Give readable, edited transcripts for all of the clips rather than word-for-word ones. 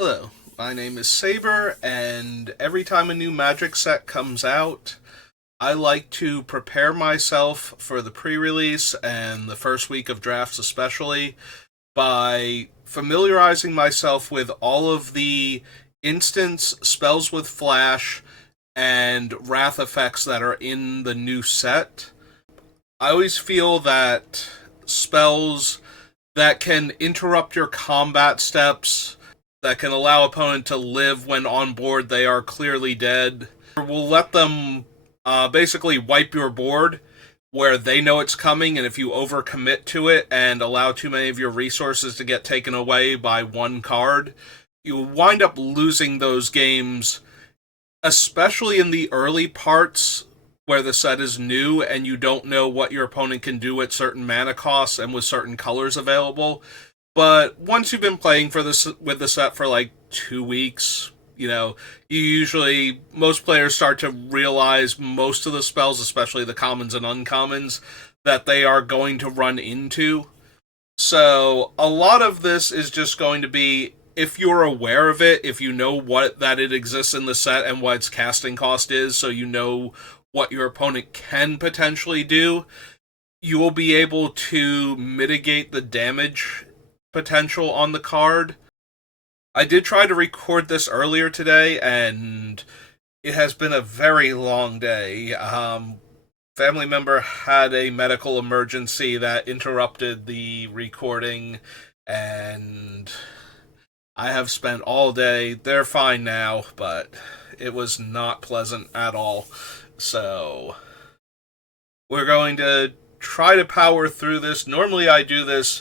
Hello, my name is Saber, and every time a new Magic set comes out, I like to prepare myself for the pre-release and the first week of drafts especially by familiarizing myself with all of the instance spells with flash and wrath effects that are in the new set. I always feel that spells that can interrupt your combat steps, that can allow opponent to live when on board they are clearly dead, will let them basically wipe your board where they know it's coming, and if you overcommit to it and allow too many of your resources to get taken away by one card, you wind up losing those games, especially in the early parts where the set is new and you don't know what your opponent can do at certain mana costs and with certain colors available. But once you've been playing for this with the set for like 2 weeks, most players start to realize most of the spells, especially the commons and uncommons, that they are going to run into. So a lot of this is just going to be, if you're aware of it, if you know that it exists in the set and what its casting cost is, so you know what your opponent can potentially do, you will be able to mitigate the damage potential on the card. I did try to record this earlier today, and it has been a very long day. Family member had a medical emergency that interrupted the recording, and I have spent all day. They're fine now, but it was not pleasant at all. So, we're going to try to power through this. Normally I do this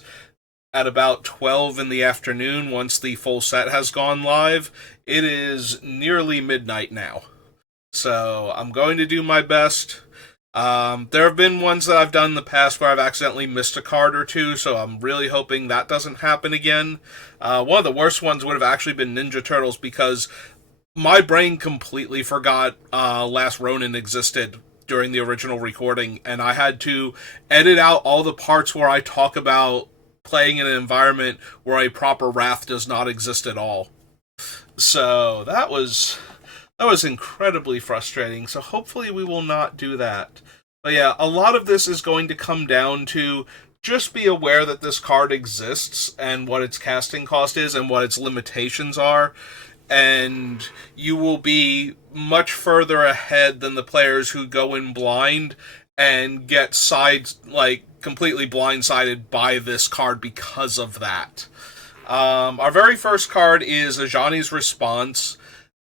at about 12 in the afternoon once the full set has gone live. It is nearly midnight now. So I'm going to do my best. There have been ones that I've done in the past where I've accidentally missed a card or two, so I'm really hoping that doesn't happen again. One of the worst ones would have actually been Ninja Turtles, because my brain completely forgot Last Ronin existed during the original recording, and I had to edit out all the parts where I talk about playing in an environment where a proper wrath does not exist at all. So that was incredibly frustrating. So hopefully we will not do that. But yeah, a lot of this is going to come down to just be aware that this card exists and what its casting cost is and what its limitations are, and you will be much further ahead than the players who go in blind and get completely blindsided by this card because of that. Our very first card is Ajani's Response.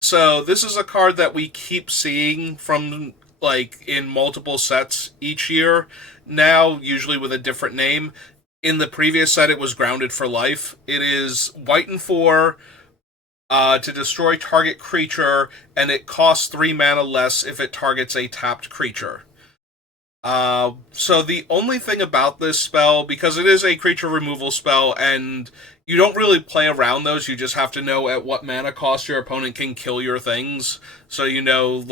So this is a card that we keep seeing from in multiple sets each year, now usually with a different name. In the previous set it was Grounded for Life. It is white and 4, to destroy target creature, and it costs 3 mana less if it targets a tapped creature. So the only thing about this spell, because it is a creature removal spell, and you don't really play around those, you just have to know at what mana cost your opponent can kill your things, so you know,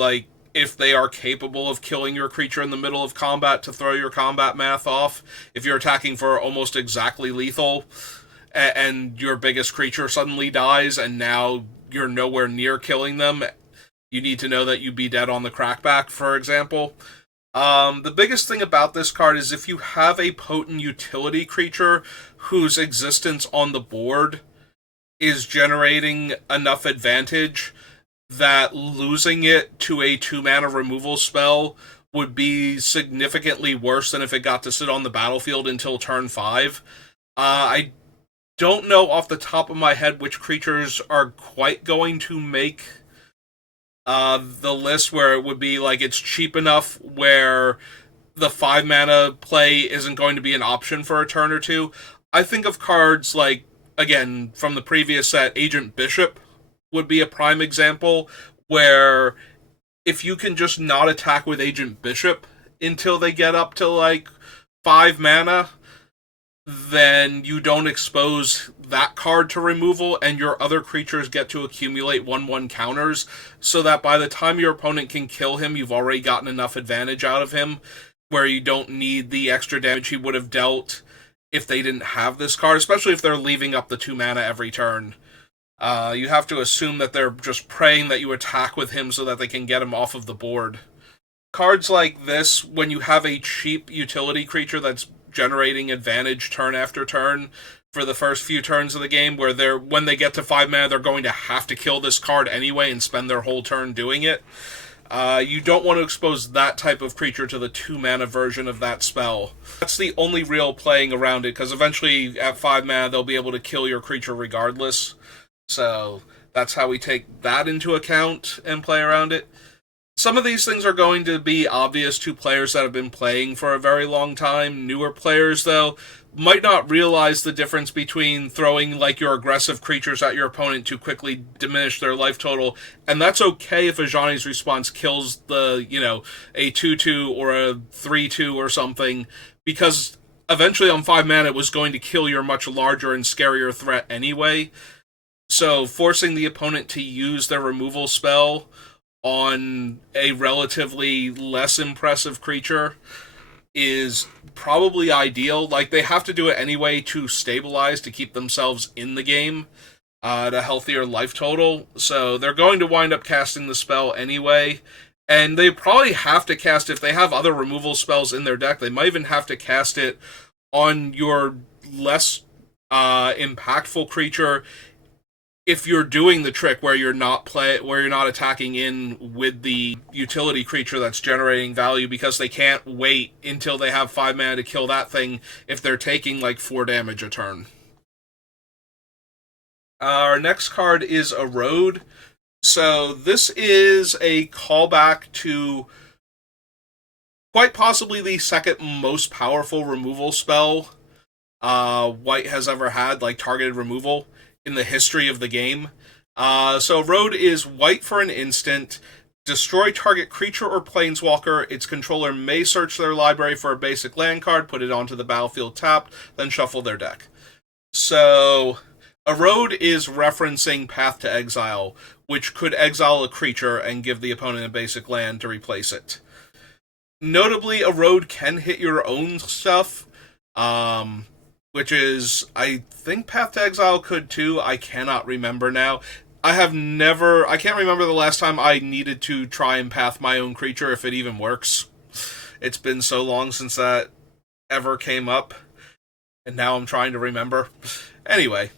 if they are capable of killing your creature in the middle of combat to throw your combat math off. If you're attacking for almost exactly lethal, and your biggest creature suddenly dies, and now you're nowhere near killing them, you need to know that you'd be dead on the crackback, for example. The biggest thing about this card is if you have a potent utility creature whose existence on the board is generating enough advantage that losing it to a 2 mana removal spell would be significantly worse than if it got to sit on the battlefield until turn 5. I don't know off the top of my head which creatures are quite going to make the list where it would be it's cheap enough where the 5 mana play isn't going to be an option for a turn or two. I think of cards again, from the previous set, Agent Bishop would be a prime example, where if you can just not attack with Agent Bishop until they get up to 5 mana, then you don't expose that card to removal, and your other creatures get to accumulate 1/1 counters, so that by the time your opponent can kill him, you've already gotten enough advantage out of him, where you don't need the extra damage he would have dealt if they didn't have this card, especially if they're leaving up the 2 mana every turn. You have to assume that they're just praying that you attack with him so that they can get him off of the board. Cards like this, when you have a cheap utility creature that's generating advantage turn after turn for the first few turns of the game, where when they get to 5 mana, they're going to have to kill this card anyway and spend their whole turn doing it. You don't want to expose that type of creature to the 2 mana version of that spell. That's the only real playing around it, because eventually at 5 mana they'll be able to kill your creature regardless. So that's how we take that into account and play around it. Some of these things are going to be obvious to players that have been playing for a very long time. Newer players, though, might not realize the difference between throwing like your aggressive creatures at your opponent to quickly diminish their life total, and that's okay if Ajani's Response kills the, a 2/2 or a 3/2 or something, because eventually on 5 mana it was going to kill your much larger and scarier threat anyway. So forcing the opponent to use their removal spell on a relatively less impressive creature is probably ideal. Like, they have to do it anyway to stabilize, to keep themselves in the game at a healthier life total. So they're going to wind up casting the spell anyway. And they probably have to cast, if they have other removal spells in their deck, they might even have to cast it on your less impactful creature if you're doing the trick where you're not attacking in with the utility creature that's generating value, because they can't wait until they have 5 mana to kill that thing if they're taking like 4 damage a turn. Our next card is Erode. So this is a callback to quite possibly the second most powerful removal spell White has ever had, like targeted removal, in the history of the game. So Erode is white for an instant. Destroy target creature or planeswalker. Its controller may search their library for a basic land card, put it onto the battlefield tapped, then shuffle their deck. So Erode is referencing Path to Exile, which could exile a creature and give the opponent a basic land to replace it. Notably, Erode can hit your own stuff, which is, I think Path to Exile could too. I cannot remember now. I can't remember the last time I needed to try and path my own creature, if it even works. It's been so long since that ever came up, and now I'm trying to remember. Anyway,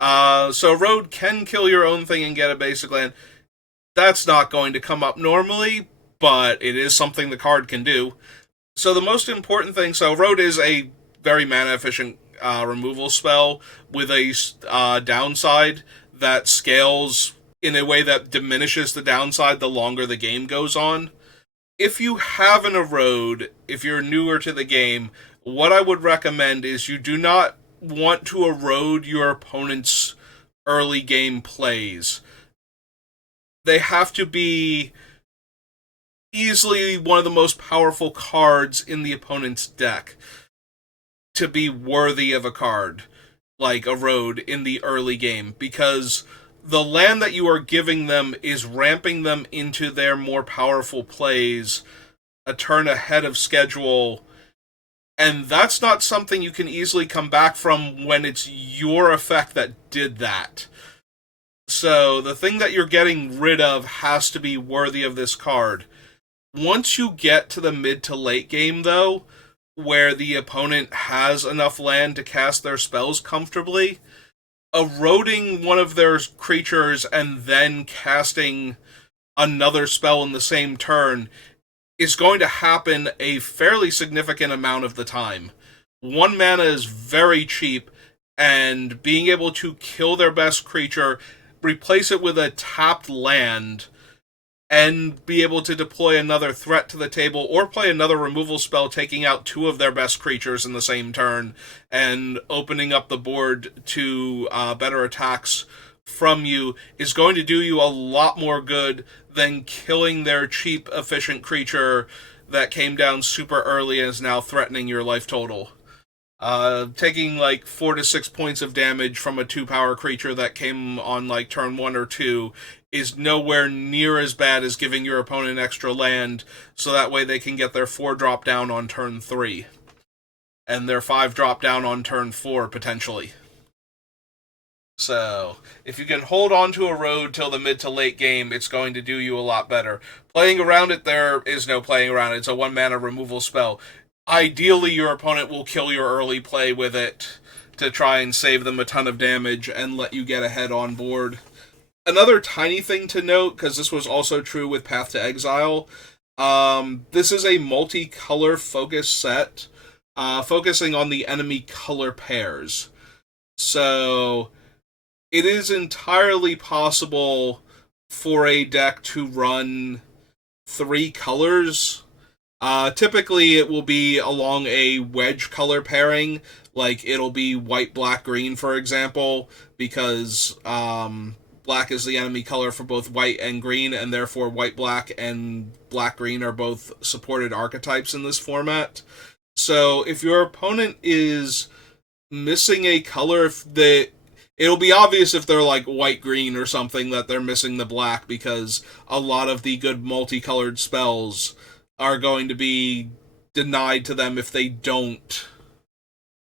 so Erode can kill your own thing and get a basic land. That's not going to come up normally, but it is something the card can do. So the most important thing, so Erode is a very mana efficient removal spell with a downside that scales in a way that diminishes the downside the longer the game goes on. If you have an Erode, if you're newer to the game, what I would recommend is you do not want to erode your opponent's early game plays. They have to be easily one of the most powerful cards in the opponent's deck to be worthy of a card like Erode in the early game, because the land that you are giving them is ramping them into their more powerful plays a turn ahead of schedule, and that's not something you can easily come back from when it's your effect that did that. So the thing that you're getting rid of has to be worthy of this card. Once you get to the mid to late game, though, where the opponent has enough land to cast their spells comfortably, eroding one of their creatures and then casting another spell in the same turn is going to happen a fairly significant amount of the time. 1 mana is very cheap, and being able to kill their best creature, replace it with a tapped land, and be able to deploy another threat to the table, or play another removal spell taking out 2 of their best creatures in the same turn, and opening up the board to better attacks from you, is going to do you a lot more good than killing their cheap, efficient creature that came down super early and is now threatening your life total. Taking like 4 to 6 points of damage from a 2-power creature that came on like turn 1 or 2 is nowhere near as bad as giving your opponent extra land, so that way they can get their 4 drop down on turn 3. And their 5 drop down on turn 4, potentially. So, if you can hold on to a road till the mid to late game, it's going to do you a lot better. Playing around it, there is no playing around it. It's a 1 mana removal spell. Ideally, your opponent will kill your early play with it to try and save them a ton of damage and let you get ahead on board. Another tiny thing to note, because this was also true with Path to Exile, this is a multicolor focus set, focusing on the enemy color pairs. So it is entirely possible for a deck to run 3 colors. Typically, it will be along a wedge color pairing, like it'll be white, black, green, for example, because black is the enemy color for both white and green, and therefore white, black, and black, green are both supported archetypes in this format. So if your opponent is missing a color, it'll be obvious if they're like white green or something that they're missing the black, because a lot of the good multicolored spells are going to be denied to them if they don't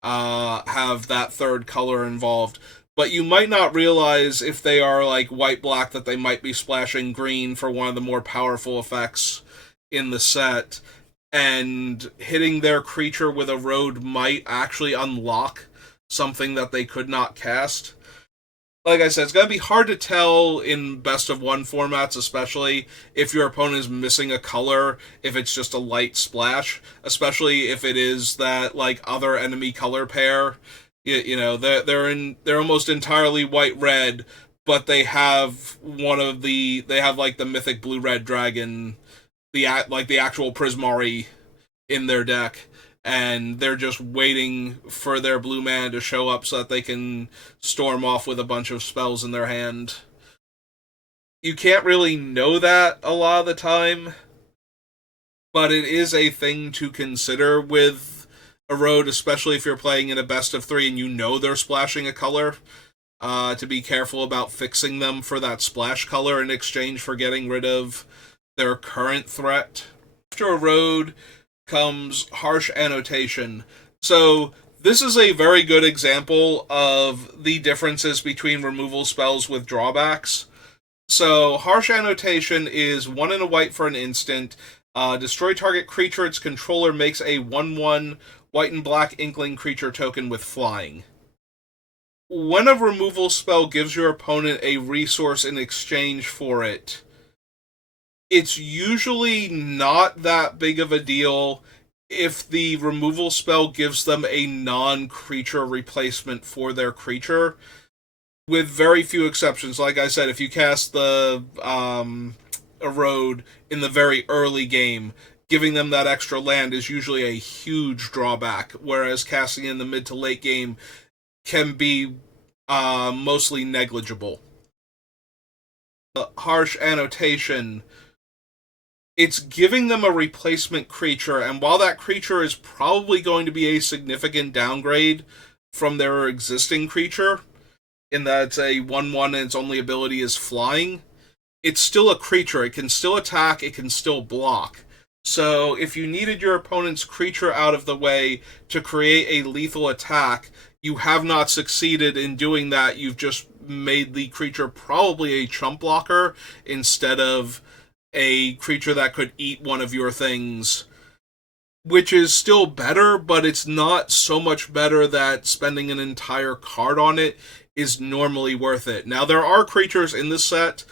have that third color involved. But you might not realize if they are like white black that they might be splashing green for one of the more powerful effects in the set, and hitting their creature with a road might actually unlock something that they could not cast. Like I said, it's going to be hard to tell in best of one formats, especially if your opponent is missing a color, if it's just a light splash, especially if it is that like other enemy color pair. They're almost entirely white red, but they have like the mythic blue red dragon, the actual Prismari in their deck, and they're just waiting for their blue mana to show up so that they can storm off with a bunch of spells in their hand. You can't really know that a lot of the time, but it is a thing to consider with a road, especially if you're playing in a best of 3 and you know they're splashing a color, to be careful about fixing them for that splash color in exchange for getting rid of their current threat. After a road comes Harsh Annotation. So this is a very good example of the differences between removal spells with drawbacks. So Harsh Annotation is 1 and a white for an instant. Destroy target creature its controller makes a 1/1 white and black inkling creature token with flying. When a removal spell gives your opponent a resource in exchange for it, it's usually not that big of a deal if the removal spell gives them a non-creature replacement for their creature, with very few exceptions. Like I said, if you cast the Erode in the very early game, giving them that extra land is usually a huge drawback, whereas casting in the mid to late game can be mostly negligible. Harsh Annotation, it's giving them a replacement creature, and while that creature is probably going to be a significant downgrade from their existing creature, in that it's a 1/1 and its only ability is flying, it's still a creature. It can still attack, it can still block. So if you needed your opponent's creature out of the way to create a lethal attack, you have not succeeded in doing that. You've just made the creature probably a chump blocker instead of a creature that could eat one of your things, which is still better, but it's not so much better that spending an entire card on it is normally worth it. Now, there are creatures in this set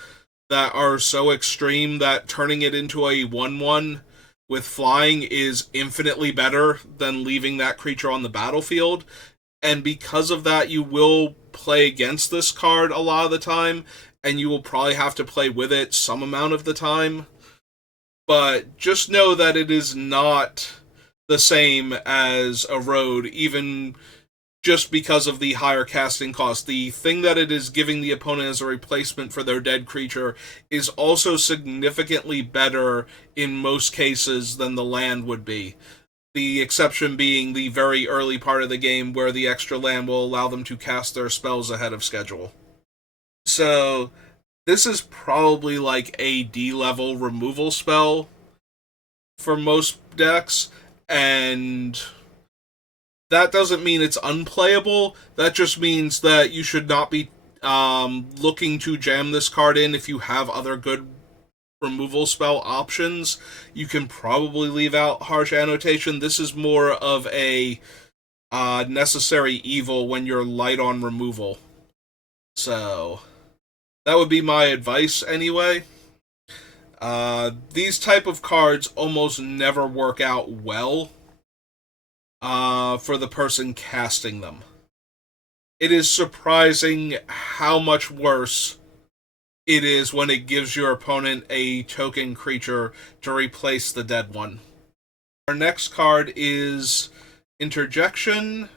that are so extreme that turning it into a 1/1 with flying is infinitely better than leaving that creature on the battlefield, and because of that, you will play against this card a lot of the time, and you will probably have to play with it some amount of the time. But just know that it is not the same as a road, even just because of the higher casting cost. The thing that it is giving the opponent as a replacement for their dead creature is also significantly better in most cases than the land would be. The exception being the very early part of the game where the extra land will allow them to cast their spells ahead of schedule. So this is probably like a D-level removal spell for most decks, and that doesn't mean it's unplayable. That just means that you should not be looking to jam this card in, if you have other good removal spell options, you can probably leave out Harsh Annotation. This is more of a necessary evil when you're light on removal. So that would be my advice anyway. These type of cards almost never work out well for the person casting them. It is surprising how much worse it is when it gives your opponent a token creature to replace the dead one. Our next card is Interjection,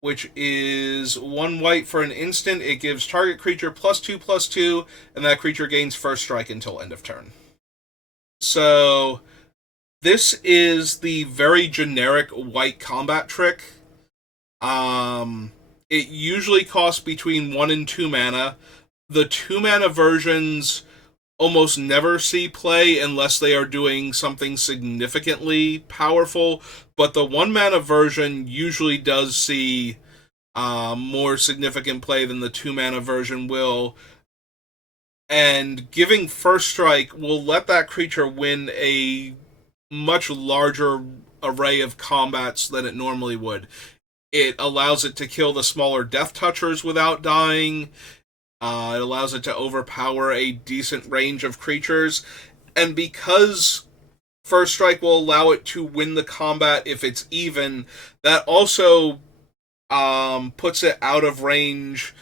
which is 1 white for an instant. It gives target creature +2/+2, and that creature gains first strike until end of turn. So, this is the very generic white combat trick. It usually costs between 1 and 2 mana. The 2 mana versions almost never see play unless they are doing something significantly powerful, but the 1 mana version usually does see more significant play than the 2 mana version will. And giving first strike will let that creature win a much larger array of combats than it normally would. It allows it to kill the smaller Death Touchers without dying. It allows it to overpower a decent range of creatures. And because First Strike will allow it to win the combat if it's even, that also puts it out of range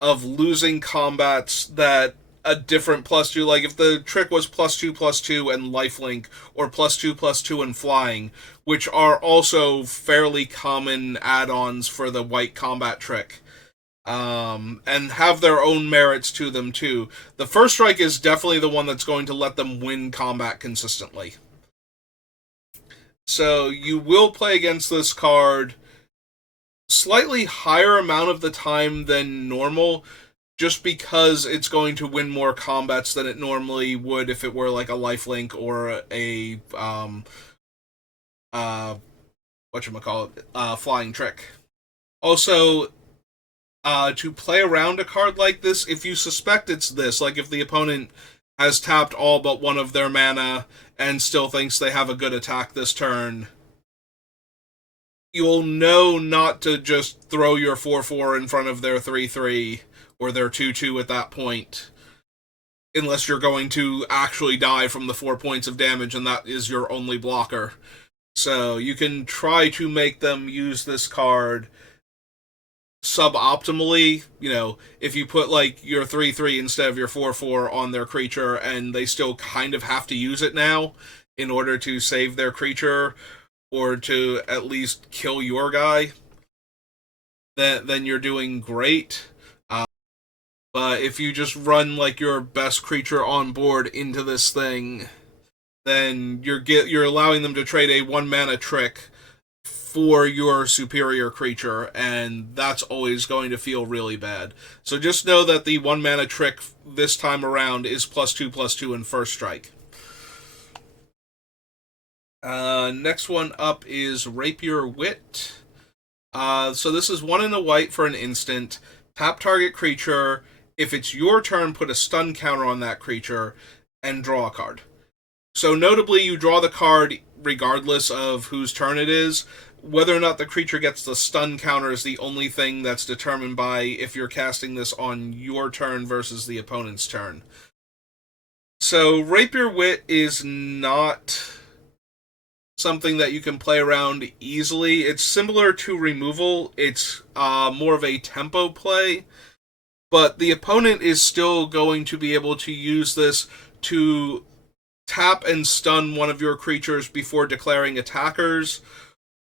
of losing combats that a different +2, like if the trick was +2/+2 and lifelink, or +2/+2 and flying, which are also fairly common add-ons for the white combat trick, and have their own merits to them too. The first strike is definitely the one that's going to let them win combat consistently. So you will play against this card slightly higher amount of the time than normal, just because it's going to win more combats than it normally would if it were like a lifelink or a flying trick. Also, to play around a card like this, if you suspect it's this, like if the opponent has tapped all but one of their mana and still thinks they have a good attack this turn, you'll know not to just throw your 4/4 in front of their 3/3 or their 2/2 at that point, unless you're going to actually die from the 4 points of damage and that is your only blocker. So you can try to make them use this card suboptimally. You know, if you put like your 3/3 instead of your 4/4 on their creature and they still kind of have to use it now in order to save their creature or to at least kill your guy, then you're doing great. But if you just run like your best creature on board into this thing, then you're allowing them to trade a 1 mana trick for your superior creature, and that's always going to feel really bad. So just know that the 1 mana trick this time around is +2/+2 in first strike. Next one up is Rapier Wit. So this is 1 and a white for an instant. Tap target creature. If it's your turn, put a stun counter on that creature and draw a card. So notably, you draw the card regardless of whose turn it is. Whether or not the creature gets the stun counter is the only thing that's determined by if you're casting this on your turn versus the opponent's turn. So Rapier Wit is not something that you can play around easily. It's similar to removal. It's more of a tempo play, but the opponent is still going to be able to use this to tap and stun one of your creatures before declaring attackers,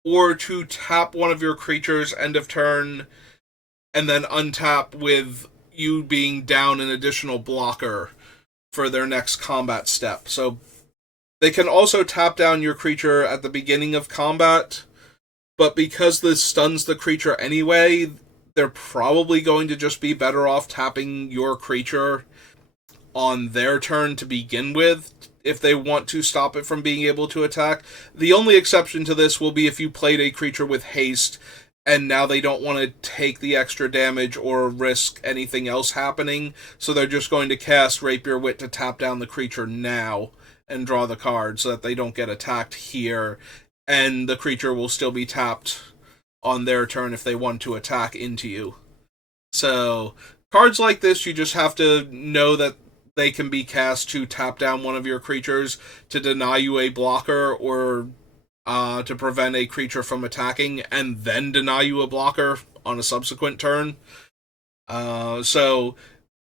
or to tap one of your creatures end of turn and then untap with you being down an additional blocker for their next combat step. So they can also tap down your creature at the beginning of combat, but because this stuns the creature anyway, they're probably going to just be better off tapping your creature on their turn to begin with if they want to stop it from being able to attack. The only exception to this will be if you played a creature with haste and now they don't want to take the extra damage or risk anything else happening, so they're just going to cast Rapier Wit to tap down the creature now and draw the card so that they don't get attacked here, and the creature will still be tapped on their turn if they want to attack into you. So, cards like this, you just have to know that they can be cast to tap down one of your creatures to deny you a blocker, or to prevent a creature from attacking, and then deny you a blocker on a subsequent turn. So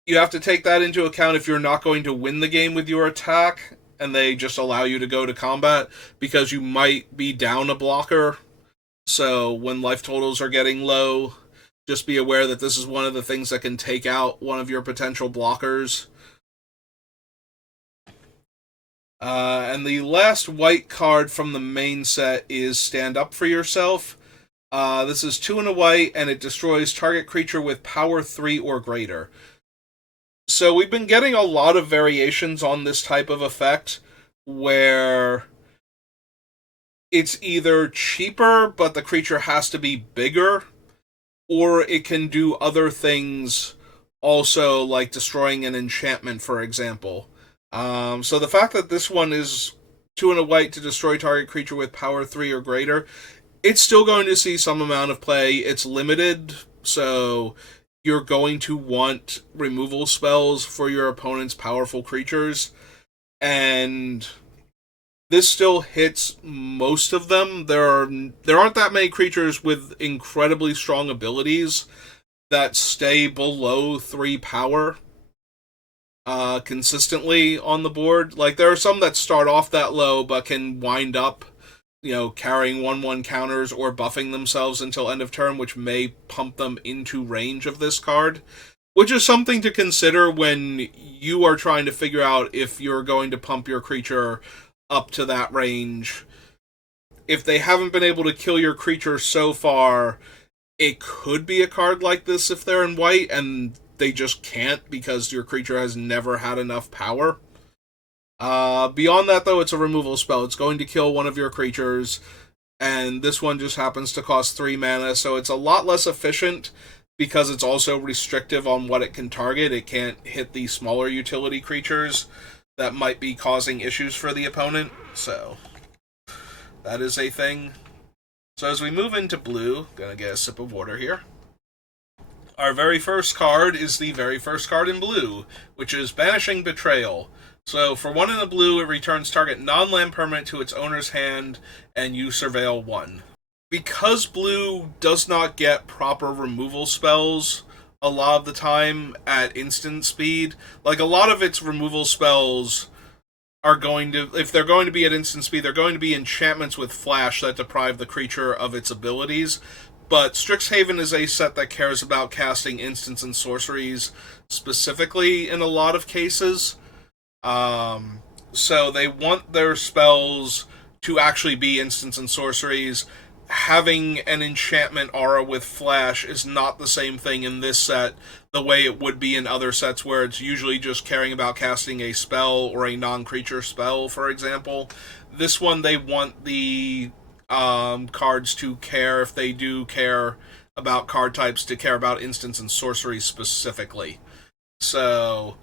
you have to take that into account if you're not going to win the game with your attack, and they just allow you to go to combat, because you might be down a blocker. So when life totals are getting low, just be aware that this is one of the things that can take out one of your potential blockers. And the last white card from the main set is Stand Up For Yourself. This is 2 and a white, and it destroys target creature with power 3 or greater. So we've been getting a lot of variations on this type of effect, where it's either cheaper, but the creature has to be bigger, or it can do other things also, like destroying an enchantment, for example. So the fact that this one is 2 and a white to destroy target creature with power 3 or greater, it's still going to see some amount of play. It's limited, so you're going to want removal spells for your opponent's powerful creatures, and this still hits most of them. There aren't that many creatures with incredibly strong abilities that stay below 3 power consistently on the board. Like, there are some that start off that low but can wind up, carrying 1/1 counters or buffing themselves until end of turn, which may pump them into range of this card, which is something to consider when you are trying to figure out if you're going to pump your creature up to that range. If they haven't been able to kill your creature so far, it could be a card like this if they're in white, and they just can't because your creature has never had enough power. Beyond that, though, it's a removal spell. It's going to kill one of your creatures, and this one just happens to cost 3 mana, so it's a lot less efficient because it's also restrictive on what it can target. It can't hit the smaller utility creatures that might be causing issues for the opponent, so that is a thing. So as we move into blue, gonna get a sip of water here. Our very first card is the very first card in blue, which is Banishing Betrayal. So for 1 in the blue, it returns target non-land permanent to its owner's hand, and you surveil 1. Because blue does not get proper removal spells a lot of the time at instant speed, like, a lot of its removal spells are going to, if they're going to be at instant speed, they're going to be enchantments with flash that deprive the creature of its abilities. But Strixhaven is a set that cares about casting instants and sorceries specifically in a lot of cases. So they want their spells to actually be instants and sorceries. Having an enchantment aura with flash is not the same thing in this set the way it would be in other sets where it's usually just caring about casting a spell or a non-creature spell, for example. This one, they want the cards to care, if they do care about card types, to care about instants and sorceries specifically. So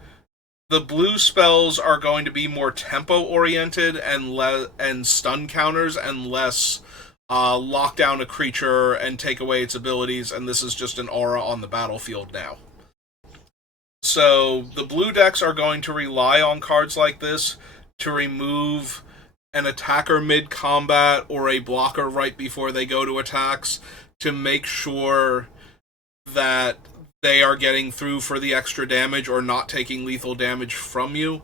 the blue spells are going to be more tempo-oriented and stun counters, and less lock down a creature and take away its abilities, and this is just an aura on the battlefield now. So the blue decks are going to rely on cards like this to remove an attacker mid-combat or a blocker right before they go to attacks, to make sure that they are getting through for the extra damage or not taking lethal damage from you.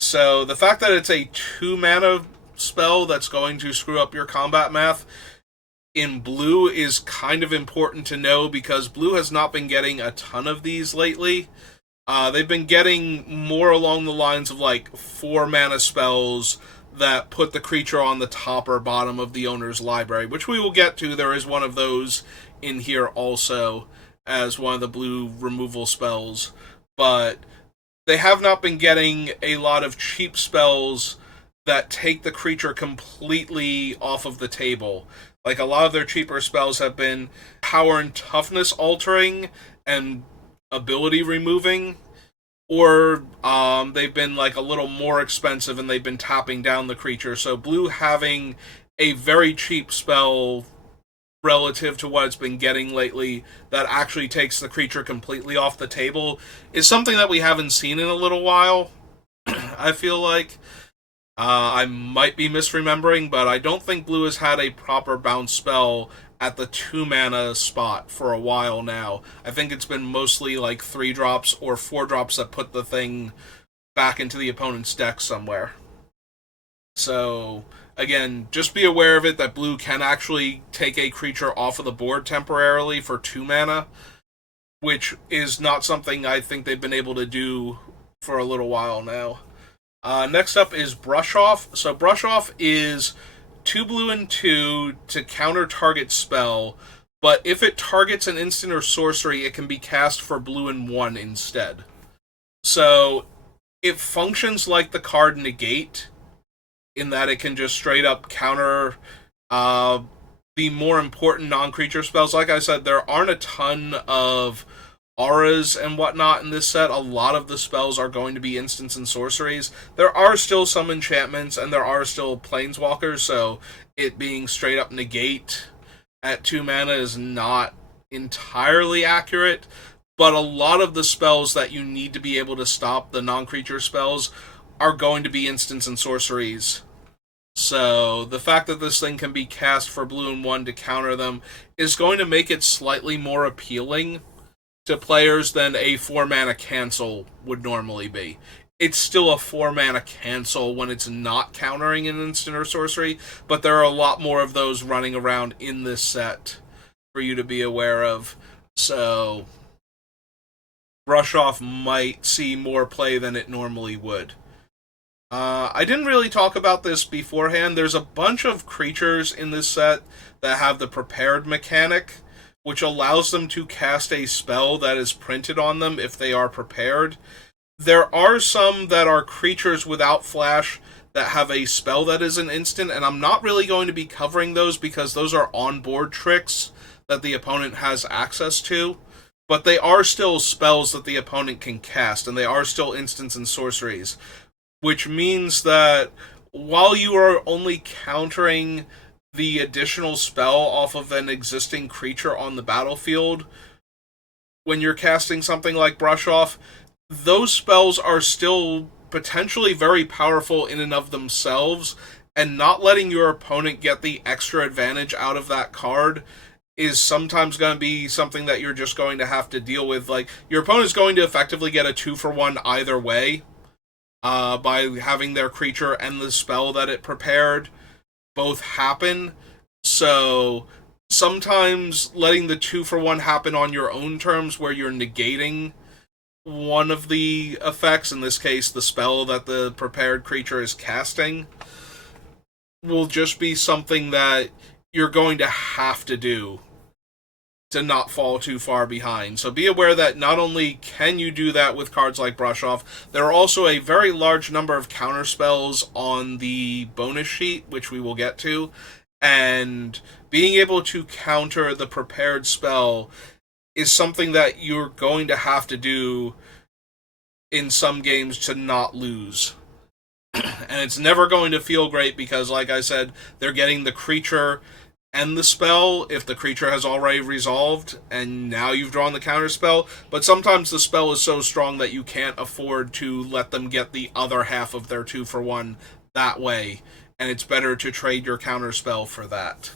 So the fact that it's a 2 mana spell that's going to screw up your combat math in blue is kind of important to know, because blue has not been getting a ton of these lately. They've been getting more along the lines of like 4 mana spells that put the creature on the top or bottom of the owner's library, which we will get to. There is one of those in here also as one of the blue removal spells, but they have not been getting a lot of cheap spells that take the creature completely off of the table. Like, a lot of their cheaper spells have been power and toughness altering and ability removing, or they've been like a little more expensive and they've been tapping down the creature. So blue having a very cheap spell relative to what it's been getting lately that actually takes the creature completely off the table is something that we haven't seen in a little while. I feel like I might be misremembering, but I don't think blue has had a proper bounce spell at the 2 mana spot for a while now. I think it's been mostly like 3 drops or 4 drops that put the thing back into the opponent's deck somewhere. So, again, just be aware of it that blue can actually take a creature off of the board temporarily for 2 mana, which is not something I think they've been able to do for a little while now. Next up is Brush Off. So Brush Off is 2 blue and 2 to counter target spell, but if it targets an instant or sorcery, it can be cast for blue and 1 instead. So it functions like the card Negate, in that it can just straight up counter the more important non-creature spells. Like I said, there aren't a ton of auras and whatnot in this set. A lot of the spells are going to be instants and sorceries. There are still some enchantments, and there are still planeswalkers, so it being straight up Negate at 2 mana is not entirely accurate, but a lot of the spells that you need to be able to stop the non-creature spells are going to be instants and sorceries. So the fact that this thing can be cast for blue and 1 to counter them is going to make it slightly more appealing to players than a 4 mana cancel would normally be. It's still a 4 mana cancel when it's not countering an instant or sorcery, but there are a lot more of those running around in this set for you to be aware of. So Brush Off might see more play than it normally would. I didn't really talk about this beforehand. There's a bunch of creatures in this set that have the prepared mechanic, which allows them to cast a spell that is printed on them if they are prepared. There are some that are creatures without flash that have a spell that is an instant, and I'm not really going to be covering those because those are on-board tricks that the opponent has access to. But they are still spells that the opponent can cast, and they are still instants and sorceries. Which means that while you are only countering the additional spell off of an existing creature on the battlefield, when you're casting something like Brush Off, those spells are still potentially very powerful in and of themselves, and not letting your opponent get the extra advantage out of that card is sometimes going to be something that you're just going to have to deal with. Like, your opponent's going to effectively get a 2-for-1 either way, by having their creature and the spell that it prepared both happen. So sometimes letting the 2-for-1 happen on your own terms, where you're negating one of the effects, in this case the spell that the prepared creature is casting, will just be something that you're going to have to do to not fall too far behind. So be aware that not only can you do that with cards like Brush Off, there are also a very large number of counter spells on the bonus sheet, which we will get to, and being able to counter the prepared spell is something that you're going to have to do in some games to not lose. And it's never going to feel great because, like I said, they're getting the creature and the spell if the creature has already resolved, and now you've drawn the counter spell. But sometimes the spell is so strong that you can't afford to let them get the other half of their 2-for-1 that way, and it's better to trade your counter spell for that.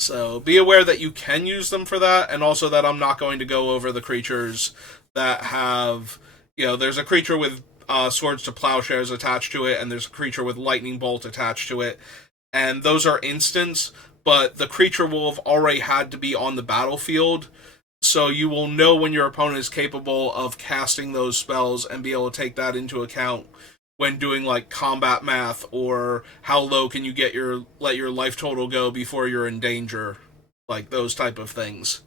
So be aware that you can use them for that, and also that I'm not going to go over the creatures that have, there's a creature with Swords to Plowshares attached to it, and there's a creature with Lightning Bolt attached to it, and those are instants, but the creature will have already had to be on the battlefield, so you will know when your opponent is capable of casting those spells and be able to take that into account when doing like combat math, or how low can you let your life total go before you're in danger, like those type of things.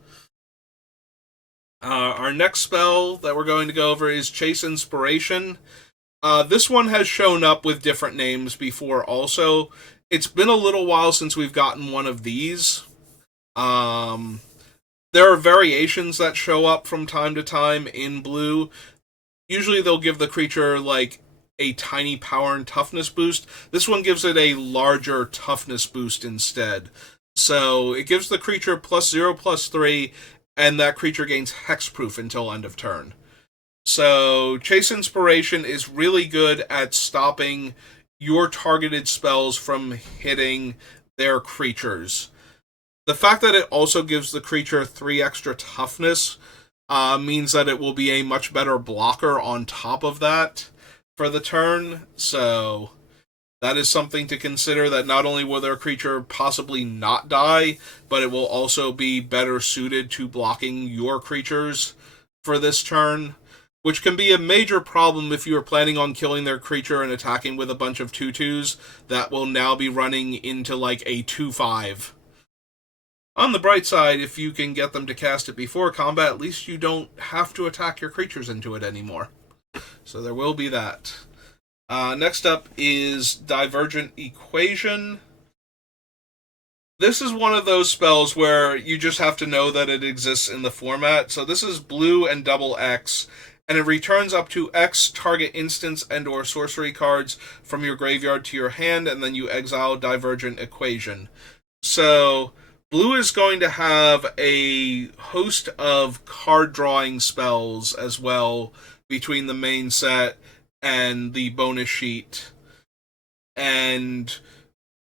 Our next spell that we're going to go over is Chase Inspiration. This one has shown up with different names before also. It's been a little while since we've gotten one of these. Um, there are variations that show up from time to time in blue. Usually they'll give the creature like a tiny power and toughness boost. This one gives it a larger toughness boost instead. So it gives the creature +0/+3, and that creature gains hexproof until end of turn. So Chase Inspiration is really good at stopping your targeted spells from hitting their creatures. The fact that it also gives the creature 3 extra toughness means that it will be a much better blocker on top of that for the turn. So that is something to consider, that not only will their creature possibly not die, but it will also be better suited to blocking your creatures for this turn, which can be a major problem if you are planning on killing their creature and attacking with a bunch of 2/2s that will now be running into like a 2/5. On the bright side, if you can get them to cast it before combat, at least you don't have to attack your creatures into it anymore. So there will be that. Next up is Divergent Equation. This is one of those spells where you just have to know that it exists in the format. So this is blue and double X, and it returns up to X target instants and or sorcery cards from your graveyard to your hand, and then you exile Divergent Equation. So blue is going to have a host of card drawing spells as well between the main set and the bonus sheet. And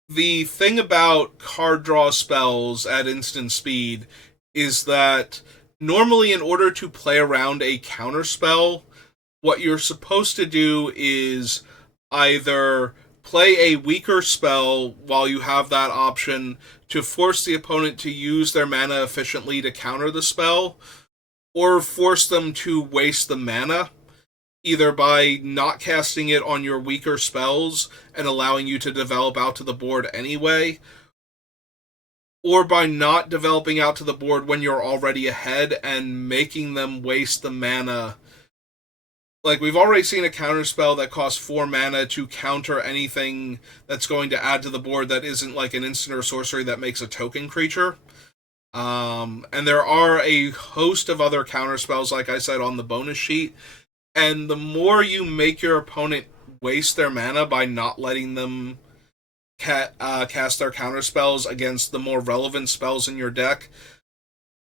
the thing about card draw spells at instant speed is that normally, in order to play around a counter spell, what you're supposed to do is either play a weaker spell while you have that option to force the opponent to use their mana efficiently to counter the spell, or force them to waste the mana, either by not casting it on your weaker spells and allowing you to develop out to the board anyway, or by not developing out to the board when you're already ahead and making them waste the mana. Like, we've already seen a counterspell that costs 4 mana to counter anything that's going to add to the board that isn't like an instant or sorcery that makes a token creature. And there are a host of other counterspells, like I said, on the bonus sheet. And the more you make your opponent waste their mana by not letting them cast their counterspells against the more relevant spells in your deck,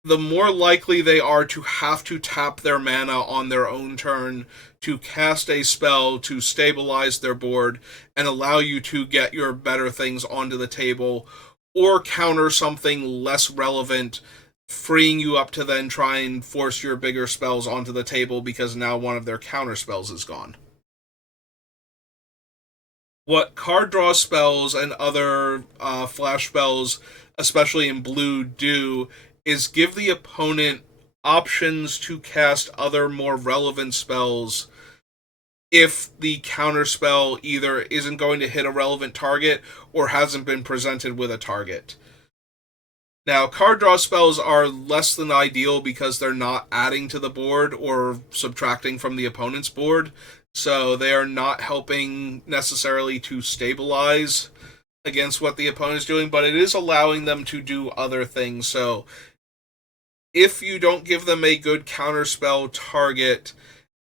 the more likely they are to have to tap their mana on their own turn to cast a spell to stabilize their board and allow you to get your better things onto the table, or counter something less relevant, freeing you up to then try and force your bigger spells onto the table because now one of their counter spells is gone. What card draw spells and other flash spells, especially in blue, do is give the opponent options to cast other more relevant spells if the counter spell either isn't going to hit a relevant target or hasn't been presented with a target. Now, card draw spells are less than ideal because they're not adding to the board or subtracting from the opponent's board, so they are not helping necessarily to stabilize against what the opponent's doing, but it is allowing them to do other things. So if you don't give them a good counterspell target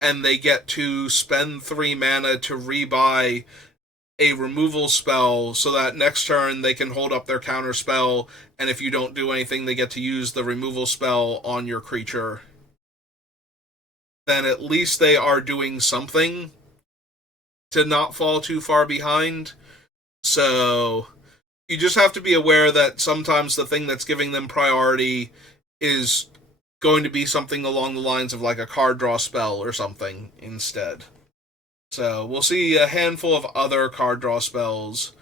and they get to spend 3 mana to rebuy a removal spell so that next turn they can hold up their counter spell, and if you don't do anything they get to use the removal spell on your creature, then at least they are doing something to not fall too far behind. So you just have to be aware that sometimes the thing that's giving them priority is going to be something along the lines of like a card draw spell or something instead. So we'll see a handful of other card draw spells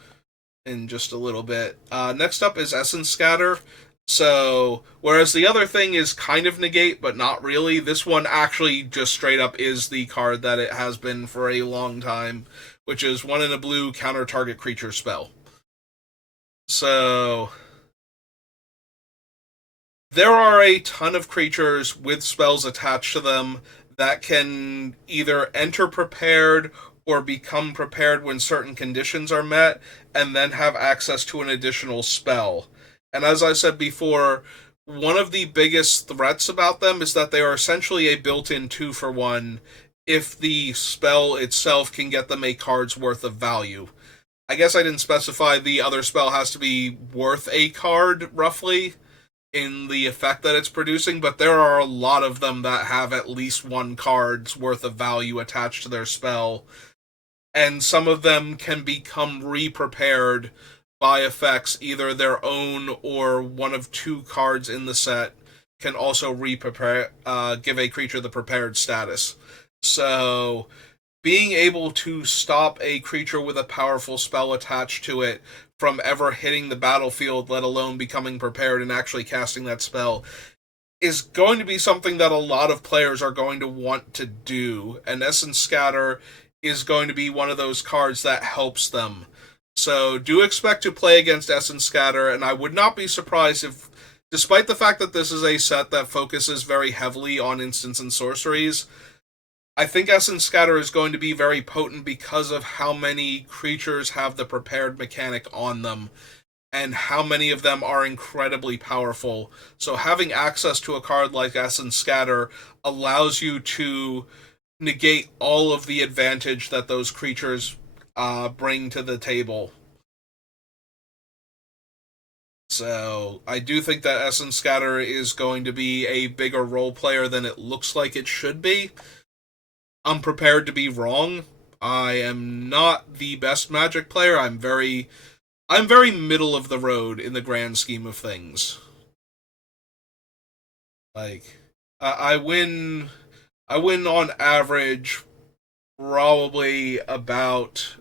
in just a little bit. Next up is Essence Scatter. So, whereas the other thing is kind of negate, but not really, this one actually just straight up is the card that it has been for a long time, which is 1 in a blue counter target creature spell. So there are a ton of creatures with spells attached to them that can either enter prepared or become prepared when certain conditions are met, and then have access to an additional spell. And as I said before, one of the biggest threats about them is that they are essentially a built-in 2-for-1 if the spell itself can get them a card's worth of value. I guess I didn't specify the other spell has to be worth a card, roughly, in the effect that it's producing, but there are a lot of them that have at least one card's worth of value attached to their spell, and some of them can become re-prepared by effects, either their own or one of 2 cards in the set can also re-prepare, give a creature the prepared status. So being able to stop a creature with a powerful spell attached to it from ever hitting the battlefield, let alone becoming prepared and actually casting that spell, is going to be something that a lot of players are going to want to do, and Essence Scatter is going to be one of those cards that helps them. So do expect to play against Essence Scatter, and I would not be surprised if, despite the fact that this is a set that focuses very heavily on instants and sorceries, I think Essence Scatter is going to be very potent because of how many creatures have the prepared mechanic on them, and how many of them are incredibly powerful. So having access to a card like Essence Scatter allows you to negate all of the advantage that those creatures bring to the table. So I do think that Essence Scatter is going to be a bigger role player than it looks like it should be. I'm prepared to be wrong. I am not the best Magic player. I'm very middle of the road in the grand scheme of things. Like, I win on average probably about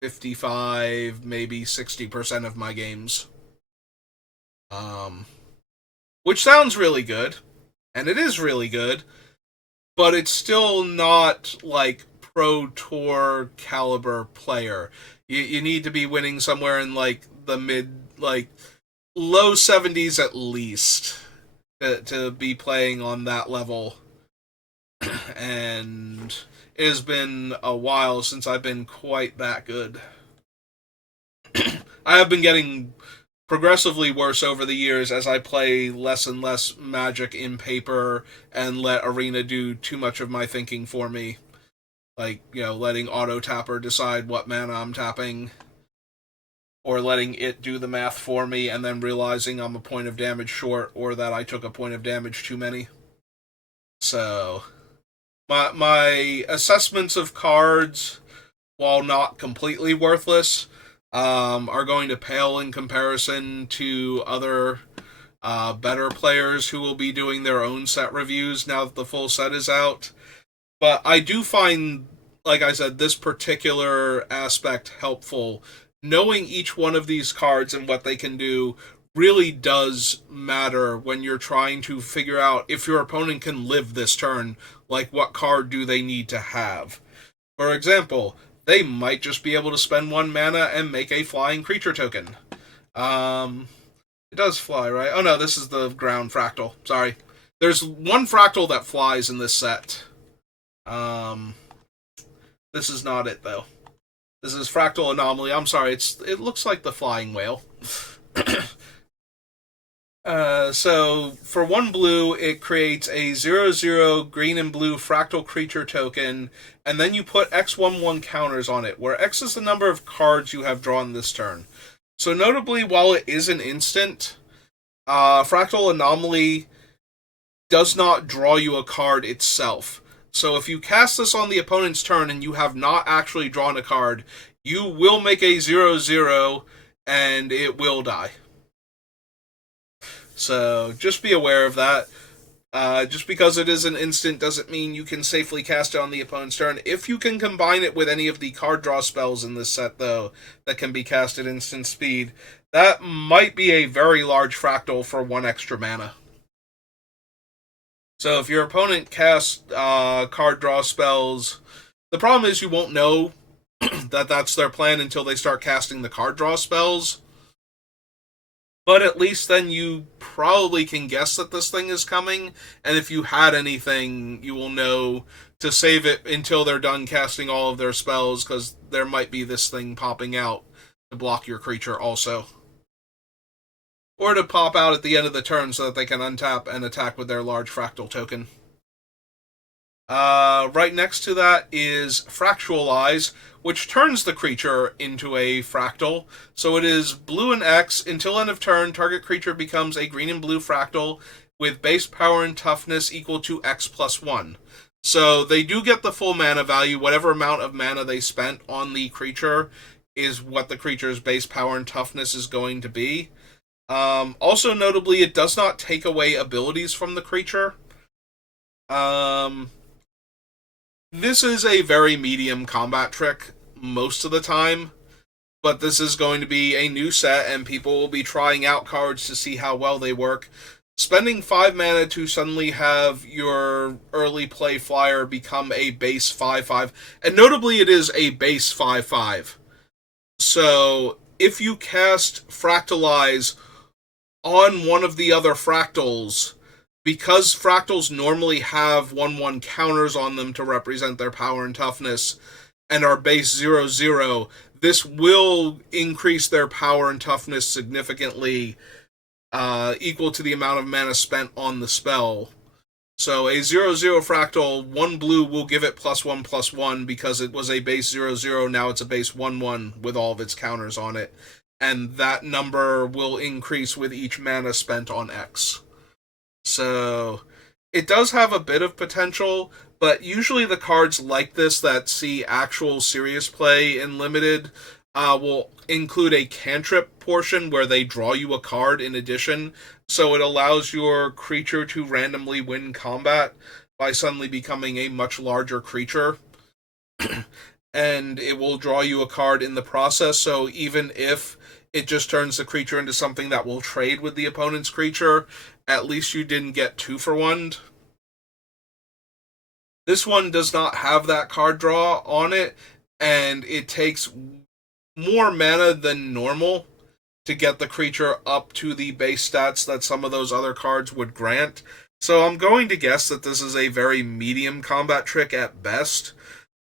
55, maybe 60% of my games. Which sounds really good, and it is really good, but it's still not like Pro Tour caliber player. You need to be winning somewhere in like the low 70s at least to be playing on that level. And it has been a while since I've been quite that good. I have been getting progressively worse over the years as I play less and less Magic in paper and let Arena do too much of my thinking for me. Like, letting Auto Tapper decide what mana I'm tapping, or letting it do the math for me and then realizing I'm a point of damage short, or that I took a point of damage too many. So, my assessments of cards, while not completely worthless, are going to pale in comparison to other better players who will be doing their own set reviews now that the full set is out. But I do find, like I said, this particular aspect helpful. Knowing each one of these cards and what they can do really does matter when you're trying to figure out if your opponent can live this turn. Like, what card do they need to have? For example, they might just be able to spend 1 mana and make a flying creature token. It does fly, right? Oh no, this is the ground fractal. Sorry. There's 1 fractal that flies in this set. This is not it, though. This is Fractal Anomaly. I'm sorry, it looks like the flying whale. So, for 1 blue, it creates a 0/0 green and blue fractal creature token, and then you put X/1/1 counters on it, where X is the number of cards you have drawn this turn. So notably, while it is an instant, Fractal Anomaly does not draw you a card itself. So if you cast this on the opponent's turn and you have not actually drawn a card, you will make a 0/0 and it will die. So just be aware of that. Just because it is an instant doesn't mean you can safely cast it on the opponent's turn. If you can combine it with any of the card draw spells in this set, though, that can be cast at instant speed, that might be a very large fractal for 1 extra mana. So if your opponent casts card draw spells, the problem is you won't know that that's their plan until they start casting the card draw spells. But at least then you probably can guess that this thing is coming, and if you had anything, you will know to save it until they're done casting all of their spells, because there might be this thing popping out to block your creature also. Or to pop out at the end of the turn so that they can untap and attack with their large fractal token. Right next to that is Fractualize, which turns the creature into a fractal. So it is blue and X. Until end of turn, target creature becomes a green and blue fractal with base power and toughness equal to X plus 1. So they do get the full mana value. Whatever amount of mana they spent on the creature is what the creature's base power and toughness is going to be. Also notably, it does not take away abilities from the creature. This is a very medium combat trick most of the time, but this is going to be a new set, and people will be trying out cards to see how well they work. Spending 5 mana to suddenly have your early play flyer become a base 5/5, and notably it is a base 5/5. So if you cast Fractalize on one of the other fractals, because fractals normally have 1/1 counters on them to represent their power and toughness, and are base 0/0, this will increase their power and toughness significantly, equal to the amount of mana spent on the spell. So a 0/0 fractal, 1 blue will give it +1/+1 because it was a base 0/0, now it's a base 1/1 with all of its counters on it. And that number will increase with each mana spent on X. So it does have a bit of potential, but usually the cards like this that see actual serious play in Limited will include a cantrip portion where they draw you a card in addition, so it allows your creature to randomly win combat by suddenly becoming a much larger creature. And it will draw you a card in the process, so even if it just turns the creature into something that will trade with the opponent's creature, at least you didn't get 2-for-1'd. This one does not have that card draw on it, and it takes more mana than normal to get the creature up to the base stats that some of those other cards would grant. So I'm going to guess that this is a very medium combat trick at best,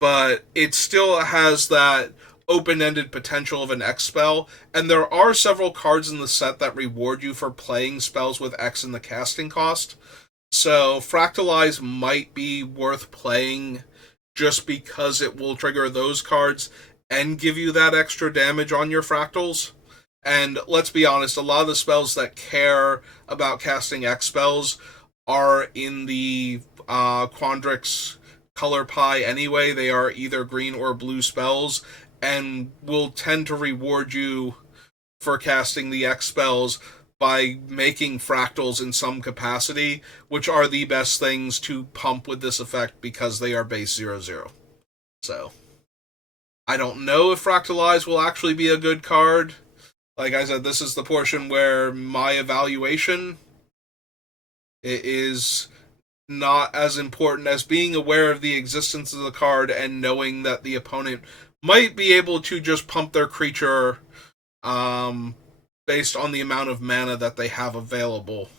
but it still has that open-ended potential of an X spell, and there are several cards in the set that reward you for playing spells with X in the casting cost. So Fractalize might be worth playing just because it will trigger those cards and give you that extra damage on your fractals. And let's be honest, a lot of the spells that care about casting X spells are in the Quandrix color pie anyway. They are either green or blue spells, and will tend to reward you for casting the X spells by making fractals in some capacity, which are the best things to pump with this effect because they are base 0/0. So, I don't know if Fractalize will actually be a good card. Like I said, this is the portion where my evaluation is not as important as being aware of the existence of the card and knowing that the opponent might be able to just pump their creature based on the amount of mana that they have available,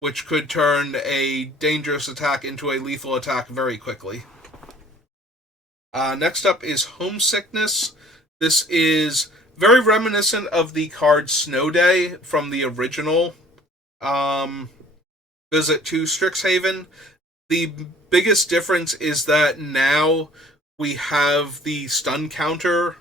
which could turn a dangerous attack into a lethal attack very quickly. Next up is Homesickness. This is very reminiscent of the card Snow Day from the original visit to Strixhaven. The biggest difference is that now we have the stun counter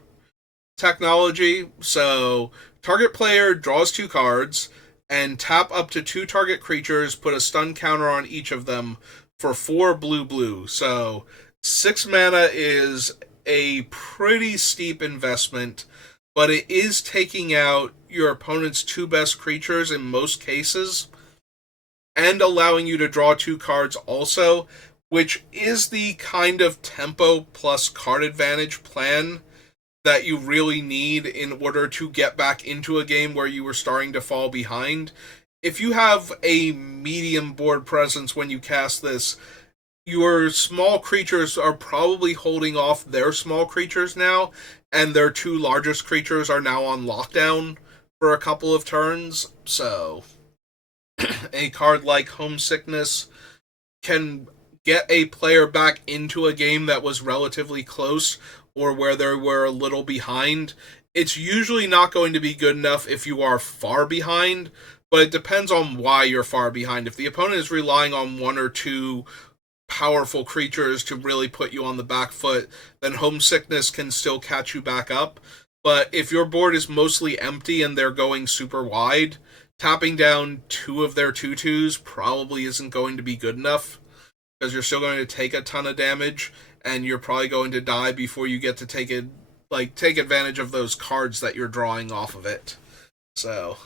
technology. So target player draws 2 cards and tap up to 2 target creatures, put a stun counter on each of them for 4 blue. So 6 mana is a pretty steep investment, but it is taking out your opponent's 2 best creatures in most cases, and allowing you to draw 2 cards also, which is the kind of tempo plus card advantage plan that you really need in order to get back into a game where you were starting to fall behind. If you have a medium board presence when you cast this, your small creatures are probably holding off their small creatures now, and their 2 largest creatures are now on lockdown for a couple of turns. So a card like Homesickness can get a player back into a game that was relatively close or where they were a little behind. It's usually not going to be good enough if you are far behind, but it depends on why you're far behind. If the opponent is relying on one or two powerful creatures to really put you on the back foot, then Homesickness can still catch you back up. But if your board is mostly empty and they're going super wide, tapping down two of their 2/2s probably isn't going to be good enough, because you're still going to take a ton of damage, and you're probably going to die before you get to take advantage of those cards that you're drawing off of it. So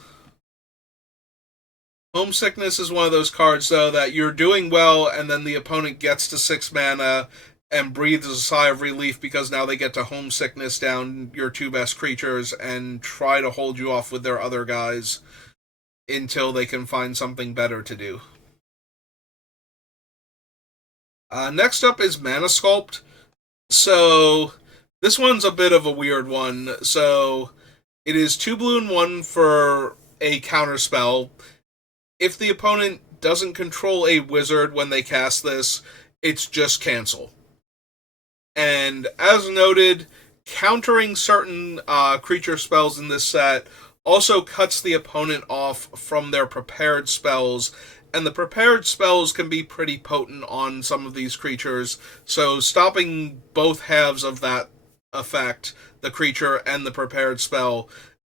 Homesickness is one of those cards, though, that you're doing well, and then the opponent gets to 6 mana and breathes a sigh of relief because now they get to Homesickness down your 2 best creatures and try to hold you off with their other guys until they can find something better to do. Next up is Mana Sculpt. So this one's a bit of a weird one. So it is 2 blue and 1 for a counter spell. If the opponent doesn't control a wizard when they cast this, it's just cancel. And as noted, countering certain creature spells in this set also cuts the opponent off from their prepared spells, and the prepared spells can be pretty potent on some of these creatures, so stopping both halves of that effect, the creature and the prepared spell,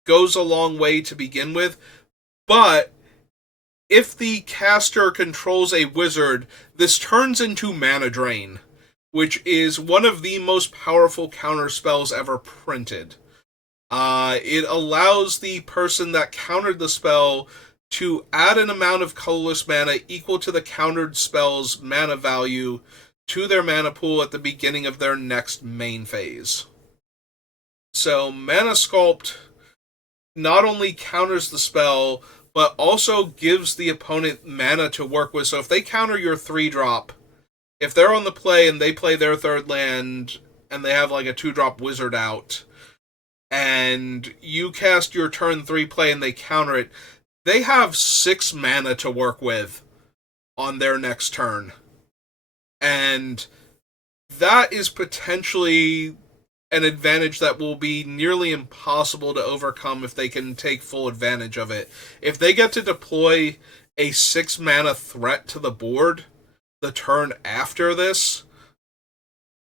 goes a long way to begin with. But if the caster controls a wizard, this turns into Mana Drain, which is one of the most powerful counter spells ever printed. It allows the person that countered the spell to add an amount of colorless mana equal to the countered spell's mana value to their mana pool at the beginning of their next main phase. So Mana Sculpt not only counters the spell, but also gives the opponent mana to work with. So if they counter your 3-drop, if they're on the play and they play their 3rd land and they have like a 2-drop wizard out, and you cast your turn 3 play and they counter it, they have 6 mana to work with on their next turn. And that is potentially an advantage that will be nearly impossible to overcome if they can take full advantage of it. If they get to deploy a 6 mana threat to the board the turn after this,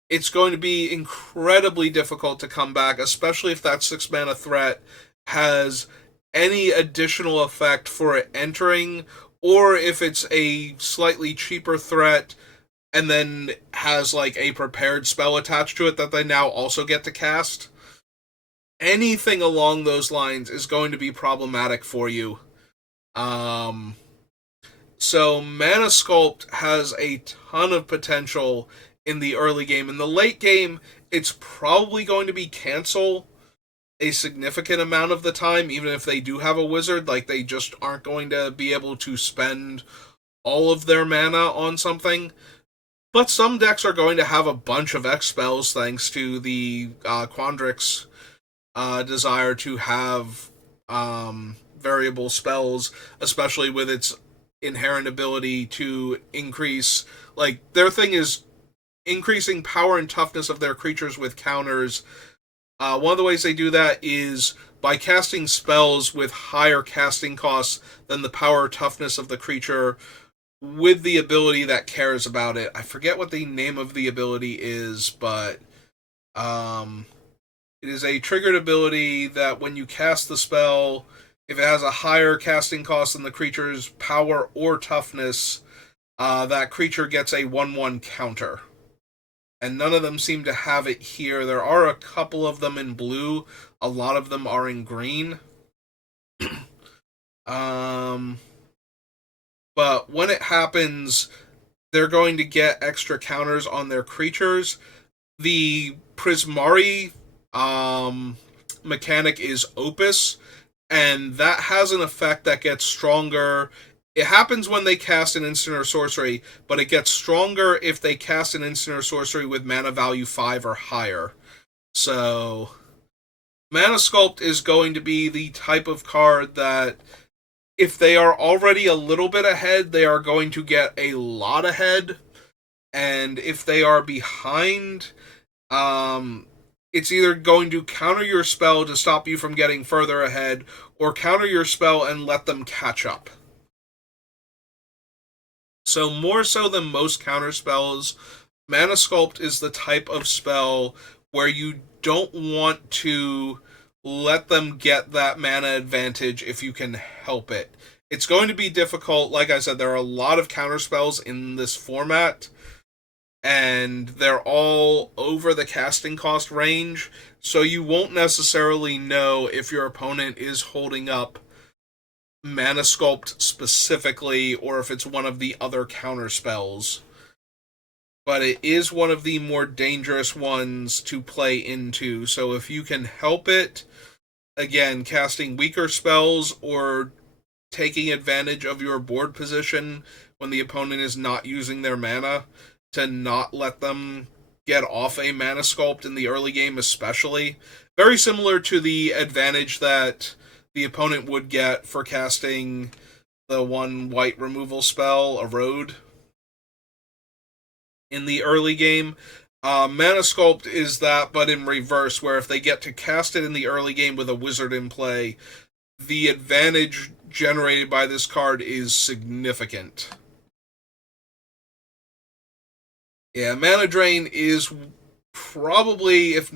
it's going to be incredibly difficult to come back, especially if that 6 mana threat has any additional effect for it entering, or if it's a slightly cheaper threat and then has like a prepared spell attached to it that they now also get to cast. Anything along those lines is going to be problematic for you. So Mana Sculpt has a ton of potential in the early game. In the late game, it's probably going to be cancel a significant amount of the time, even if they do have a wizard. Like, they just aren't going to be able to spend all of their mana on something. But some decks are going to have a bunch of X spells thanks to the Quandrix desire to have variable spells, especially with its inherent ability to increase, like, their thing is increasing power and toughness of their creatures with counters. One of the ways they do that is by casting spells with higher casting costs than the power or toughness of the creature, with the ability that cares about it. I forget what the name of the ability is, but it is a triggered ability that when you cast the spell, if it has a higher casting cost than the creature's power or toughness, that creature gets a 1/1 counter. And none of them seem to have it here. There are a couple of them in blue. A lot of them are in green. But when it happens, they're going to get extra counters on their creatures. The Prismari mechanic is Opus, and that has an effect that gets stronger. It happens when they cast an instant or sorcery, but it gets stronger if they cast an instant or sorcery with mana value 5 or higher. So Mana Sculpt is going to be the type of card that if they are already a little bit ahead, they are going to get a lot ahead. And if they are behind, it's either going to counter your spell to stop you from getting further ahead, or counter your spell and let them catch up. So, more so than most counter spells, Mana Sculpt is the type of spell where you don't want to let them get that mana advantage if you can help it. It's going to be difficult. Like I said, there are a lot of counter spells in this format, and they're all over the casting cost range, so you won't necessarily know if your opponent is holding up Mana Sculpt specifically or if it's one of the other counter spells. But it is one of the more dangerous ones to play into, so if you can help it, again, casting weaker spells or taking advantage of your board position when the opponent is not using their mana, to not let them get off a Mana Sculpt in the early game especially. Very similar to the advantage that the opponent would get for casting the one white removal spell, Erode, in the early game. Mana Sculpt is that, but in reverse, where if they get to cast it in the early game with a wizard in play, the advantage generated by this card is significant. Yeah, Mana Drain is probably, if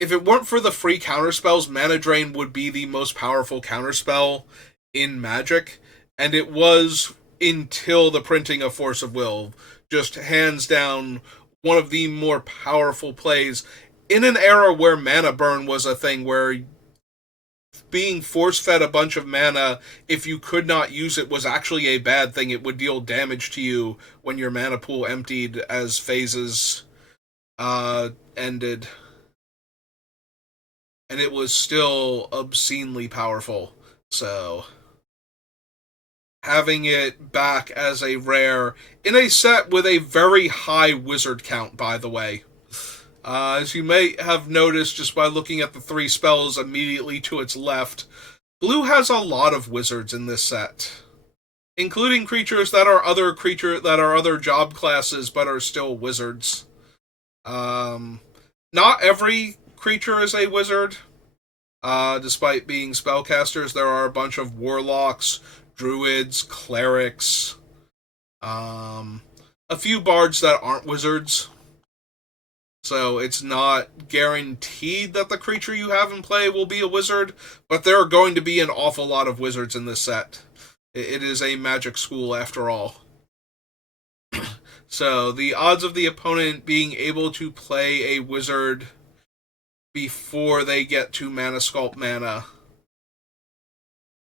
it weren't for the free counterspells, Mana Drain would be the most powerful counterspell in Magic, and it was until the printing of Force of Will. Just hands down one of the more powerful plays in an era where mana burn was a thing, where being force fed a bunch of mana, if you could not use it, was actually a bad thing. It would deal damage to you when your mana pool emptied as phases ended. And it was still obscenely powerful. So, having it back as a rare in a set with a very high wizard count, by the way. As you may have noticed just by looking at the three spells immediately to its left, blue has a lot of wizards in this set, including creatures that are other job classes but are still wizards. Not every creature is a wizard. Despite being spellcasters, there are a bunch of warlocks, druids, clerics, a few bards that aren't wizards. So it's not guaranteed that the creature you have in play will be a wizard, but there are going to be an awful lot of wizards in this set. It is a magic school after all. So the odds of the opponent being able to play a wizard before they get to Mana Sculpt mana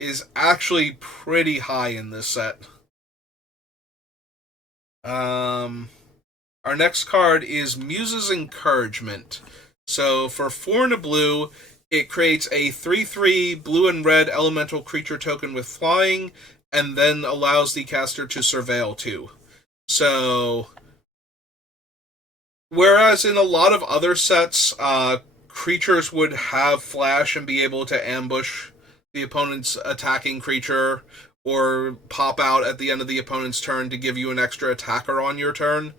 is actually pretty high in this set. Our next card is Muse's Encouragement. So for 4 and a blue, it creates a 3/3 blue and red elemental creature token with flying, and then allows the caster to surveil 2. So, whereas in a lot of other sets, creatures would have flash and be able to ambush the opponent's attacking creature, or pop out at the end of the opponent's turn to give you an extra attacker on your turn.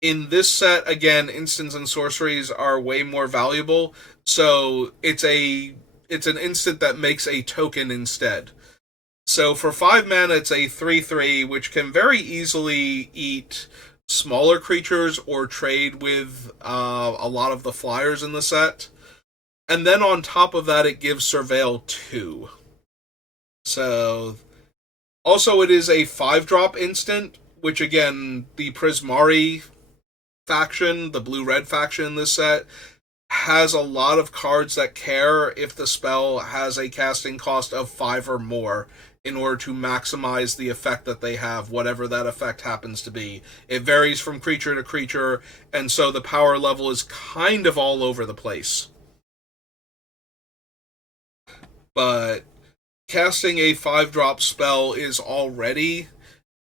In this set, again, instants and sorceries are way more valuable, so it's an instant that makes a token instead. So for 5 mana, it's a 3/3, which can very easily eat smaller creatures or trade with a lot of the flyers in the set. And then on top of that, it gives Surveil 2. So, also it is a 5-drop instant, which again, the Prismari faction, the blue-red faction in this set, has a lot of cards that care if the spell has a casting cost of 5 or more in order to maximize the effect that they have, whatever that effect happens to be. It varies from creature to creature, and so the power level is kind of all over the place. But casting a 5-drop spell is already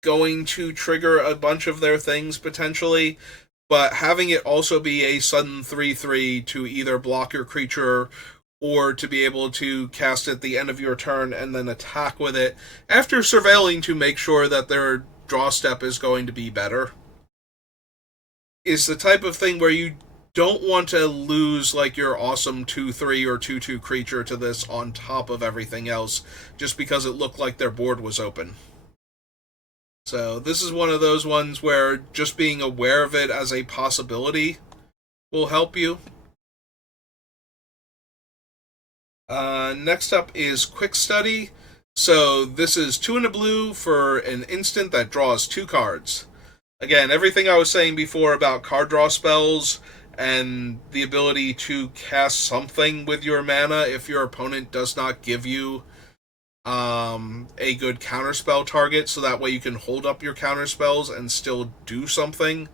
going to trigger a bunch of their things, potentially, but having it also be a sudden 3/3 to either block your creature or to be able to cast at the end of your turn and then attack with it after surveilling to make sure that their draw step is going to be better, is the type of thing where you don't want to lose like your awesome 2/3 or 2/2 creature to this on top of everything else just because it looked like their board was open. So this is one of those ones where just being aware of it as a possibility will help you. Next up is Quick Study. So this is 2 in a blue for an instant that draws 2 cards. Again, everything I was saying before about card draw spells and the ability to cast something with your mana if your opponent does not give you a good counterspell target, so that way you can hold up your counterspells and still do something.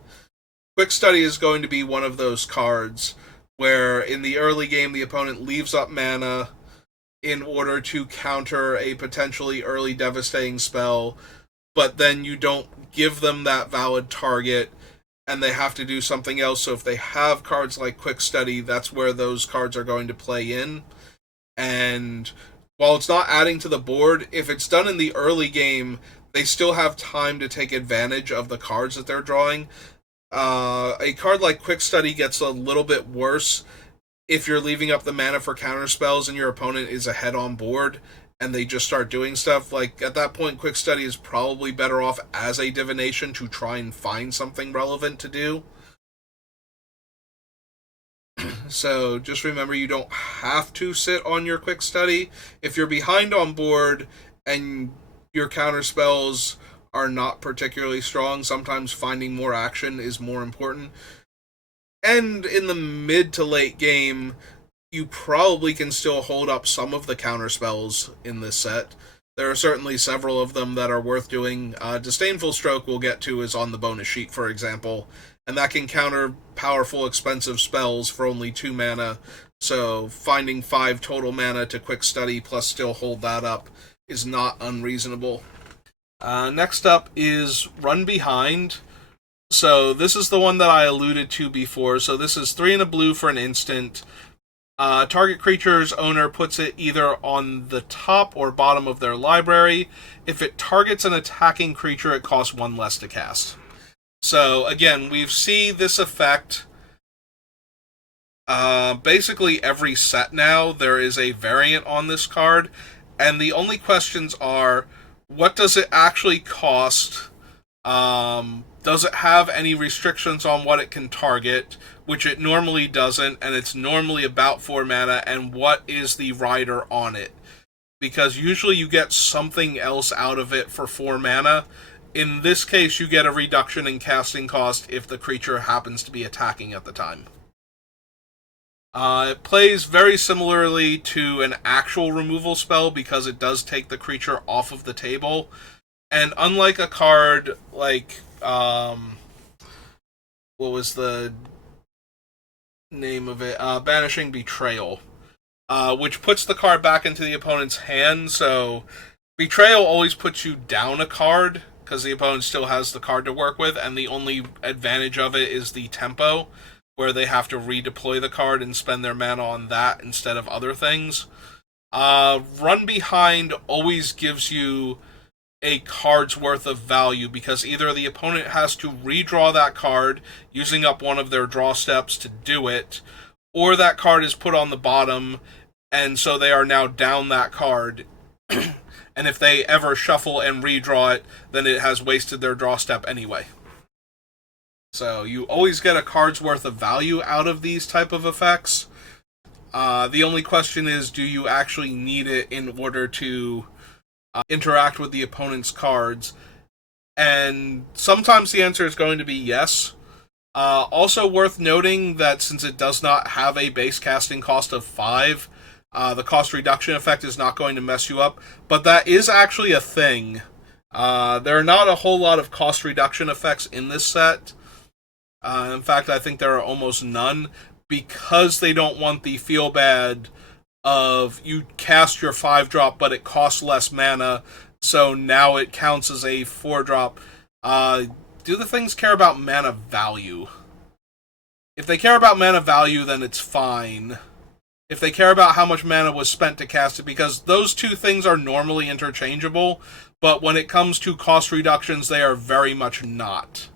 Quick Study is going to be one of those cards where in the early game the opponent leaves up mana in order to counter a potentially early devastating spell, but then you don't give them that valid target and they have to do something else. So if they have cards like Quick Study, that's where those cards are going to play in. And while it's not adding to the board, if it's done in the early game, they still have time to take advantage of the cards that they're drawing. A card like Quick Study gets a little bit worse if you're leaving up the mana for counterspells and your opponent is ahead on board and they just start doing stuff. Like, at that point, Quick Study is probably better off as a divination to try and find something relevant to do. So just remember, you don't have to sit on your Quick Study. If you're behind on board and your counterspells are not particularly strong, sometimes finding more action is more important. And in the mid to late game, you probably can still hold up some of the counterspells in this set. There are certainly several of them that are worth doing. Disdainful Stroke we'll get to is on the bonus sheet, for example, and that can counter powerful, expensive spells for only 2 mana, so finding 5 total mana to Quick Study plus still hold that up is not unreasonable. Next up is Run Behind. So this is the one that I alluded to before. So this is 3 in a blue for an instant. Target creature's owner puts it either on the top or bottom of their library. If it targets an attacking creature, it costs 1 less to cast. So again, we see this effect basically every set now. There is a variant on this card, and the only questions are, what does it actually cost? Does it have any restrictions on what it can target, which it normally doesn't, and it's normally about 4 mana, and what is the rider on it? Because usually you get something else out of it for 4 mana. In this case, you get a reduction in casting cost if the creature happens to be attacking at the time. It plays very similarly to an actual removal spell because it does take the creature off of the table. And unlike a card like, what was the name of it? Banishing Betrayal, which puts the card back into the opponent's hand. So Betrayal always puts you down a card because the opponent still has the card to work with, and the only advantage of it is the tempo, where they have to redeploy the card and spend their mana on that instead of other things. Run Behind always gives you a card's worth of value, because either the opponent has to redraw that card, using up one of their draw steps to do it, or that card is put on the bottom, and so they are now down that card. And if they ever shuffle and redraw it, then it has wasted their draw step anyway. So you always get a card's worth of value out of these type of effects. The only question is, do you actually need it in order to interact with the opponent's cards? And sometimes the answer is going to be yes. Also worth noting that since it does not have a base casting cost of 5, the cost reduction effect is not going to mess you up, but that is actually a thing. There are not a whole lot of cost reduction effects in this set. In fact, I think there are almost none, because they don't want the feel bad of you cast your 5-drop, but it costs less mana, so now it counts as a 4-drop. Do the things care about mana value? If they care about mana value, then it's fine. if they care about how much mana was spent to cast it, because those two things are normally interchangeable, but when it comes to cost reductions, they are very much not.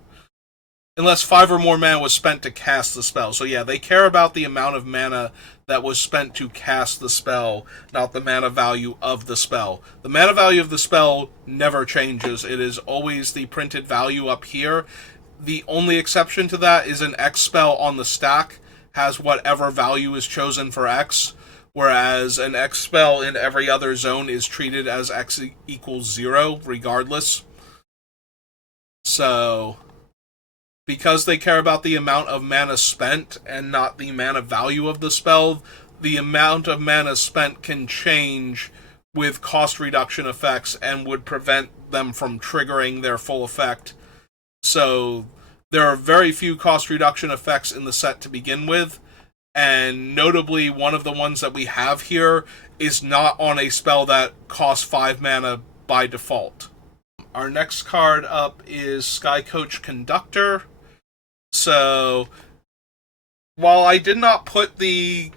Unless 5 or more mana was spent to cast the spell. So yeah, they care about the amount of mana that was spent to cast the spell, not the mana value of the spell. The mana value of the spell never changes. It is always the printed value up here. The only exception to that is an X spell on the stack has whatever value is chosen for X, whereas an X spell in every other zone is treated as X equals 0 regardless. So, because they care about the amount of mana spent and not the mana value of the spell, the amount of mana spent can change with cost reduction effects and would prevent them from triggering their full effect. So there are very few cost reduction effects in the set to begin with, and notably one of the ones that we have here is not on a spell that costs 5 mana by default. Our next card up is Skycoach Conductor. So, while I did not put the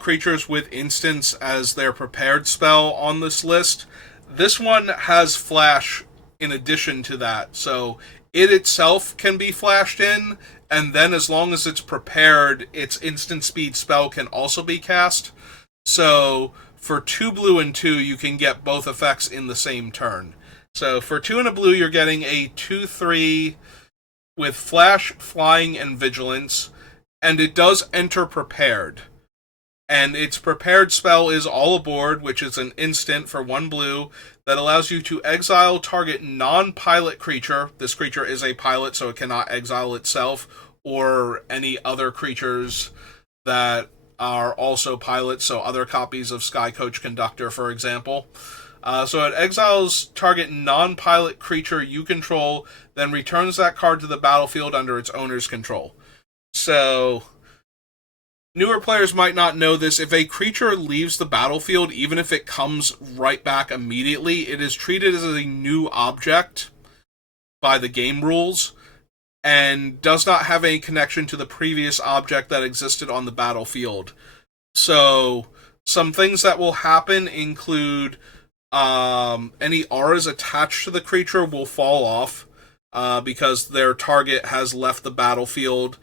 creatures with instants as their prepared spell on this list, this one has flash in addition to that. So, it itself can be flashed in, and then as long as it's prepared, its instant speed spell can also be cast. So, for 2 blue and 2, you can get both effects in the same turn. So, for 2 and a blue, you're getting a 2/3 with Flash, Flying, and Vigilance, and it does enter prepared. And its prepared spell is All Aboard, which is an instant for 1 blue, that allows you to exile target non-pilot creature. This creature is a pilot, so it cannot exile itself, or any other creatures that are also pilots, so other copies of Skycoach Conductor, for example. So it exiles target non-pilot creature you control, then returns that card to the battlefield under its owner's control. So, newer players might not know this. If a creature leaves the battlefield, even if it comes right back immediately, it is treated as a new object by the game rules, and does not have any connection to the previous object that existed on the battlefield. So, some things that will happen include any auras attached to the creature will fall off because their target has left the battlefield,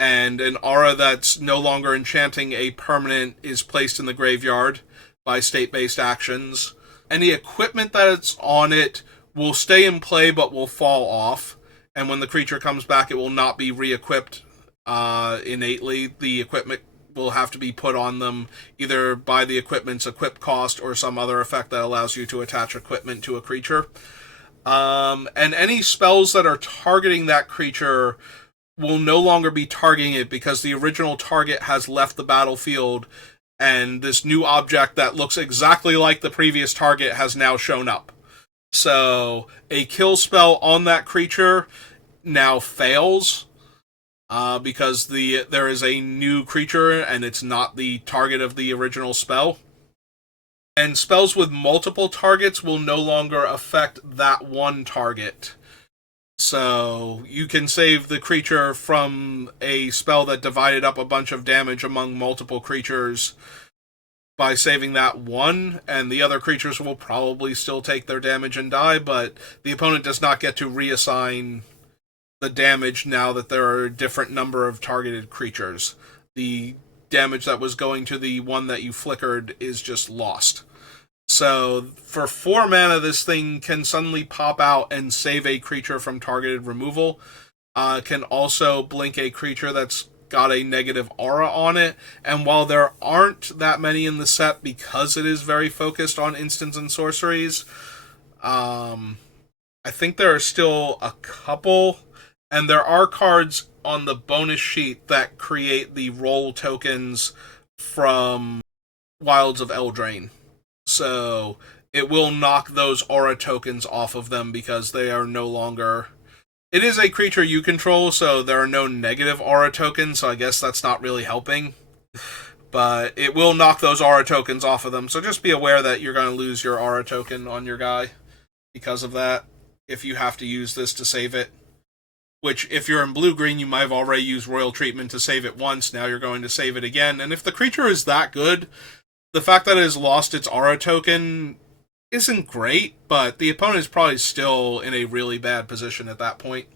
and an aura that's no longer enchanting a permanent is placed in the graveyard by state-based actions. Any equipment that's on it will stay in play but will fall off, and when the creature comes back, it will not be re-equipped innately. The equipment will have to be put on them either by the equipment's equip cost or some other effect that allows you to attach equipment to a creature. And any spells that are targeting that creature will no longer be targeting it because the original target has left the battlefield, and this new object that looks exactly like the previous target has now shown up. So a kill spell on that creature now fails because there is a new creature and it's not the target of the original spell. And spells with multiple targets will no longer affect that one target. So you can save the creature from a spell that divided up a bunch of damage among multiple creatures by saving that one, and the other creatures will probably still take their damage and die, but the opponent does not get to reassign the damage now that there are a different number of targeted creatures. The damage that was going to the one that you flickered is just lost. So, for 4 mana, this thing can suddenly pop out and save a creature from targeted removal. Can also blink a creature that's got a negative aura on it. And while there aren't that many in the set because it is very focused on instants and sorceries, I think there are still a couple. And there are cards on the bonus sheet that create the roll tokens from Wilds of Eldraine. So it will knock those aura tokens off of them because they are no longer... It is a creature you control, so there are no negative aura tokens, so I guess that's not really helping. But it will knock those aura tokens off of them, so just be aware that you're going to lose your aura token on your guy because of that, if you have to use this to save it. which if you're in blue-green, you might have already used Royal Treatment to save it once, now you're going to save it again, and if the creature is that good, the fact that it has lost its aura token isn't great, but the opponent is probably still in a really bad position at that point.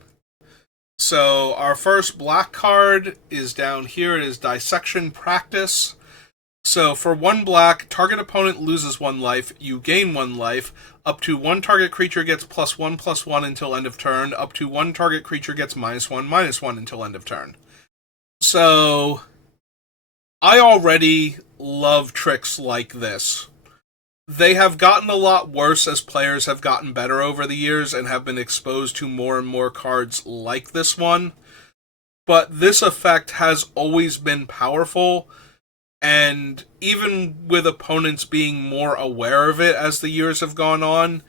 So our first black card is down here. It is Dissection Practice. So for 1 black, target opponent loses 1 life, you gain 1 life, up to 1 target creature gets +1/+1 until end of turn, up to 1 target creature gets -1/-1 until end of turn. So I already love tricks like this. They have gotten a lot worse as players have gotten better over the years and have been exposed to more and more cards like this one. But this effect has always been powerful, and even with opponents being more aware of it as the years have gone on,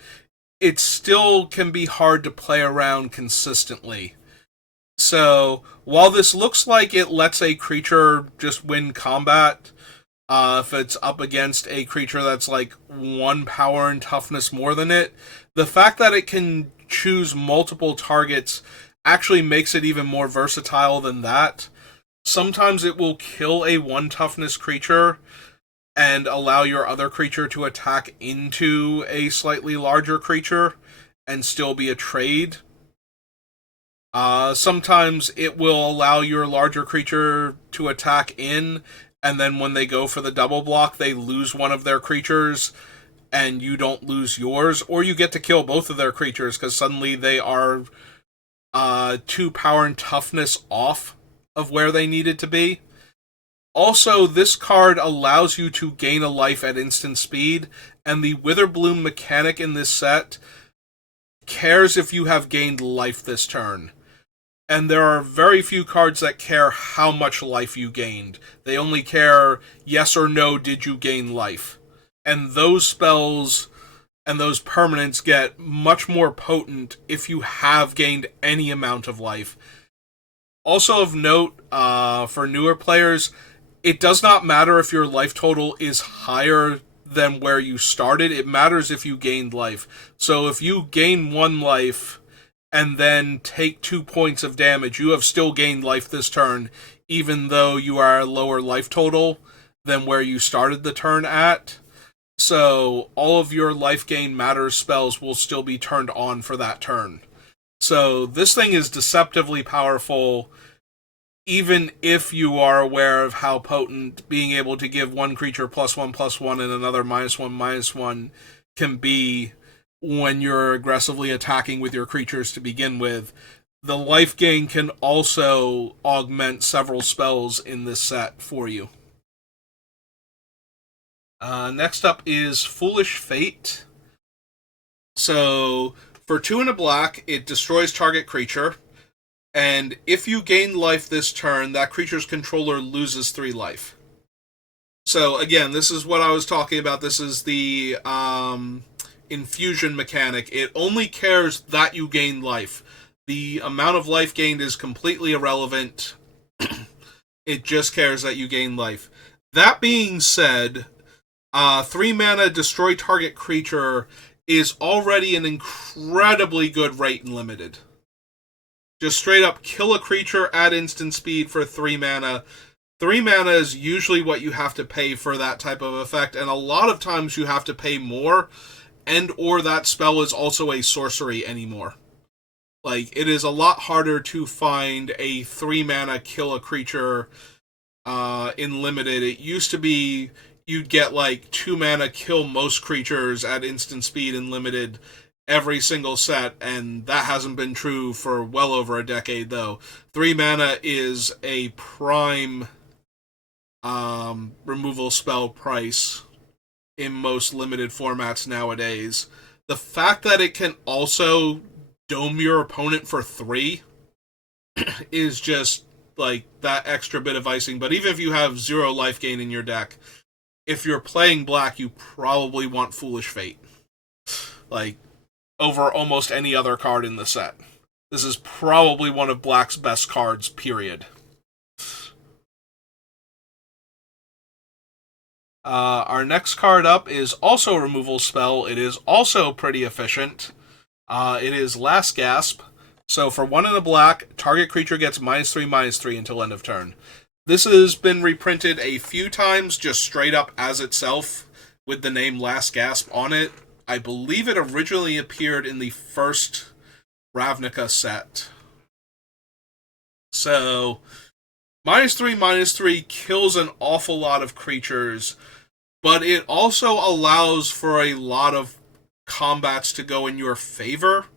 it still can be hard to play around consistently. So, while this looks like it lets a creature just win combat, if it's up against a creature that's like 1 power and toughness more than it, the fact that it can choose multiple targets actually makes it even more versatile than that. Sometimes it will kill a 1 toughness creature and allow your other creature to attack into a slightly larger creature and still be a trade. Sometimes it will allow your larger creature to attack in, and then when they go for the double block, they lose one of their creatures, and you don't lose yours, or you get to kill both of their creatures, because suddenly they are 2 power and toughness off of where they needed to be. Also, this card allows you to gain a life at instant speed, and the Witherbloom mechanic in this set cares if you have gained life this turn. And there are very few cards that care how much life you gained. They only care yes or no, did you gain life? And those spells and those permanents get much more potent if you have gained any amount of life. Also of note, for newer players, it does not matter if your life total is higher than where you started. It matters if you gained life. So if you gain 1 life and then take 2 points of damage, you have still gained life this turn, even though you are a lower life total than where you started the turn at. So all of your life gain matters spells will still be turned on for that turn. So this thing is deceptively powerful, even if you are aware of how potent being able to give 1 creature +1/+1 and another -1/-1 can be when you're aggressively attacking with your creatures to begin with. The life gain can also augment several spells in this set for you. Next up is Foolish Fate. So, for 2 and a black, it destroys target creature, and if you gain life this turn, that creature's controller loses 3 life. So, again, this is what I was talking about. This is the infusion mechanic. It only cares that you gain life. The amount of life gained is completely irrelevant. It just cares that you gain life. That being said, 3 mana destroy target creature is already an incredibly good rate in limited. Just straight up kill a creature at instant speed for 3 mana. 3 mana is usually what you have to pay for that type of effect, and a lot of times you have to pay more, and or that spell is also a sorcery anymore. Like, it is a lot harder to find a 3 mana kill a creature in limited. It used to be you'd get like 2 mana kill most creatures at instant speed in limited every single set, and that hasn't been true for well over a decade, though. 3 mana is a prime removal spell price in most limited formats nowadays. The fact that it can also dome your opponent for 3 is just like that extra bit of icing. But even if you have 0 life gain in your deck, if you're playing black, you probably want Foolish Fate, like, over almost any other card in the set. This is probably one of black's best cards, period. Our next card up is also a removal spell. It is also pretty efficient. It is Last Gasp. So for 1 and a black, target creature gets -3/-3 until end of turn. This has been reprinted a few times, just straight up as itself, with the name Last Gasp on it. I believe it originally appeared in the first Ravnica set. So, -3/-3 kills an awful lot of creatures, but it also allows for a lot of combats to go in your favor.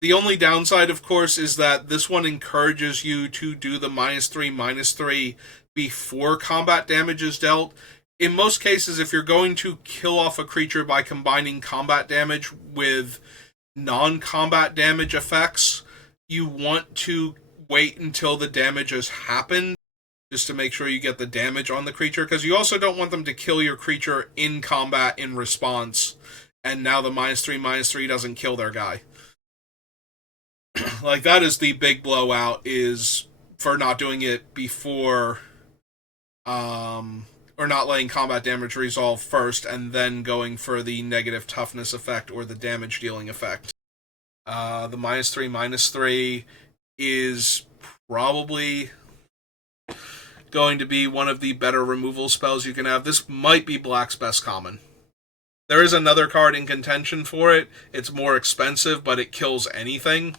The only downside, of course, is that this one encourages you to do the -3/-3 before combat damage is dealt. In most cases, if you're going to kill off a creature by combining combat damage with non-combat damage effects, you want to wait until the damage has happened, just to make sure you get the damage on the creature, because you also don't want them to kill your creature in combat in response, and now the -3/-3 doesn't kill their guy. Like, that is the big blowout, is for not doing it before, or not letting combat damage resolve first, and then going for the negative toughness effect or the damage dealing effect. The -3/-3 is probably going to be one of the better removal spells you can have. This might be Black's best common. There is another card in contention for it. It's more expensive, but it kills anything.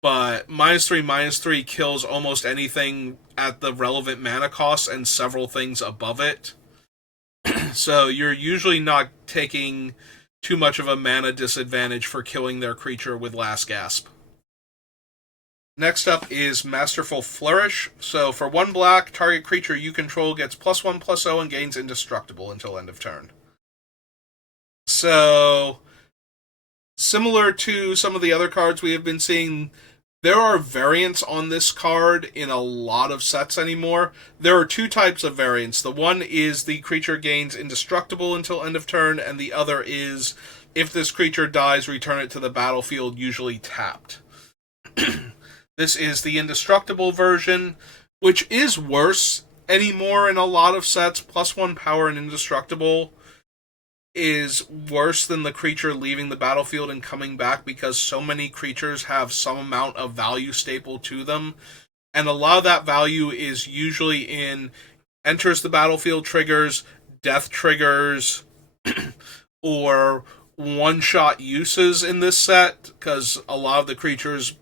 But -3/-3 kills almost anything at the relevant mana cost and several things above it. So you're usually not taking too much of a mana disadvantage for killing their creature with Last Gasp. Next up is Masterful Flourish. So for 1 black, target creature you control gets +1/+0 and gains indestructible until end of turn. So, similar to some of the other cards we have been seeing, there are variants on this card in a lot of sets anymore. There are 2 types of variants. The one is the creature gains indestructible until end of turn, and the other is, if this creature dies, return it to the battlefield, usually tapped. This is the indestructible version, which is worse anymore in a lot of sets. +1 power and indestructible is worse than the creature leaving the battlefield and coming back, because so many creatures have some amount of value staple to them, and a lot of that value is usually in enters the battlefield triggers, death triggers, or one-shot uses in this set, because a lot of the creatures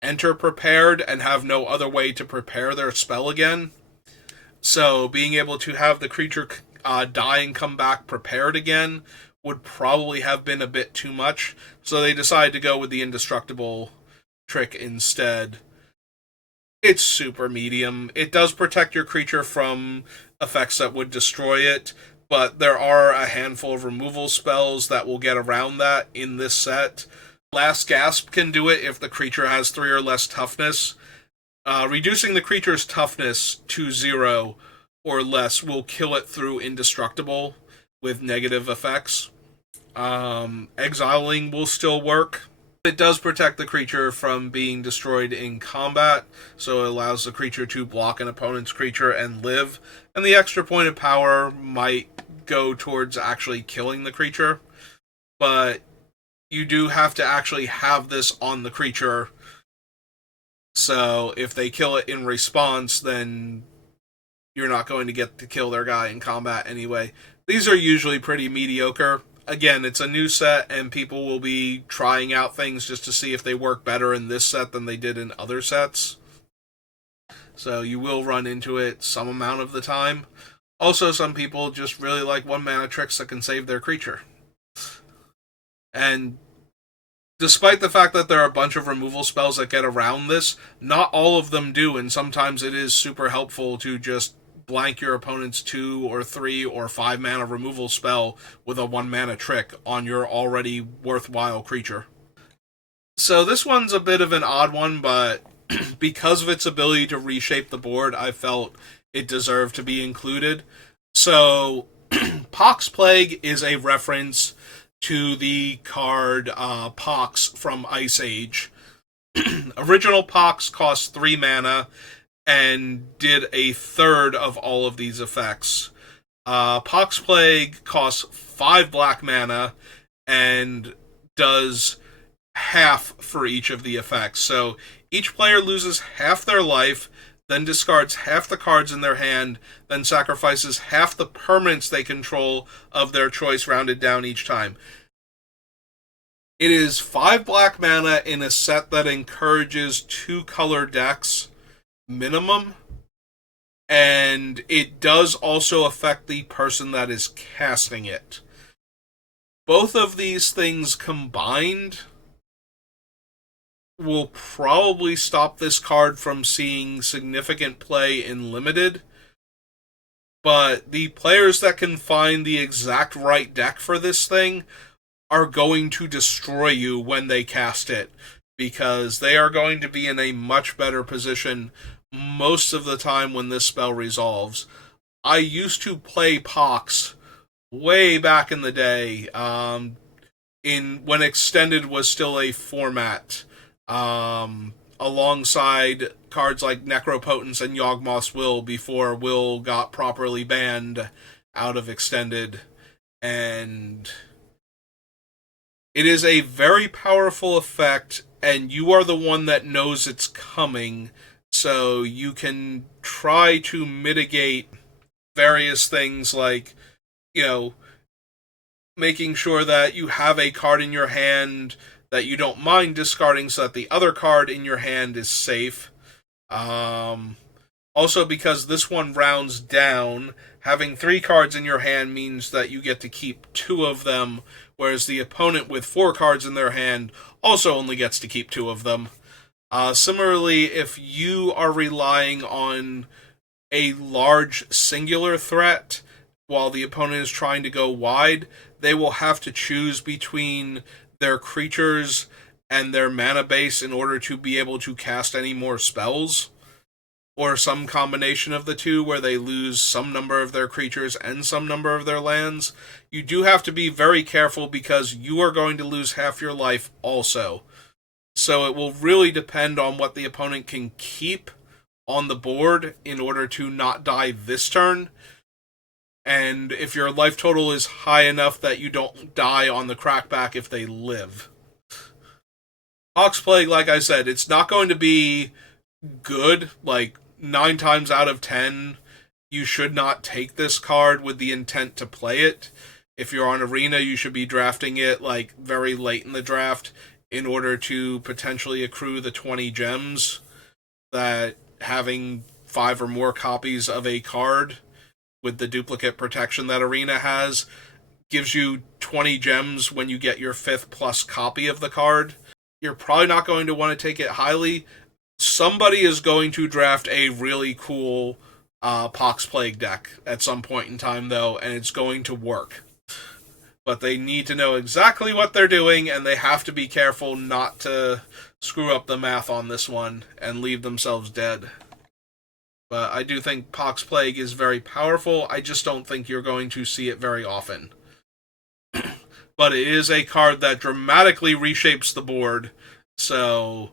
enter prepared and have no other way to prepare their spell again. So being able to have the creature die and come back prepared again would probably have been a bit too much, so they decided to go with the indestructible trick instead. It's super medium. It does protect your creature from effects that would destroy it, but there are a handful of removal spells that will get around that in this set. Last Gasp can do it if the creature has 3 or less toughness. Reducing the creature's toughness to 0 or less will kill it through indestructible with negative effects. Exiling will still work. It does protect the creature from being destroyed in combat, so it allows the creature to block an opponent's creature and live, and the extra point of power might go towards actually killing the creature, but you do have to actually have this on the creature, so if they kill it in response, then you're not going to get to kill their guy in combat anyway. These are usually pretty mediocre. Again, it's a new set, and people will be trying out things just to see if they work better in this set than they did in other sets. So you will run into it some amount of the time. Also, some people just really like 1-mana tricks that can save their creature. And despite the fact that there are a bunch of removal spells that get around this, not all of them do, and sometimes it is super helpful to just blank your opponent's 2 or 3 or 5 mana removal spell with a 1-mana trick on your already worthwhile creature. So this one's a bit of an odd one, but because of its ability to reshape the board, I felt it deserved to be included. So Pox Plague is a reference to the card Pox from Ice Age. Original Pox cost 3 mana and did a third of all of these effects. Pox Plague costs 5 black mana and does half for each of the effects. So each player loses half their life, then discards half the cards in their hand, then sacrifices half the permanents they control of their choice, rounded down each time. It is 5 black mana in a set that encourages 2 color decks minimum, and it does also affect the person that is casting it. Both of these things combined will probably stop this card from seeing significant play in Limited, but the players that can find the exact right deck for this thing are going to destroy you when they cast it, because they are going to be in a much better position most of the time when this spell resolves. I used to play Pox way back in the day, in when Extended was still a format, alongside cards like Necropotence and Yawgmoth's Will before Will got properly banned out of Extended, and it is a very powerful effect, and you are the one that knows it's coming, so you can try to mitigate various things like, making sure that you have a card in your hand that you don't mind discarding so that the other card in your hand is safe. Also, because this one rounds down, having 3 cards in your hand means that you get to keep 2 of them, whereas the opponent with 4 cards in their hand also only gets to keep 2 of them. Similarly, if you are relying on a large singular threat while the opponent is trying to go wide, they will have to choose between their creatures and their mana base in order to be able to cast any more spells, or some combination of the two where they lose some number of their creatures and some number of their lands. You do have to be very careful because you are going to lose half your life also. So it will really depend on what the opponent can keep on the board in order to not die this turn. And if your life total is high enough that you don't die on the crackback if they live. Pox Plague, like I said, it's not going to be good. Like, 9 times out of 10, you should not take this card with the intent to play it. If you're on Arena, you should be drafting it, like, very late in the draft in order to potentially accrue the 20 gems that having 5 or more copies of a card with the duplicate protection that Arena has gives you 20 gems when you get your 5th plus copy of the card. You're probably not going to want to take it highly. Somebody is going to draft a really cool Pox Plague deck at some point in time, though, and it's going to work. But they need to know exactly what they're doing, and they have to be careful not to screw up the math on this one and leave themselves dead. But I do think Pox Plague is very powerful. I just don't think you're going to see it very often. But it is a card that dramatically reshapes the board, so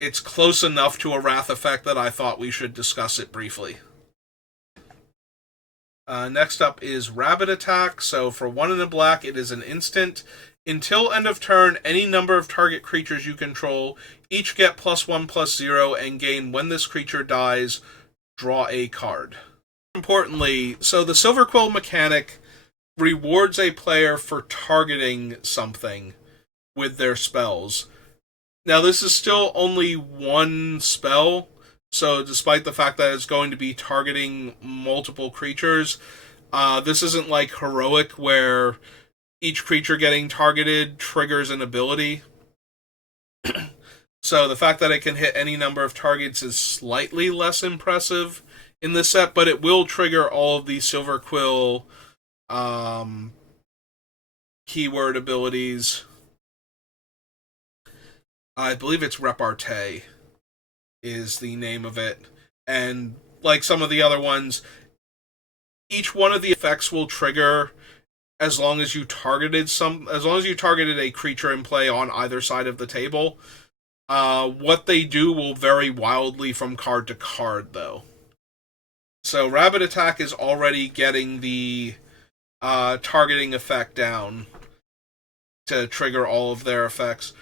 it's close enough to a Wrath effect that I thought we should discuss it briefly. Next up is Rabbit Attack. So for 1 and a black, it is an instant. Until end of turn, any number of target creatures you control each get +1/+0 and gain when this creature dies, draw a card. Importantly, so the Silver Quill mechanic rewards a player for targeting something with their spells. Now, this is still only 1 spell, so despite the fact that it's going to be targeting multiple creatures, this isn't like Heroic where each creature getting targeted triggers an ability. So the fact that it can hit any number of targets is slightly less impressive in this set, but it will trigger all of the Silver Quill keyword abilities. I believe it's Repartee is the name of it. And like some of the other ones, each one of the effects will trigger as long as you targeted a creature in play on either side of the table. What they do will vary wildly from card to card, though. So Rabbit Attack is already getting the targeting effect down to trigger all of their effects.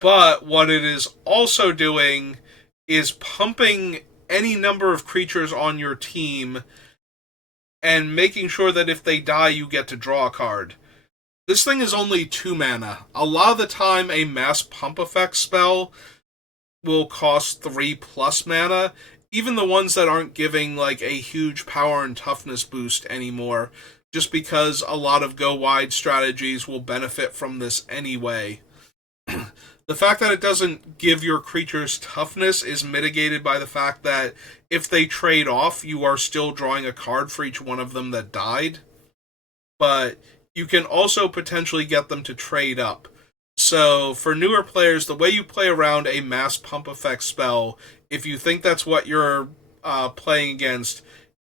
But what it is also doing is pumping any number of creatures on your team and making sure that if they die, you get to draw a card. This thing is only 2 mana. A lot of the time, a mass pump effect spell will cost 3+ mana. Even the ones that aren't giving like a huge power and toughness boost anymore, just because a lot of go wide strategies will benefit from this anyway. The fact that it doesn't give your creatures toughness is mitigated by the fact that if they trade off, you are still drawing a card for each one of them that died. But you can also potentially get them to trade up. So for newer players, the way you play around a mass pump effect spell, if you think that's what you're playing against,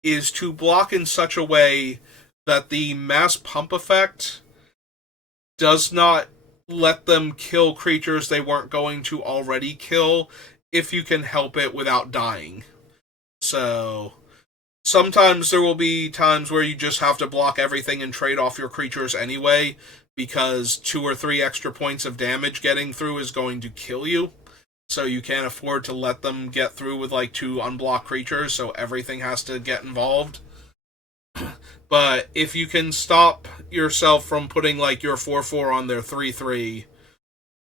is to block in such a way that the mass pump effect does not let them kill creatures they weren't going to already kill if you can help it without dying. So sometimes there will be times where you just have to block everything and trade off your creatures anyway, because 2 or 3 extra points of damage getting through is going to kill you. So you can't afford to let them get through with like 2 unblocked creatures, so everything has to get involved. But if you can stop yourself from putting like your 4/4 on their 3/3,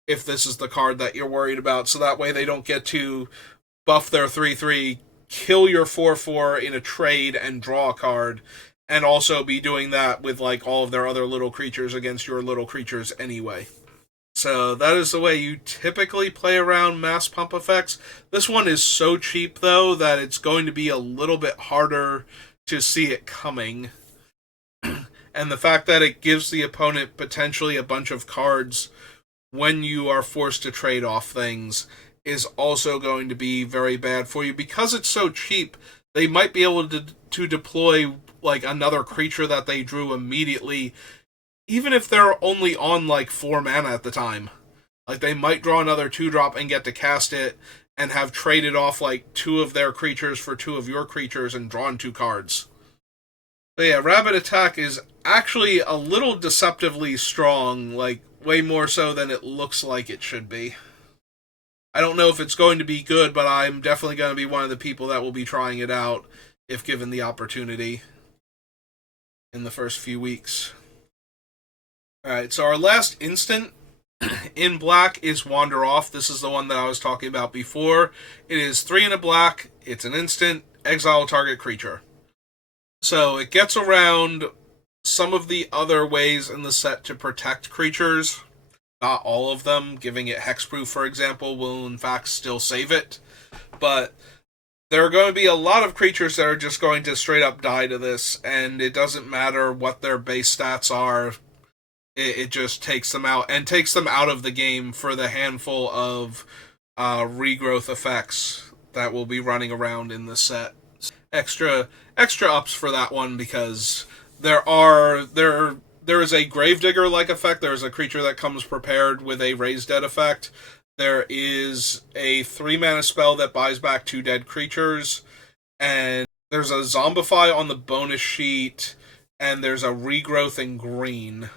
if this is the card that you're worried about, so that way they don't get to buff their 3/3, kill your 4/4 in a trade and draw a card, and also be doing that with like all of their other little creatures against your little creatures anyway. So that is the way you typically play around mass pump effects. This one is so cheap though that it's going to be a little bit harder to see it coming. And the fact that it gives the opponent potentially a bunch of cards when you are forced to trade off things is also going to be very bad for you. Because it's so cheap, they might be able to deploy like another creature that they drew immediately, even if they're only on like 4 mana at the time. Like they might draw another 2-drop and get to cast it and have traded off like 2 of their creatures for 2 of your creatures and drawn 2 cards. So yeah, Rabid Attack is actually a little deceptively strong, like way more so than it looks like it should be. I don't know if it's going to be good, but I'm definitely going to be one of the people that will be trying it out if given the opportunity in the first few weeks. Alright, so our last instant in black is Wander Off. This is the one that I was talking about before. It is 3 in a black, it's an instant, exile target creature. So it gets around some of the other ways in the set to protect creatures. Not all of them. Giving it hexproof, for example, will in fact still save it. But there are going to be a lot of creatures that are just going to straight up die to this, and it doesn't matter what their base stats are. It just takes them out, and takes them out of the game for the handful of regrowth effects that will be running around in the set. Extra ups for that one, because there is a Gravedigger like effect. There is a creature that comes prepared with a Raise Dead effect. There is a 3 mana spell that buys back 2 dead creatures, and there's a Zombify on the bonus sheet, and there's a Regrowth in green.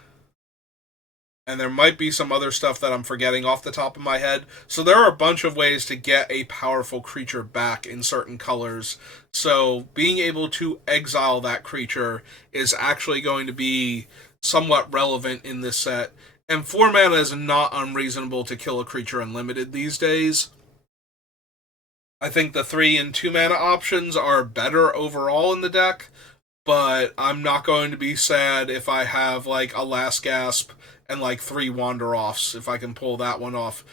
And there might be some other stuff that I'm forgetting off the top of my head. So there are a bunch of ways to get a powerful creature back in certain colors. So being able to exile that creature is actually going to be somewhat relevant in this set. And 4 mana is not unreasonable to kill a creature unlimited these days. I think the 3 and 2 mana options are better overall in the deck, but I'm not going to be sad if I have like a Last Gasp and like 3 Wander-Offs, if I can pull that one off.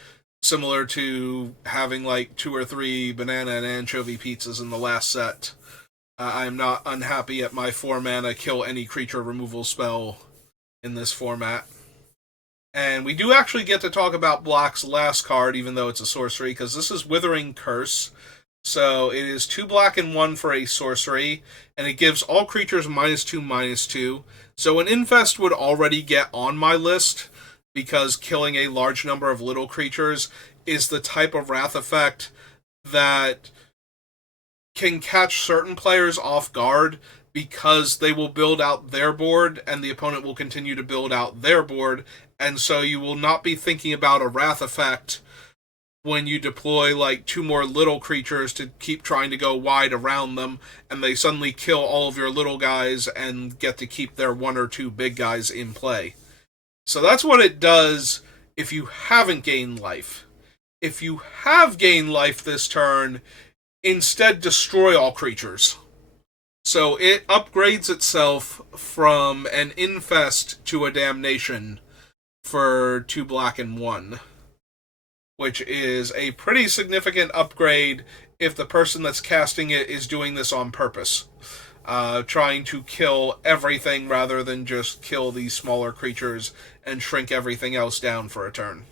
Similar to having like 2 or 3 banana and anchovy pizzas in the last set. I'm not unhappy at my 4 mana kill any creature removal spell in this format. And we do actually get to talk about Black's last card, even though it's a sorcery, because this is Withering Curse. So it is 2 black and 1 for a sorcery, and it gives all creatures -2/-2. So an Infest would already get on my list, because killing a large number of little creatures is the type of Wrath effect that can catch certain players off guard, because they will build out their board, and the opponent will continue to build out their board And so you will not be thinking about a wrath effect when you deploy like 2 more little creatures to keep trying to go wide around them, and they suddenly kill all of your little guys and get to keep their 1 or 2 big guys in play. So that's what it does if you haven't gained life. If you have gained life this turn, instead destroy all creatures. So it upgrades itself from an infest to a damnation for 2 black and 1, which is a pretty significant upgrade if the person that's casting it is doing this on purpose, trying to kill everything rather than just kill these smaller creatures and shrink everything else down for a turn.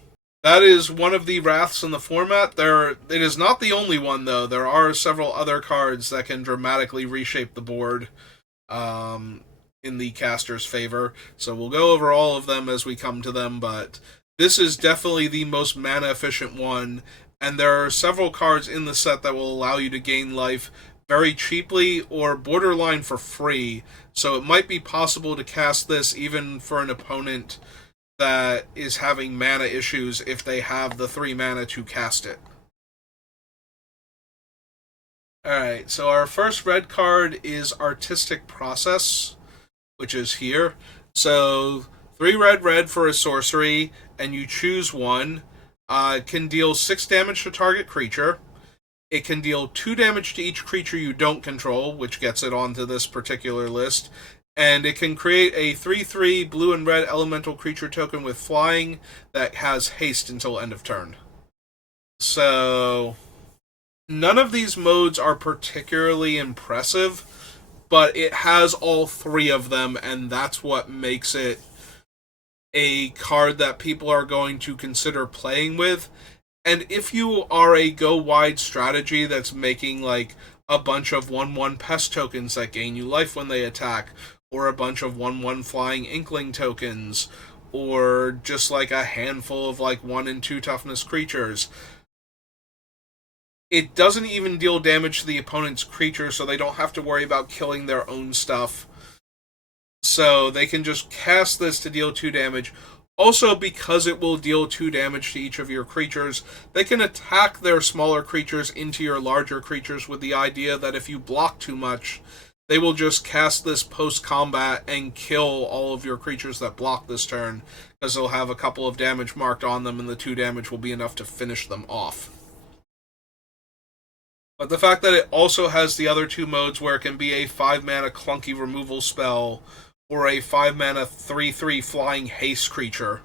That is one of the wraths in the format. It is not the only one, though. There are several other cards that can dramatically reshape the board in the caster's favor. So we'll go over all of them as we come to them, but this is definitely the most mana efficient one, and there are several cards in the set that will allow you to gain life very cheaply or borderline for free, so it might be possible to cast this even for an opponent that is having mana issues if they have the 3 mana to cast it. Alright, so our first red card is Artistic Process, which is here. So 3 red for a sorcery, and you choose one. It can deal 6 damage to target creature. It can deal 2 damage to each creature you don't control, which gets it onto this particular list. And it can create a 3/3 blue and red elemental creature token with flying that has haste until end of turn. So none of these modes are particularly impressive, but it has all 3 of them, and that's what makes it a card that people are going to consider playing with. And if you are a go wide strategy that's making like a bunch of 1/1 pest tokens that gain you life when they attack, or a bunch of 1/1 flying inkling tokens, or just like a handful of like 1 and 2 toughness creatures, it doesn't even deal damage to the opponent's creature, so they don't have to worry about killing their own stuff. So they can just cast this to deal 2 damage. Also, because it will deal 2 damage to each of your creatures, they can attack their smaller creatures into your larger creatures with the idea that if you block too much, they will just cast this post-combat and kill all of your creatures that block this turn, because they'll have a couple of damage marked on them, and the 2 damage will be enough to finish them off. But the fact that it also has the other 2 modes where it can be a 5-mana clunky removal spell, or a 5-mana 3/3 flying haste creature,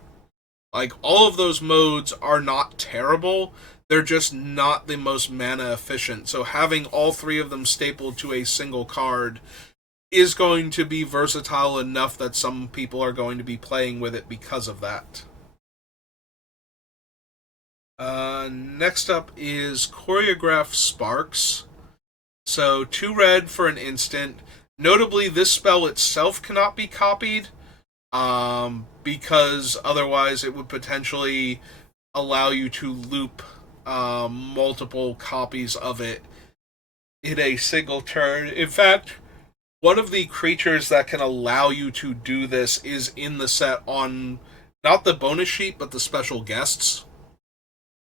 like, all of those modes are not terrible, they're just not the most mana efficient. So having all 3 of them stapled to a single card is going to be versatile enough that some people are going to be playing with it because of that. Next up is Choreograph Sparks. So 2 red for an instant. Notably, this spell itself cannot be copied, because otherwise it would potentially allow you to loop multiple copies of it in a single turn. In fact, one of the creatures that can allow you to do this is in the set on not the bonus sheet, but the special guests.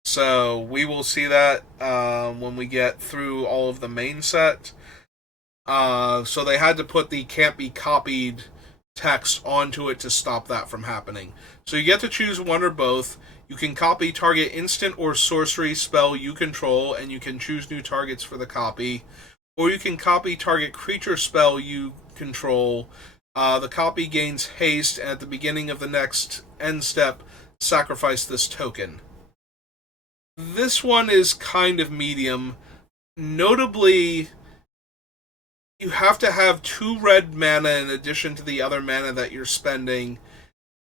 So we will see that when we get through all of the main set. So they had to put the can't be copied text onto it to stop that from happening. So you get to choose one or both. You can copy target instant or sorcery spell you control, and you can choose new targets for the copy. Or you can copy target creature spell you control. The copy gains haste, and at the beginning of the next end step, sacrifice this token. This one is kind of medium. Notably, you have to have 2 red mana in addition to the other mana that you're spending.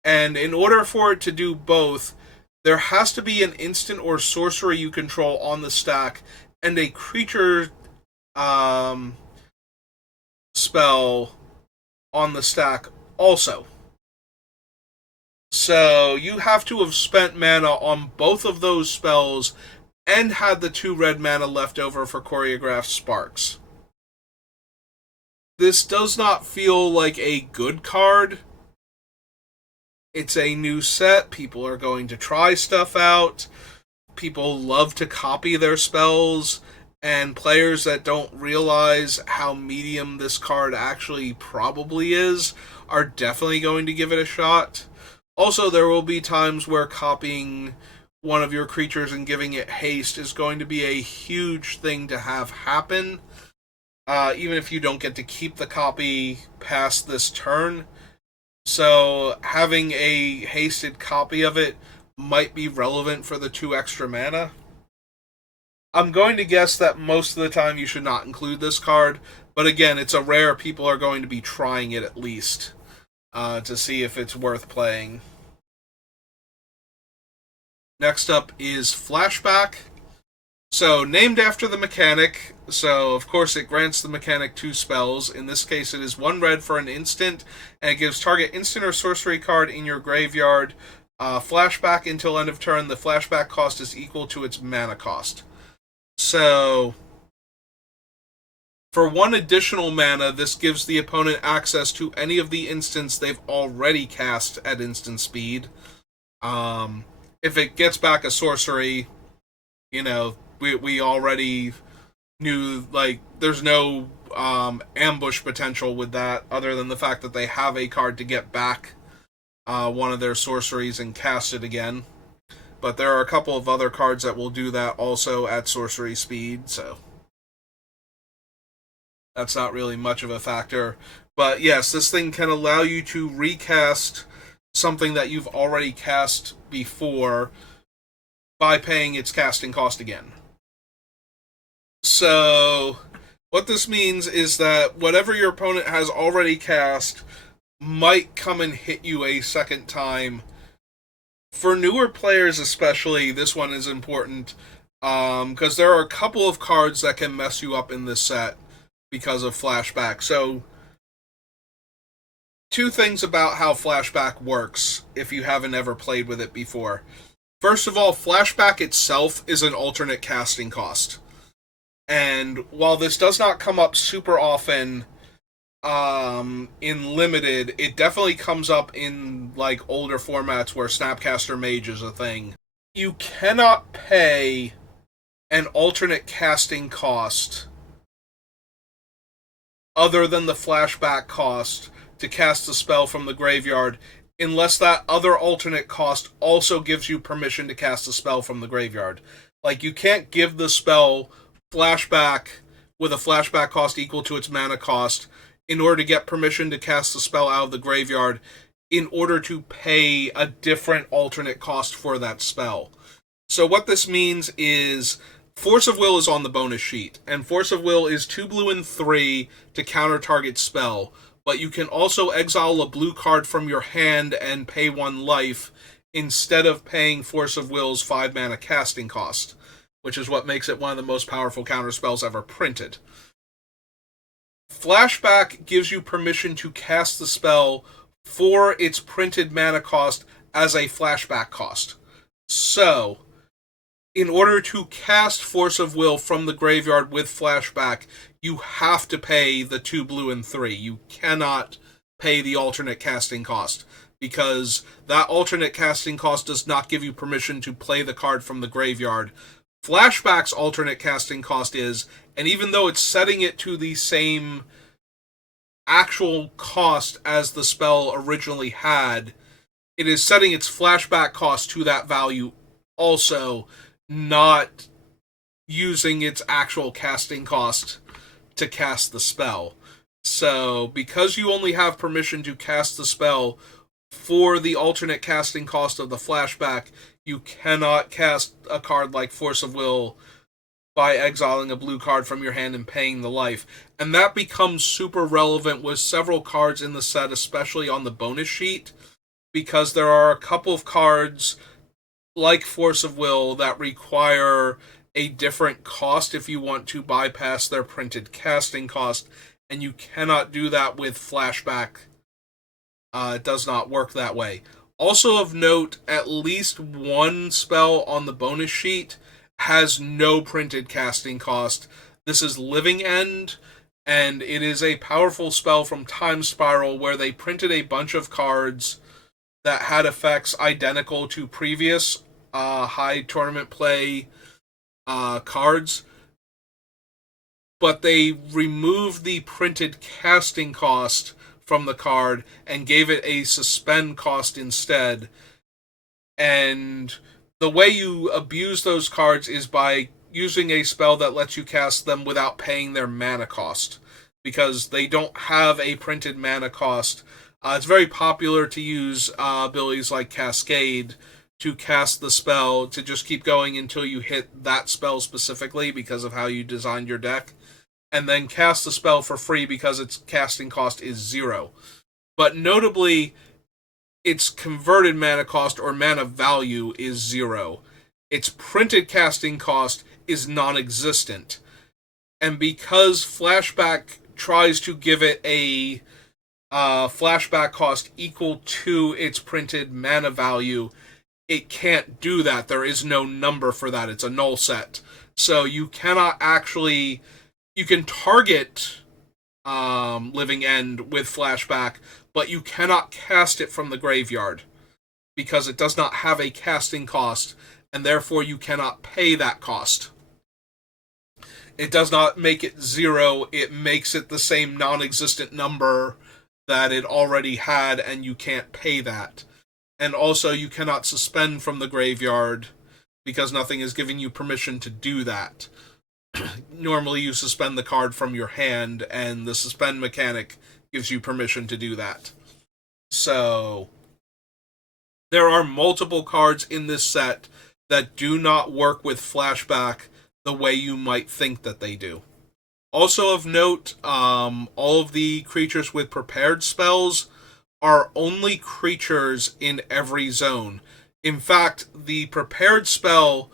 And in order for it to do both, there has to be an instant or sorcery you control on the stack, and a creature spell on the stack also. So you have to have spent mana on both of those spells and had the 2 red mana left over for Choreograph Sparks. This does not feel like a good card, It's a new set. People are going to try stuff out. People love to copy their spells, and players that don't realize how medium this card actually probably is are definitely going to give it a shot. Also, there will be times where copying one of your creatures and giving it haste is going to be a huge thing to have happen. Even if you don't get to keep the copy past this turn. So having a hasted copy of it might be relevant for the 2 extra mana. I'm going to guess that most of the time you should not include this card, but again, it's a rare people are going to be trying it at least to see if it's worth playing. Next up is Flashback. So, named after the mechanic, so of course it grants the mechanic 2 spells. In this case, it is 1 red for an instant, and it gives target instant or sorcery card in your graveyard flashback until end of turn. The flashback cost is equal to its mana cost. So, for 1 additional mana, this gives the opponent access to any of the instants they've already cast at instant speed. If it gets back a sorcery, we already knew, like, there's no ambush potential with that, other than the fact that they have a card to get back one of their sorceries and cast it again. But there are a couple of other cards that will do that also at sorcery speed, so that's not really much of a factor. But yes, this thing can allow you to recast something that you've already cast before by paying its casting cost again. So, what this means is that whatever your opponent has already cast might come and hit you a second time. For newer players especially, this one is important, because there are a couple of cards that can mess you up in this set because of Flashback. So, 2 things about how Flashback works, if you haven't ever played with it before. First of all, Flashback itself is an alternate casting cost. And while this does not come up super often in Limited, it definitely comes up in like older formats where Snapcaster Mage is a thing. You cannot pay an alternate casting cost other than the flashback cost to cast the spell from the graveyard unless that other alternate cost also gives you permission to cast a spell from the graveyard. Like, you can't give the spell flashback with a flashback cost equal to its mana cost in order to get permission to cast the spell out of the graveyard in order to pay a different alternate cost for that spell. So what this means is Force of Will is on the bonus sheet, and Force of Will is 2 blue and 3 to counter target spell, but you can also exile a blue card from your hand and pay 1 life instead of paying Force of Will's 5 mana casting cost, which is what makes it one of the most powerful counter spells ever printed. Flashback gives you permission to cast the spell for its printed mana cost as a flashback cost. So, in order to cast Force of Will from the graveyard with flashback, you have to pay the 2 blue and 3. You cannot pay the alternate casting cost, because that alternate casting cost does not give you permission to play the card from the graveyard. Flashback's alternate casting cost is, and even though it's setting it to the same actual cost as the spell originally had, it is setting its flashback cost to that value also, not using its actual casting cost to cast the spell. So, because you only have permission to cast the spell for the alternate casting cost of the flashback, you cannot cast a card like Force of Will by exiling a blue card from your hand and paying the life. And that becomes super relevant with several cards in the set, especially on the bonus sheet, because there are a couple of cards like Force of Will that require a different cost if you want to bypass their printed casting cost, and you cannot do that with flashback. It does not work that way. Also of note, at least one spell on the bonus sheet has no printed casting cost. This is Living End, and it is a powerful spell from Time Spiral where they printed a bunch of cards that had effects identical to previous high tournament play cards, but they removed the printed casting cost from the card and gave it a suspend cost instead. And the way you abuse those cards is by using a spell that lets you cast them without paying their mana cost, because they don't have a printed mana cost. It's very popular to use abilities like Cascade to cast the spell to just keep going until you hit that spell specifically because of how you designed your deck, and then cast the spell for free because its casting cost is 0. But notably, its converted mana cost or mana value is 0. Its printed casting cost is non-existent. And because Flashback tries to give it a flashback cost equal to its printed mana value, it can't do that. There is no number for that. It's a null set. So you cannot actually... You can target Living End with Flashback, but you cannot cast it from the graveyard because it does not have a casting cost, and therefore you cannot pay that cost. It does not make it 0, it makes it the same non-existent number that it already had, and you can't pay that. And also, you cannot suspend from the graveyard because nothing is giving you permission to do that. Normally, you suspend the card from your hand, and the suspend mechanic gives you permission to do that. So, there are multiple cards in this set that do not work with Flashback the way you might think that they do. Also of note, all of the creatures with prepared spells are only creatures in every zone. In fact, the prepared spell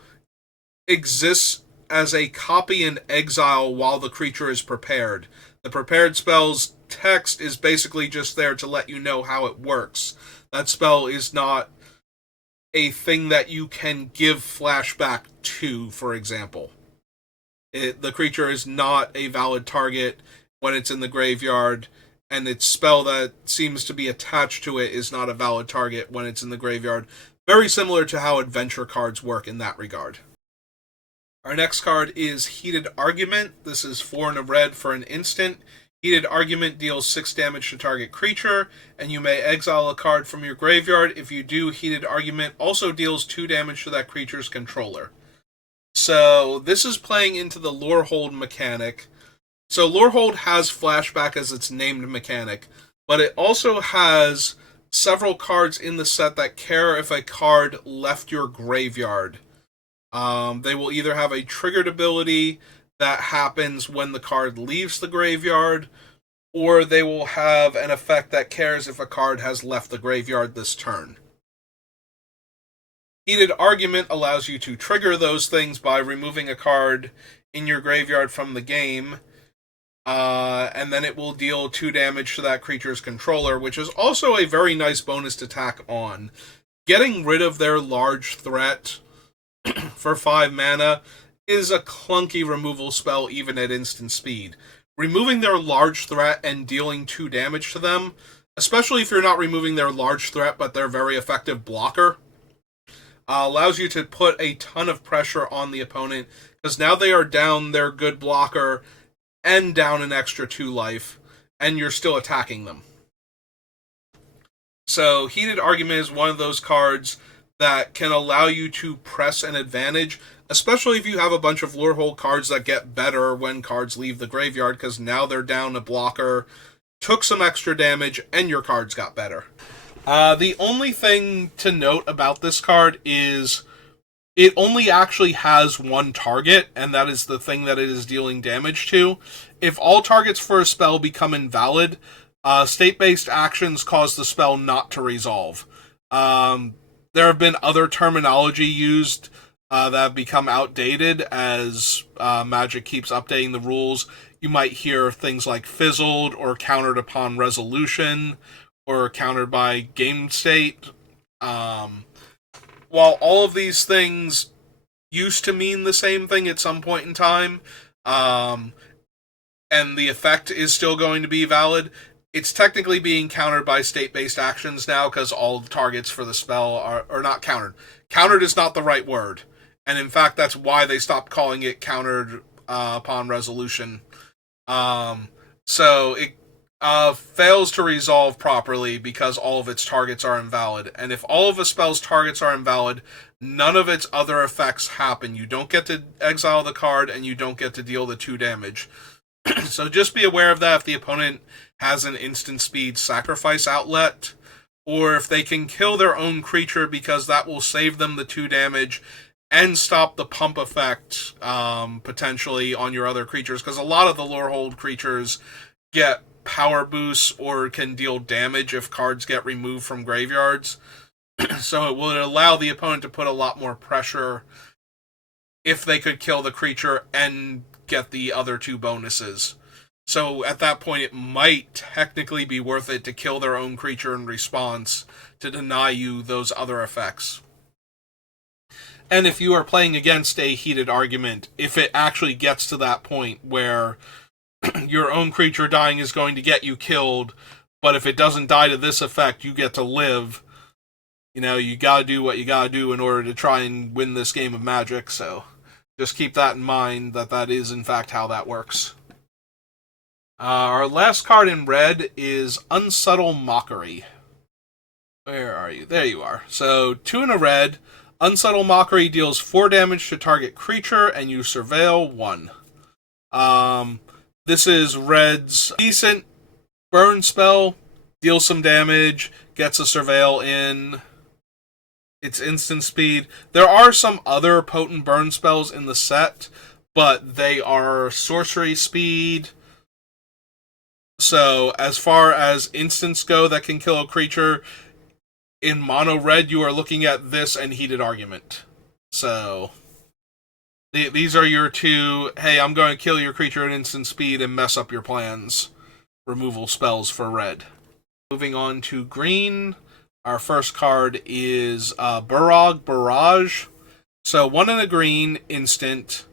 exists as a copy in exile while the creature is prepared. The prepared spell's text is basically just there to let you know how it works. That spell is not a thing that you can give flashback to, for example. The creature is not a valid target when it's in the graveyard, and its spell that seems to be attached to it is not a valid target when it's in the graveyard. Very similar to how adventure cards work in that regard. Our next card is Heated Argument. This is 4 and a red for an instant. Heated Argument deals 6 damage to target creature, and you may exile a card from your graveyard. If you do, Heated Argument also deals 2 damage to that creature's controller. So this is playing into the Lorehold mechanic. So Lorehold has Flashback as its named mechanic, but it also has several cards in the set that care if a card left your graveyard. They will either have a triggered ability that happens when the card leaves the graveyard, or they will have an effect that cares if a card has left the graveyard this turn. Heated Argument allows you to trigger those things by removing a card in your graveyard from the game, and then it will deal 2 damage to that creature's controller, which is also a very nice bonus to tack on. Getting rid of their large threat for 5 mana is a clunky removal spell even at instant speed. Removing their large threat and dealing 2 damage to them, especially if you're not removing their large threat but their very effective blocker, allows you to put a ton of pressure on the opponent, because now they are down their good blocker and down an extra 2 life, and you're still attacking them. So Heated Argument is one of those cards that can allow you to press an advantage, especially if you have a bunch of Lorehold cards that get better when cards leave the graveyard, because now they're down a blocker, took some extra damage, and your cards got better. The only thing to note about this card is it only actually has one target, and that is the thing that it is dealing damage to. If all targets for a spell become invalid, state-based actions cause the spell not to resolve. There have been other terminology used that have become outdated as Magic keeps updating the rules. You might hear things like fizzled or countered upon resolution or countered by game state. While all of these things used to mean the same thing at some point in time, and the effect is still going to be valid, It's technically being countered by state-based actions now because all the targets for the spell are not countered. Countered is not the right word. And in fact, that's why they stopped calling it countered upon resolution. So it fails to resolve properly because all of its targets are invalid. And if all of a spell's targets are invalid, none of its other effects happen. You don't get to exile the card, and you don't get to deal the 2 damage. So just be aware of that if the opponent has an instant speed sacrifice outlet, or if they can kill their own creature, because that will save them the 2 damage and stop the pump effect potentially on your other creatures, because a lot of the Lorehold creatures get power boosts or can deal damage if cards get removed from graveyards. So it will allow the opponent to put a lot more pressure if they could kill the creature and get the other 2 bonuses. So at that point, it might technically be worth it to kill their own creature in response to deny you those other effects. And if you are playing against a heated argument, if it actually gets to that point where your own creature dying is going to get you killed, but if it doesn't die to this effect, you get to live, you gotta do what you gotta do in order to try and win this game of Magic, so just keep that in mind, that is in fact how that works. Our last card in red is Unsubtle Mockery. Where are you? There you are. So 2 in a red. Unsubtle Mockery deals 4 damage to target creature, and you surveil 1. This is red's decent burn spell. Deals some damage, gets a surveil in. It's instant speed. There are some other potent burn spells in the set, but they are sorcery speed. So as far as instants go that can kill a creature, in mono red you are looking at this and Heated Argument. So these are your 2, hey, I'm going to kill your creature at instant speed and mess up your plans, removal spells for red. Moving on to green, our first card is Burog Barrage. So 1 in a green instant.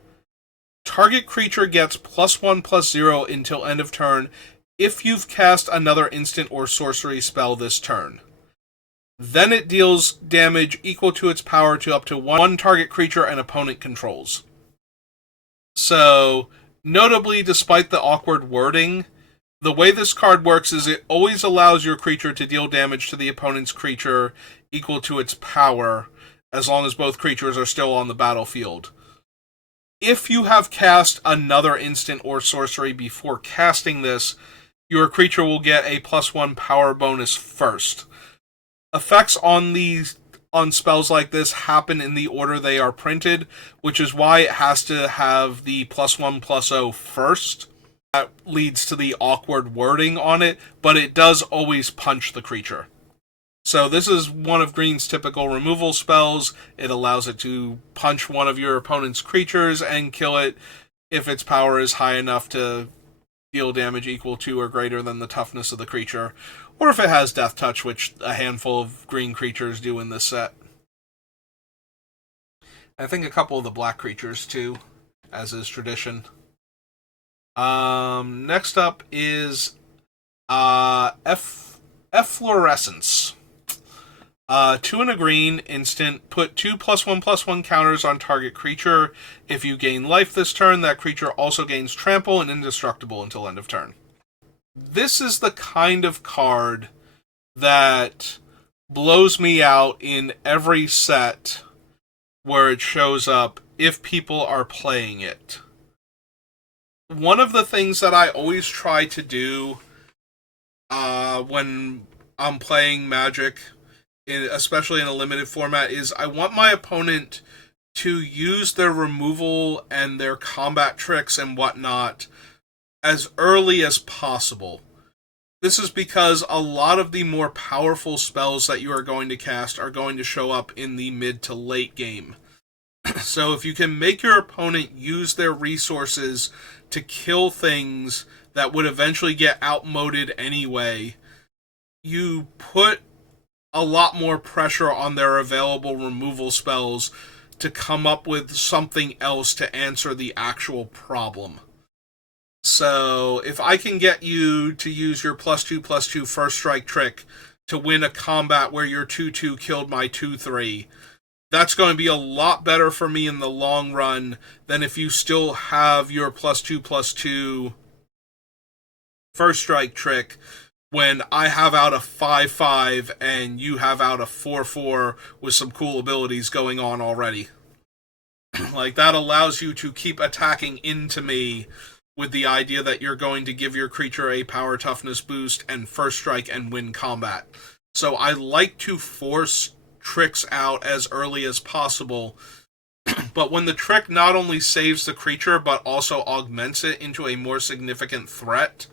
Target creature gets +1/+0 until end of turn if you've cast another instant or sorcery spell this turn. Then it deals damage equal to its power to up to 1 target creature an opponent controls. So, notably, despite the awkward wording, the way this card works is it always allows your creature to deal damage to the opponent's creature equal to its power, as long as both creatures are still on the battlefield. If you have cast another instant or sorcery before casting this, your creature will get a +1 power bonus first. Effects on spells like this happen in the order they are printed, which is why it has to have the +1/+0 first. That leads to the awkward wording on it, but it does always punch the creature. So this is one of green's typical removal spells. It allows it to punch one of your opponent's creatures and kill it if its power is high enough to deal damage equal to or greater than the toughness of the creature, or if it has Death Touch, which a handful of green creatures do in this set. I think a couple of the black creatures too, as is tradition. Next up is Efflorescence. 2 in a green instant. Put 2 +1/+1 counters on target creature. If you gain life this turn, that creature also gains trample and indestructible until end of turn. This is the kind of card that blows me out in every set where it shows up if people are playing it. One of the things that I always try to do when I'm playing Magic, especially in a limited format, is I want my opponent to use their removal and their combat tricks and whatnot as early as possible. This is because a lot of the more powerful spells that you are going to cast are going to show up in the mid to late game. So if you can make your opponent use their resources to kill things that would eventually get outmoded anyway, you put a lot more pressure on their available removal spells to come up with something else to answer the actual problem. So if I can get you to use your +2/+2 first strike trick to win a combat where your 2/2 killed my 2/3, that's going to be a lot better for me in the long run than if you still have your +2/+2 first strike trick when I have out a 5/5 and you have out a 4/4 with some cool abilities going on already. Like, that allows you to keep attacking into me with the idea that you're going to give your creature a power toughness boost and first strike and win combat. So I like to force tricks out as early as possible, but when the trick not only saves the creature but also augments it into a more significant threat,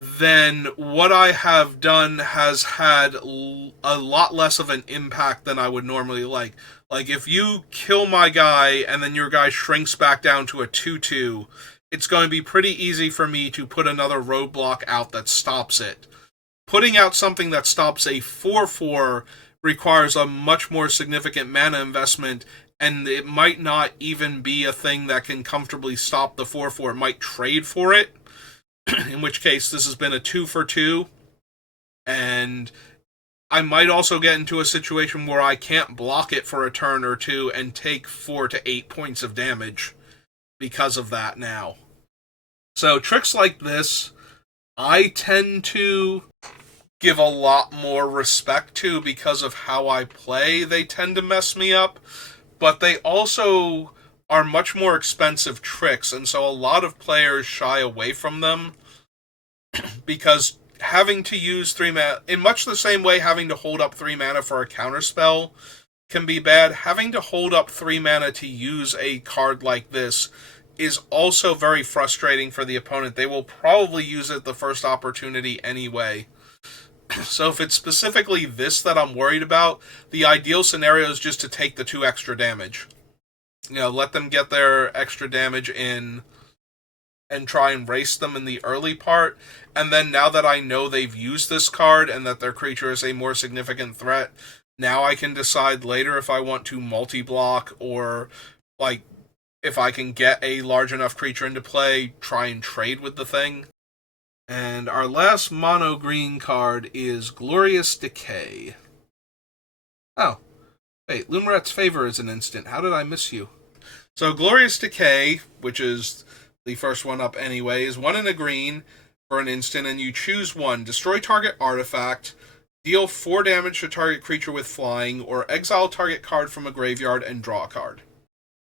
then what I have done has had a lot less of an impact than I would normally like. Like, if you kill my guy and then your guy shrinks back down to a 2/2, it's going to be pretty easy for me to put another roadblock out that stops it. Putting out something that stops a 4/4 requires a much more significant mana investment, and it might not even be a thing that can comfortably stop the 4/4. It might trade for it, in which case this has been a 2-for-2, and I might also get into a situation where I can't block it for a turn or two and take 4 to 8 points of damage because of that now. So tricks like this, I tend to give a lot more respect to because of how I play. They tend to mess me up, but they also are much more expensive tricks, and so a lot of players shy away from them because having to use 3 mana, in much the same way having to hold up 3 mana for a counterspell can be bad, having to hold up 3 mana to use a card like this is also very frustrating for the opponent. They will probably use it the first opportunity anyway. So if it's specifically this that I'm worried about, the ideal scenario is just to take the 2 extra damage. You know, let them get their extra damage in and try and race them in the early part, and then now that I know they've used this card and that their creature is a more significant threat, now I can decide later if I want to multi-block or, like, if I can get a large enough creature into play, try and trade with the thing. And our last mono-green card is Glorious Decay. Oh, wait, Lumaret's Favor is an instant. How did I miss you? So Glorious Decay, which is the first one up anyway, is 1 and a green for an instant, and you choose 1. Destroy target artifact, deal 4 damage to target creature with flying, or exile target card from a graveyard and draw a card.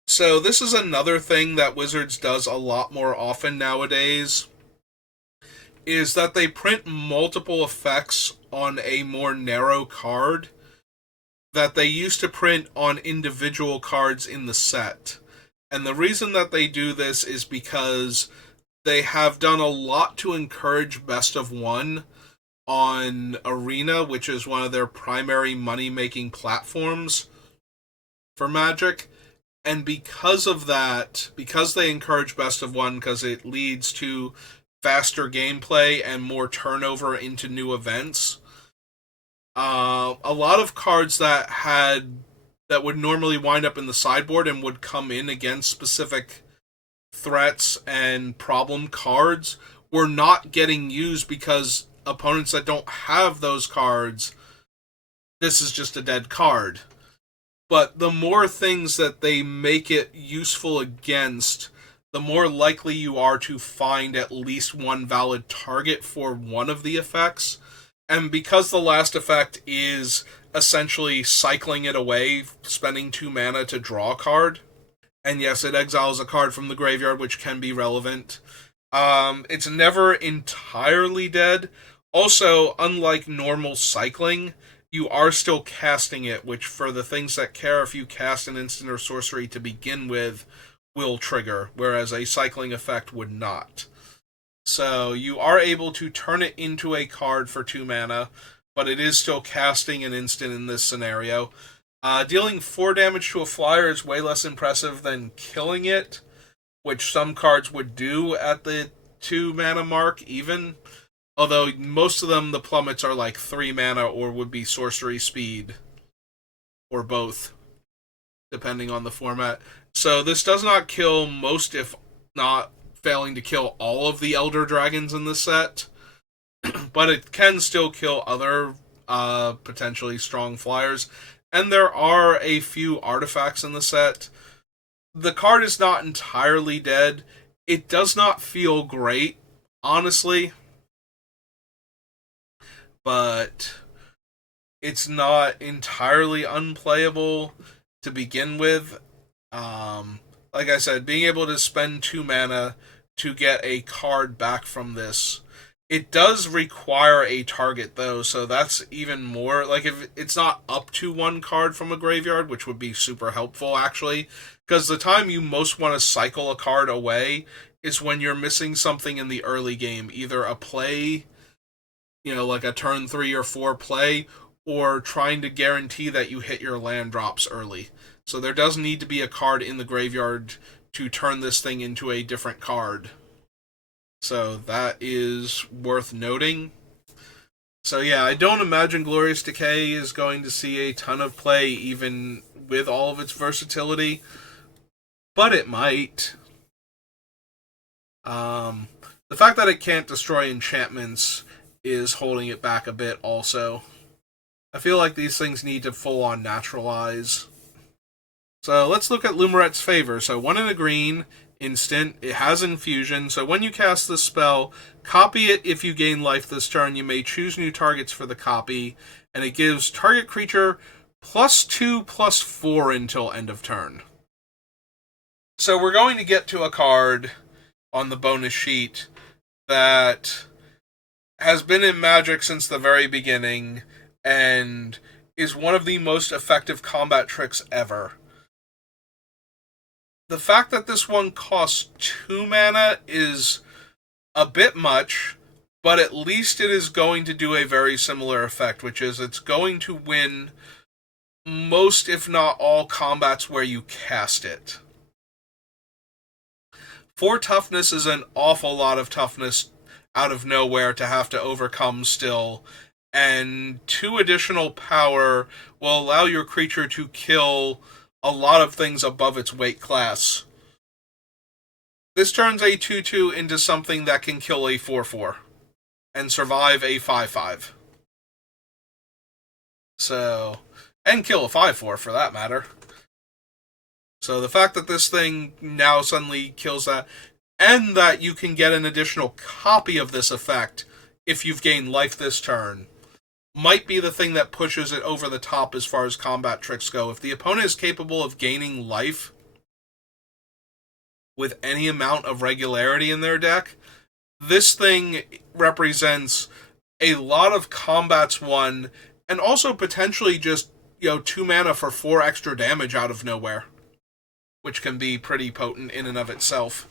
So this is another thing that Wizards does a lot more often nowadays, is that they print multiple effects on a more narrow card that they used to print on individual cards in the set. And the reason that they do this is because they have done a lot to encourage best of one on Arena, which is one of their primary money-making platforms for Magic. And because of that, because they encourage best of one, because it leads to faster gameplay and more turnover into new events, a lot of cards that would normally wind up in the sideboard and would come in against specific threats and problem cards were not getting used because opponents that don't have those cards, this is just a dead card. But the more things that they make it useful against, the more likely you are to find at least one valid target for one of the effects. And because the last effect is essentially cycling it away, spending 2 mana to draw a card, and yes, it exiles a card from the graveyard, which can be relevant, it's never entirely dead. Also, unlike normal cycling, you are still casting it, which for the things that care, if you cast an instant or sorcery to begin with, will trigger, whereas a cycling effect would not. So you are able to turn it into a card for 2 mana, but it is still casting an instant in this scenario. Dealing 4 damage to a flyer is way less impressive than killing it, which some cards would do at the 2 mana mark even. Although most of them, the plummets are like 3 mana or would be sorcery speed, or both, depending on the format. So this does not kill most, if not failing to kill all of the Elder Dragons in the set, but it can still kill other potentially strong flyers. And there are a few artifacts in the set. The card is not entirely dead. It does not feel great, honestly, but it's not entirely unplayable to begin with. Like I said, being able to spend 2 mana to get a card back from this. It does require a target, though, so that's even more. Like, if it's not up to 1 card from a graveyard, which would be super helpful, actually, because the time you most want to cycle a card away is when you're missing something in the early game, either a play, like a turn 3 or 4 play, or trying to guarantee that you hit your land drops early. So there does need to be a card in the graveyard to turn this thing into a different card. So that is worth noting. So yeah, I don't imagine Glorious Decay is going to see a ton of play, even with all of its versatility, but it might. The fact that it can't destroy enchantments is holding it back a bit also. I feel like these things need to full-on naturalize. So let's look at Lumaret's Favor. So 1 and a green, instant. It has infusion. So when you cast this spell, copy it. If you gain life this turn, you may choose new targets for the copy. And it gives target creature +2/+4 until end of turn. So we're going to get to a card on the bonus sheet that has been in Magic since the very beginning and is one of the most effective combat tricks ever. The fact that this one costs 2 mana is a bit much, but at least it is going to do a very similar effect, which is it's going to win most, if not all, combats where you cast it. 4 toughness is an awful lot of toughness out of nowhere to have to overcome still, and 2 additional power will allow your creature to kill a lot of things above its weight class. This turns a 2/2 into something that can kill a 4/4 and survive a 5/5. So, and kill a 5/4 for that matter. So the fact that this thing now suddenly kills that, and that you can get an additional copy of this effect if you've gained life this turn, might be the thing that pushes it over the top as far as combat tricks go. If the opponent is capable of gaining life with any amount of regularity in their deck, this thing represents a lot of combats won, and also potentially just, 2 mana for 4 extra damage out of nowhere, which can be pretty potent in and of itself.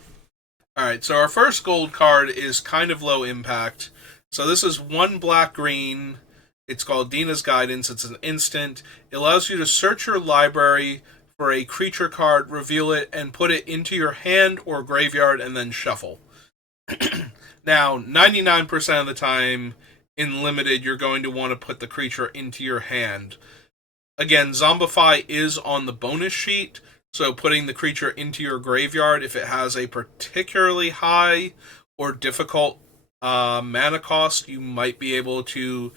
Alright, so our first gold card is kind of low impact. So this is 1 black-green. It's called Dina's Guidance. It's an instant. It allows you to search your library for a creature card, reveal it, and put it into your hand or graveyard, and then shuffle. Now, 99% of the time, in Limited, you're going to want to put the creature into your hand. Again, Zombify is on the bonus sheet, so putting the creature into your graveyard, if it has a particularly high or difficult mana cost, you might be able to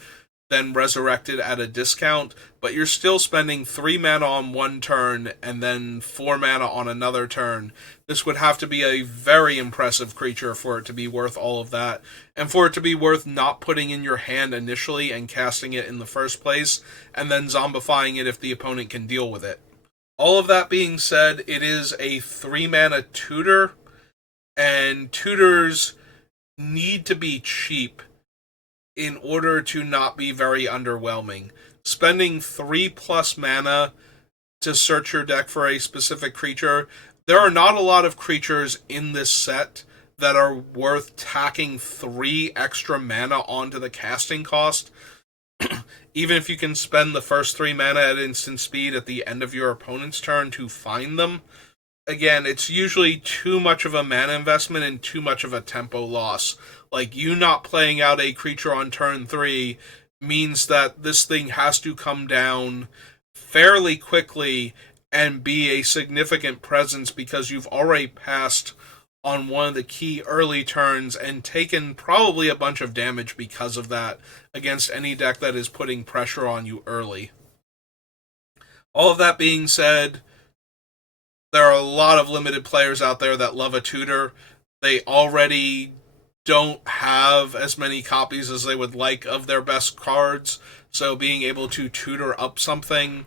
then resurrect it at a discount, but you're still spending 3 mana on one turn and then 4 mana on another turn. This would have to be a very impressive creature for it to be worth all of that, and for it to be worth not putting in your hand initially and casting it in the first place, and then zombifying it if the opponent can deal with it. All of that being said, it is a 3 mana tutor, and tutors need to be cheap in order to not be very underwhelming. Spending 3+ mana to search your deck for a specific creature, there are not a lot of creatures in this set that are worth tacking 3 extra mana onto the casting cost. Even if you can spend the first 3 mana at instant speed at the end of your opponent's turn to find them, again, it's usually too much of a mana investment and too much of a tempo loss. Like, you not playing out a creature on turn 3 means that this thing has to come down fairly quickly and be a significant presence because you've already passed on one of the key early turns and taken probably a bunch of damage because of that against any deck that is putting pressure on you early. All of that being said, there are a lot of limited players out there that love a tutor. They already don't have as many copies as they would like of their best cards, so being able to tutor up something,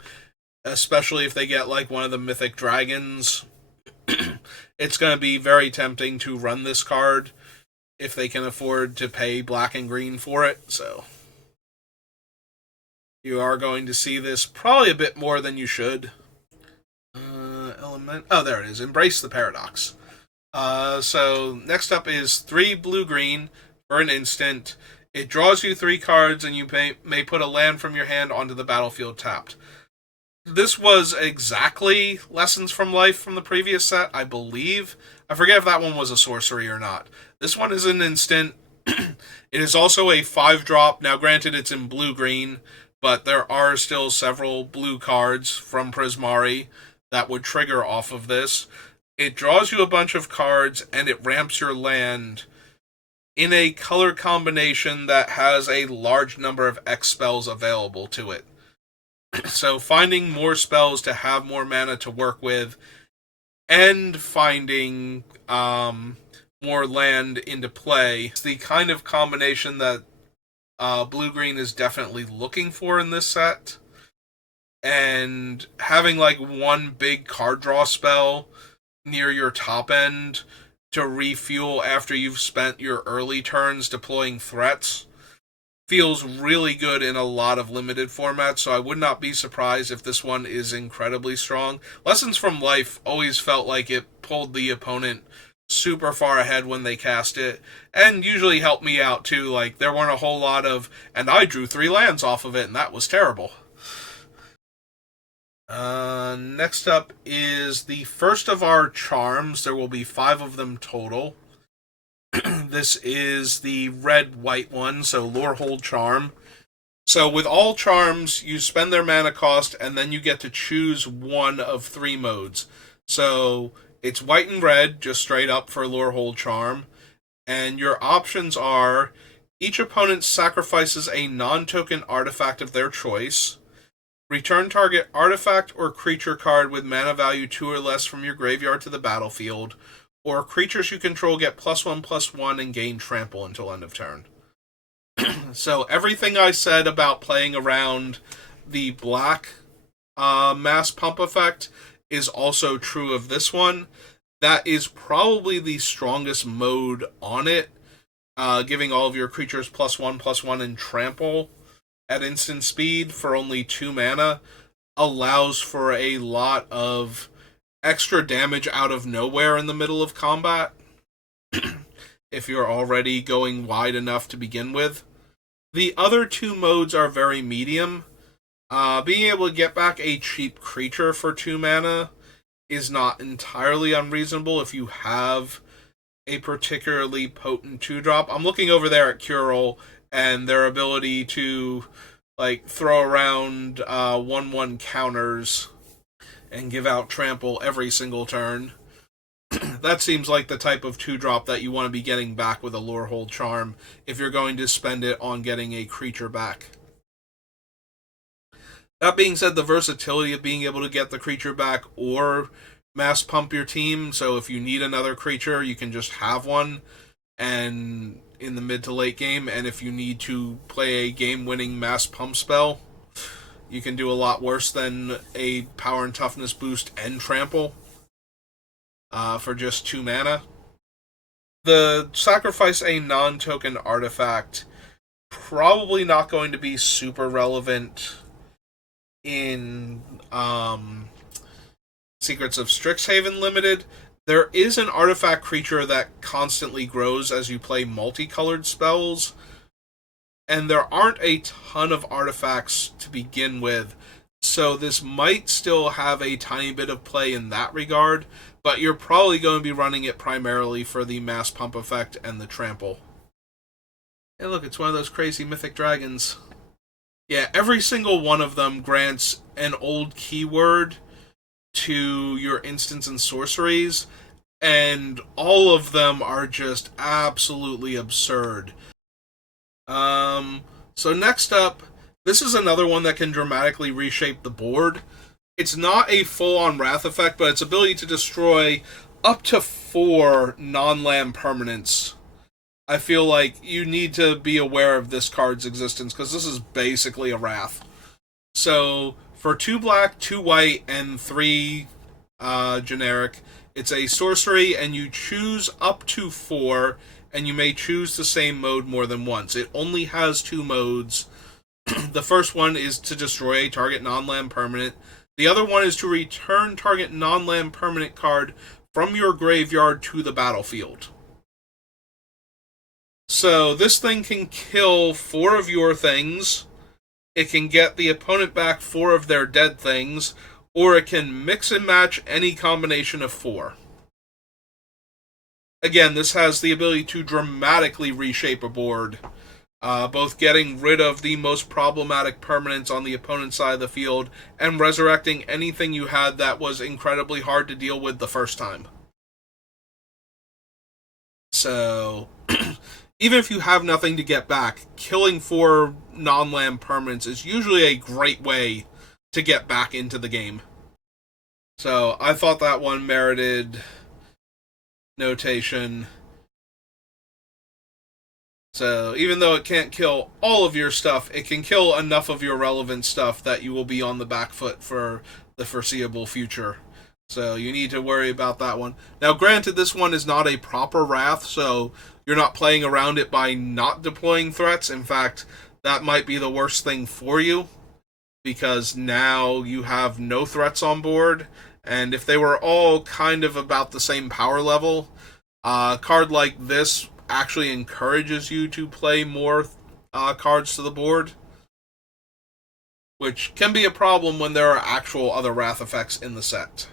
especially if they get like one of the mythic dragons, it's going to be very tempting to run this card if they can afford to pay black and green for it. So you are going to see this probably a bit more than you should. Oh, there it is. Embrace the Paradox. So next up is 3 blue-green for an instant. It draws you 3 cards, and you may put a land from your hand onto the battlefield tapped. This was exactly Lessons from Life from the previous set, I believe. I forget if that one was a sorcery or not. This one is an instant. It is also a 5-drop. Now, granted, it's in blue-green, but there are still several blue cards from Prismari that would trigger off of this. It draws you a bunch of cards, and it ramps your land in a color combination that has a large number of X spells available to it. So finding more spells to have more mana to work with, and finding more land into play, is the kind of combination that blue-green is definitely looking for in this set. And having like one big card draw spell near your top end to refuel after you've spent your early turns deploying threats feels really good in a lot of limited formats, so I would not be surprised if this one is incredibly strong. Lessons from Life always felt like it pulled the opponent super far ahead when they cast it, and usually helped me out too. Like, there weren't a whole lot of, and I drew 3 lands off of it, and that was terrible. Next up is the first of our charms. There will be 5 of them total. This is the red-white one, so Lorehold Charm. So with all charms, you spend their mana cost, and then you get to choose one of 3 modes. So it's white and red, just straight up for Lorehold Charm. And your options are, each opponent sacrifices a non-token artifact of their choice. Return target artifact or creature card with mana value 2 or less from your graveyard to the battlefield. Or creatures you control get +1/+1 and gain trample until end of turn. So everything I said about playing around the black mass pump effect is also true of this one. That is probably the strongest mode on it, giving all of your creatures +1/+1 and trample at instant speed for only 2 mana allows for a lot of extra damage out of nowhere in the middle of combat if you're already going wide enough to begin with. The other 2 modes are very medium. Being able to get back a cheap creature for 2 mana is not entirely unreasonable if you have a particularly potent 2-drop. I'm looking over there at Curel and their ability to like throw around 1/1 counters and give out trample every single turn. That seems like the type of 2-drop that you want to be getting back with a Lorehold Charm if you're going to spend it on getting a creature back. That being said, the versatility of being able to get the creature back or mass pump your team, so if you need another creature, you can just have one and in the mid to late game, and if you need to play a game-winning mass pump spell, you can do a lot worse than a power and toughness boost and trample for just 2 mana. The sacrifice a non-token artifact, probably not going to be super relevant in Secrets of Strixhaven Limited. There is an artifact creature that constantly grows as you play multicolored spells, and there aren't a ton of artifacts to begin with, so this might still have a tiny bit of play in that regard, but you're probably going to be running it primarily for the mass pump effect and the trample. Hey look, it's one of those crazy mythic dragons. Yeah, every single one of them grants an old keyword to your instants and sorceries, and all of them are just absolutely absurd. So next up, this is another one that can dramatically reshape the board. It's not a full-on Wrath effect, but its ability to destroy up to 4 non-land permanents. I feel like you need to be aware of this card's existence, because this is basically a Wrath. So, for 2 black, 2 white, and 3 generic, it's a sorcery, and you choose up to 4, and you may choose the same mode more than once. It only has 2 modes. The first one is to destroy a target non-land permanent. The other one is to return target non-land permanent card from your graveyard to the battlefield. So this thing can kill 4 of your things, it can get the opponent back 4 of their dead things, or it can mix and match any combination of 4. Again, this has the ability to dramatically reshape a board, both getting rid of the most problematic permanents on the opponent's side of the field and resurrecting anything you had that was incredibly hard to deal with the first time. So, even if you have nothing to get back, killing 4 non-land permanents is usually a great way to get back into the game. So, I thought that one merited notation. So, even though it can't kill all of your stuff, it can kill enough of your relevant stuff that you will be on the back foot for the foreseeable future. So, you need to worry about that one. Now, granted, this one is not a proper Wrath, so you're not playing around it by not deploying threats. In fact, that might be the worst thing for you, because now you have no threats on board, and if they were all kind of about the same power level, a card like this actually encourages you to play more cards to the board, which can be a problem when there are actual other Wrath effects in the set.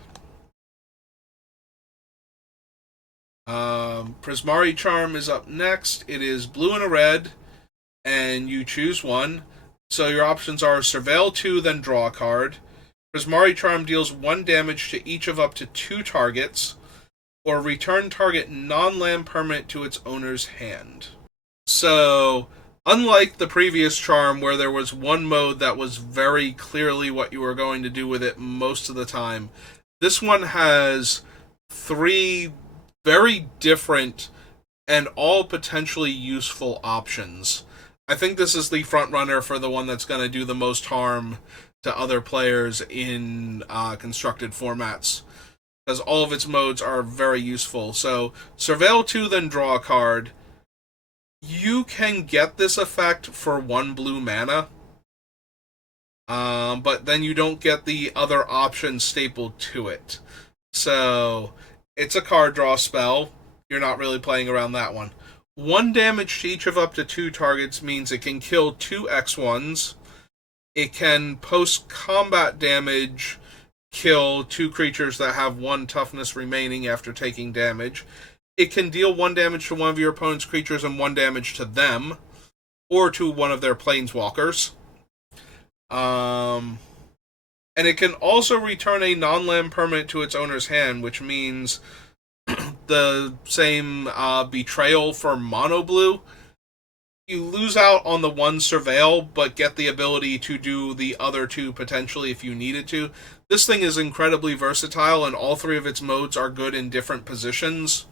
Prismari Charm is up next. It is blue and a red, and you choose one. So your options are Surveil 2, then draw a card. Prismari Charm deals 1 damage to each of up to 2 targets, or return target non-land permanent to its owner's hand. So, unlike the previous charm where there was one mode that was very clearly what you were going to do with it most of the time, this one has 3 very different and all potentially useful options. I think this is the front runner for the one that's going to do the most harm to other players in constructed formats, because all of its modes are very useful. So, Surveil 2, then draw a card. You can get this effect for 1 blue mana, but then you don't get the other option stapled to it. So, it's a card draw spell. You're not really playing around that one. 1 damage to each of up to 2 targets means it can kill 2 X1s. It can post-combat damage kill 2 creatures that have 1 toughness remaining after taking damage. It can deal 1 damage to one of your opponent's creatures and 1 damage to them, or to one of their planeswalkers. And it can also return a non-land permanent to its owner's hand, which means the same betrayal for mono blue. You lose out on the 1 Surveil, but get the ability to do the other 2 potentially if you needed to. This thing is incredibly versatile, and all 3 of its modes are good in different positions.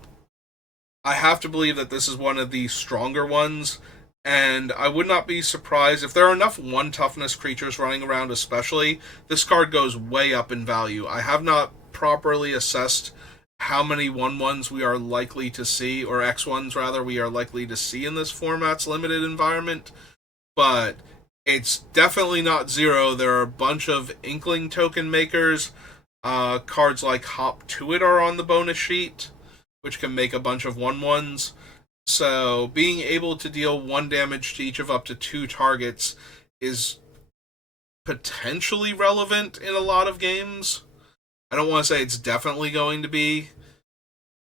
I have to believe that this is one of the stronger ones, and I would not be surprised if there are enough 1 toughness creatures running around especially, this card goes way up in value. I have not properly assessed how many 1/1s we are likely to see, or X1s rather, we are likely to see in this format's limited environment, but it's definitely not 0. There are a bunch of Inkling token makers. Cards like Hop to It are on the bonus sheet, which can make a bunch of 1/1s. So being able to deal 1 damage to each of up to 2 targets is potentially relevant in a lot of games. I don't want to say it's definitely going to be,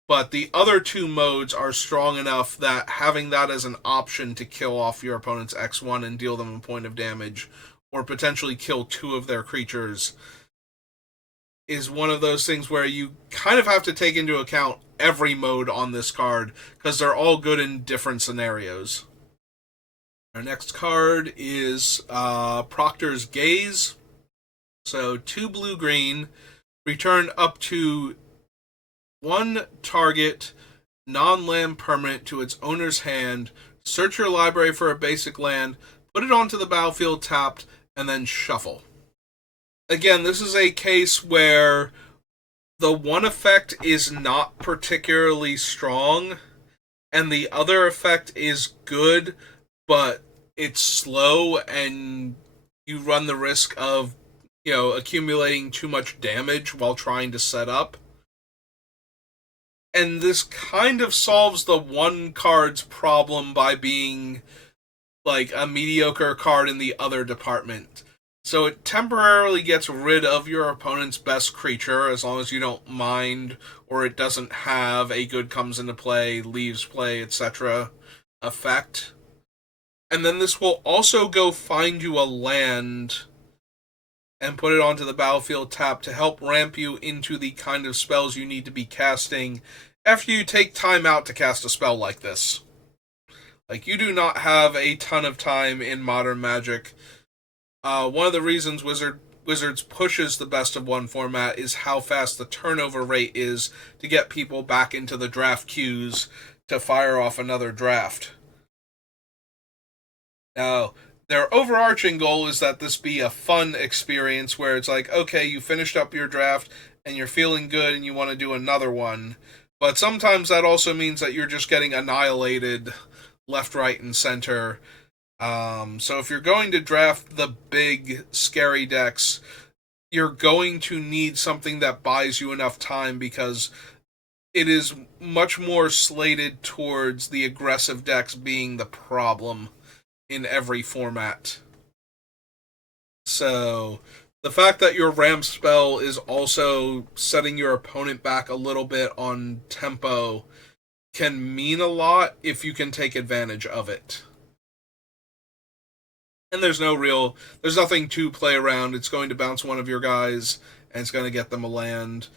but the other 2 modes are strong enough that having that as an option to kill off your opponent's X1 and deal them a point of damage, or potentially kill 2 of their creatures, is one of those things where you kind of have to take into account every mode on this card, because they're all good in different scenarios. Our next card is Proctor's Gaze. So 2 blue-green, return up to 1 target non-land permanent to its owner's hand, search your library for a basic land, put it onto the battlefield tapped, and then shuffle. Again, this is a case where the one effect is not particularly strong, and the other effect is good, but it's slow, and you run the risk of, accumulating too much damage while trying to set up. And this kind of solves the one card's problem by being like a mediocre card in the other department. So it temporarily gets rid of your opponent's best creature, as long as you don't mind, or it doesn't have a good comes into play, leaves play, etc. effect. And then this will also go find you a land and put it onto the battlefield tap to help ramp you into the kind of spells you need to be casting after you take time out to cast a spell like this. Like, you do not have a ton of time in Modern Magic. One of the reasons Wizards pushes the best of one format is how fast the turnover rate is to get people back into the draft queues to fire off another draft. Now, their overarching goal is that this be a fun experience where it's like, okay, you finished up your draft and you're feeling good and you want to do another one. But sometimes that also means that you're just getting annihilated left, right, and center. So if you're going to draft the big, scary decks, you're going to need something that buys you enough time, because it is much more slated towards the aggressive decks being the problem in every format. So the fact that your ramp spell is also setting your opponent back a little bit on tempo can mean a lot if you can take advantage of it. And there's nothing to play around. It's going to bounce one of your guys, and it's going to get them a land,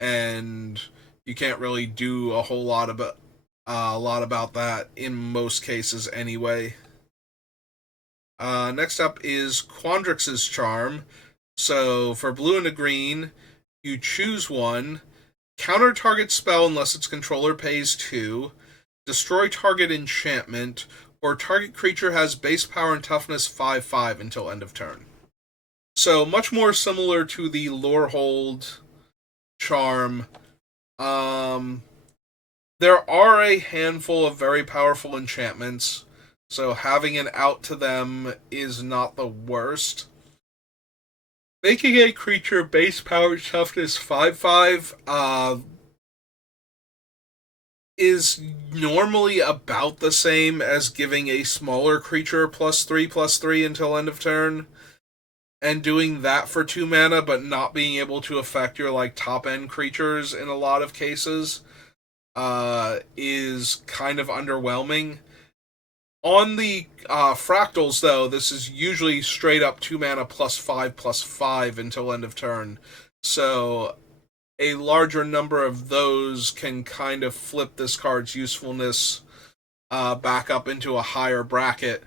and you can't really do a whole lot about that in most cases anyway. Next up is Quandrix's Charm. So for blue and a green, you choose one, counter target spell unless its controller pays 2, destroy target enchantment, or target creature has base power and toughness 5/5 until end of turn. So much more similar to the Lorehold Charm. There are a handful of very powerful enchantments, so having an out to them is not the worst. Making a creature base power toughness 5/5 is normally about the same as giving a smaller creature +3/+3 until end of turn, and doing that for 2 mana, but not being able to affect your top end creatures in a lot of cases is kind of underwhelming. On the fractals, though, this is usually straight up 2 mana +5/+5 until end of turn. So a larger number of those can kind of flip this card's usefulness back up into a higher bracket.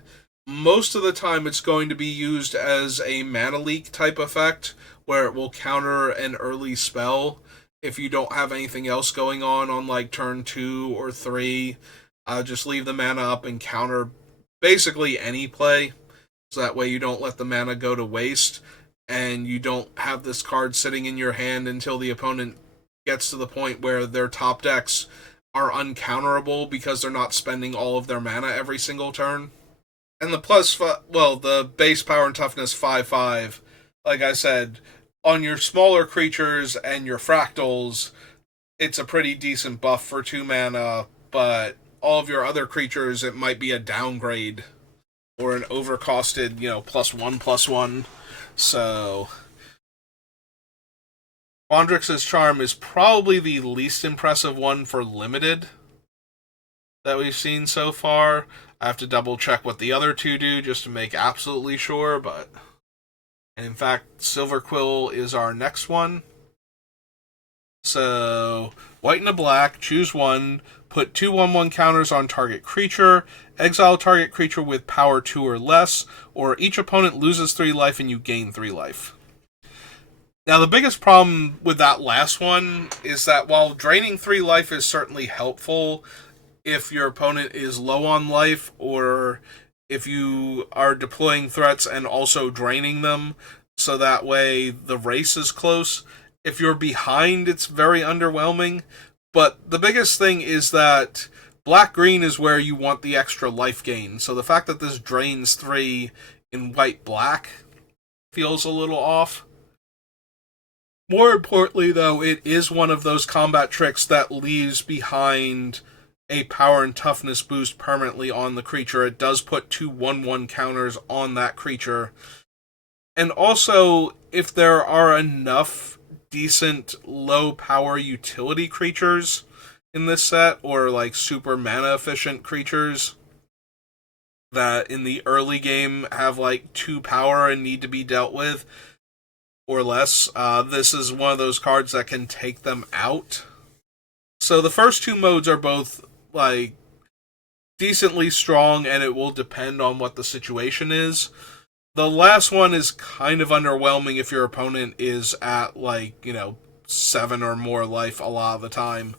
Most of the time it's going to be used as a mana leak type effect, where it will counter an early spell if you don't have anything else going on turn 2 or 3. Just leave the mana up and counter basically any play, so that way you don't let the mana go to waste, and you don't have this card sitting in your hand until the opponent gets to the point where their top decks are uncounterable because they're not spending all of their mana every single turn. And the base power and toughness 5/5, like I said, on your smaller creatures and your fractals, it's a pretty decent buff for 2 mana, but all of your other creatures, it might be a downgrade or an overcosted, +1/+1. So Quandrix's Charm is probably the least impressive one for limited that we've seen so far. I have to double check what the other two do just to make absolutely sure, and in fact, Silver Quill is our next one. So, white and a black, choose one, put 2/1/1 counters on target creature, exile target creature with power 2 or less, or each opponent loses 3 life and you gain 3 life. Now, the biggest problem with that last one is that while draining 3 life is certainly helpful if your opponent is low on life, or if you are deploying threats and also draining them, so that way the race is close. If you're behind, it's very underwhelming. But the biggest thing is that black-green is where you want the extra life gain. So the fact that this drains 3 in white-black feels a little off. More importantly, though, it is one of those combat tricks that leaves behind a power and toughness boost permanently on the creature. It does put 2/1/1 counters on that creature. And also, if there are enough decent low power utility creatures in this set, or like super mana efficient creatures that in the early game have like 2 power and need to be dealt with, or less, this is one of those cards that can take them out. So the first 2 modes are both like decently strong, and it will depend on what the situation is. The last one is kind of underwhelming if your opponent is at 7 or more life a lot of the time.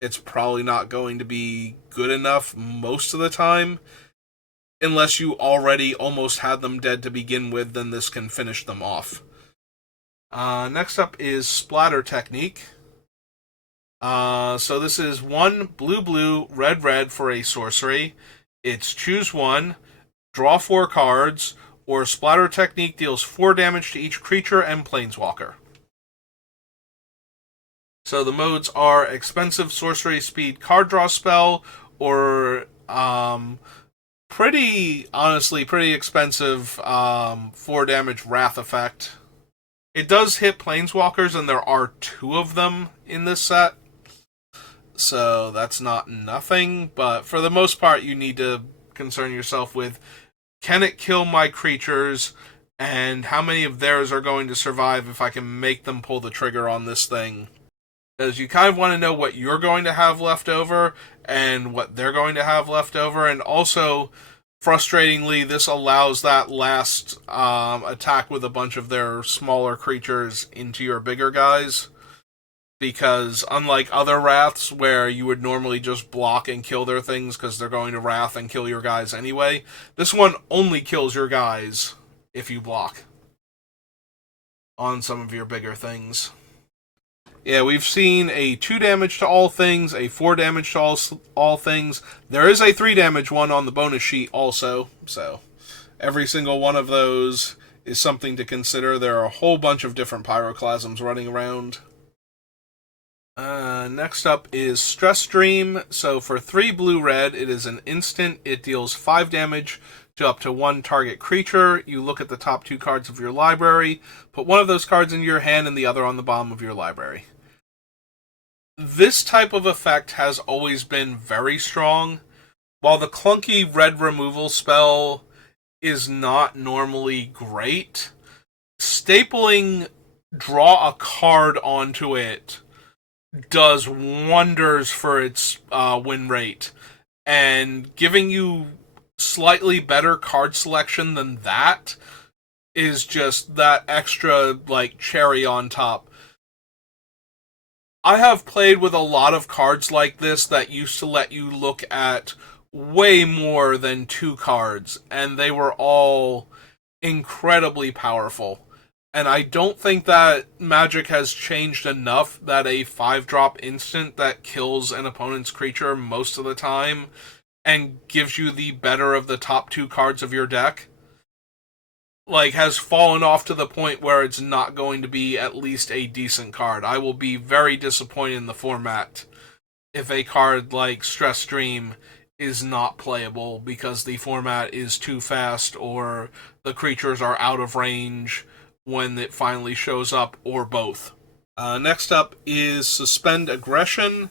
It's probably not going to be good enough most of the time. Unless you already almost had them dead to begin with, then this can finish them off. Next up is Splatter Technique. So this is 1 blue, red for a sorcery. It's choose 1, draw 4 cards, or Splatter Technique deals 4 damage to each creature and planeswalker. So the modes are expensive sorcery speed card draw spell, or pretty expensive 4 damage wrath effect. It does hit planeswalkers, and there are 2 of them in this set, so that's not nothing, but for the most part you need to concern yourself with, can it kill my creatures, and how many of theirs are going to survive if I can make them pull the trigger on this thing. Because you kind of want to know what you're going to have left over, and what they're going to have left over, and also, frustratingly, this allows that last attack with a bunch of their smaller creatures into your bigger guys. Because unlike other Wraths, where you would normally just block and kill their things because they're going to Wrath and kill your guys anyway, this one only kills your guys if you block on some of your bigger things. Yeah, we've seen a 2 damage to all things, a 4 damage to all things. There is a 3 damage one on the bonus sheet also, so every single one of those is something to consider. There are a whole bunch of different pyroclasms running around. Next up is Stress Dream. So for 3 blue-red, it is an instant. It deals 5 damage to up to 1 target creature. You look at the top 2 cards of your library, put one of those cards into your hand and the other on the bottom of your library. This type of effect has always been very strong. While the clunky red removal spell is not normally great, stapling draw a card onto it does wonders for its win rate. And giving you slightly better card selection than that is just that extra, cherry on top. I have played with a lot of cards like this that used to let you look at way more than 2 cards, and they were all incredibly powerful. And I don't think that Magic has changed enough that a 5-drop instant that kills an opponent's creature most of the time and gives you the better of the top 2 cards of your deck, has fallen off to the point where it's not going to be at least a decent card. I will be very disappointed in the format if a card like Stress Dream is not playable because the format is too fast, or the creatures are out of range when it finally shows up, or both. Next up is Suspend Aggression.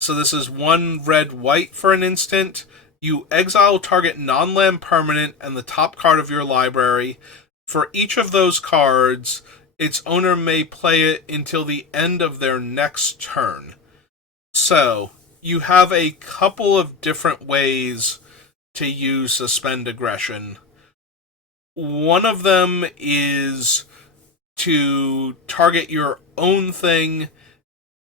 So this is 1 red-white for an instant. You exile target non-land permanent and the top card of your library. For each of those cards, its owner may play it until the end of their next turn. So, you have a couple of different ways to use Suspend Aggression. One of them is to target your own thing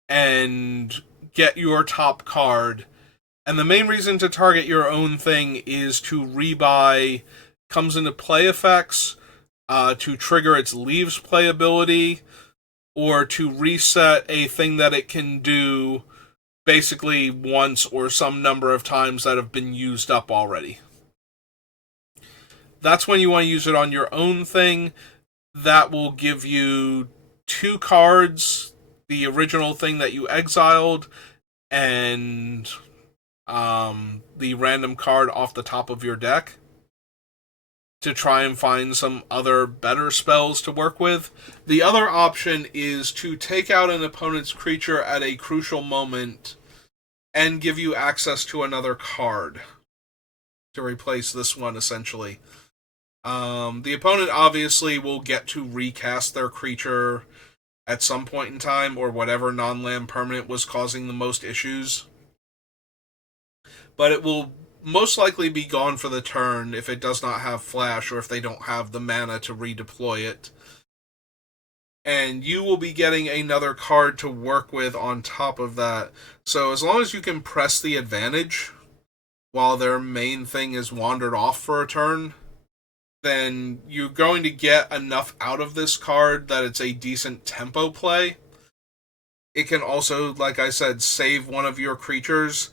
and get your top card. And the main reason to target your own thing is to rebuy comes into play effects, to trigger its leaves playability, or to reset a thing that it can do basically once or some number of times that have been used up already. That's when you want to use it on your own thing. That will give you 2 cards, the original thing that you exiled, and the random card off the top of your deck, to try and find some other better spells to work with. The other option is to take out an opponent's creature at a crucial moment and give you access to another card to replace this one, essentially. The opponent obviously will get to recast their creature at some point in time, or whatever non-land permanent was causing the most issues. But it will most likely be gone for the turn if it does not have flash, or if they don't have the mana to redeploy it. And you will be getting another card to work with on top of that. So as long as you can press the advantage while their main thing is wandered off for a turn, then you're going to get enough out of this card that it's a decent tempo play. It can also, like I said, save one of your creatures.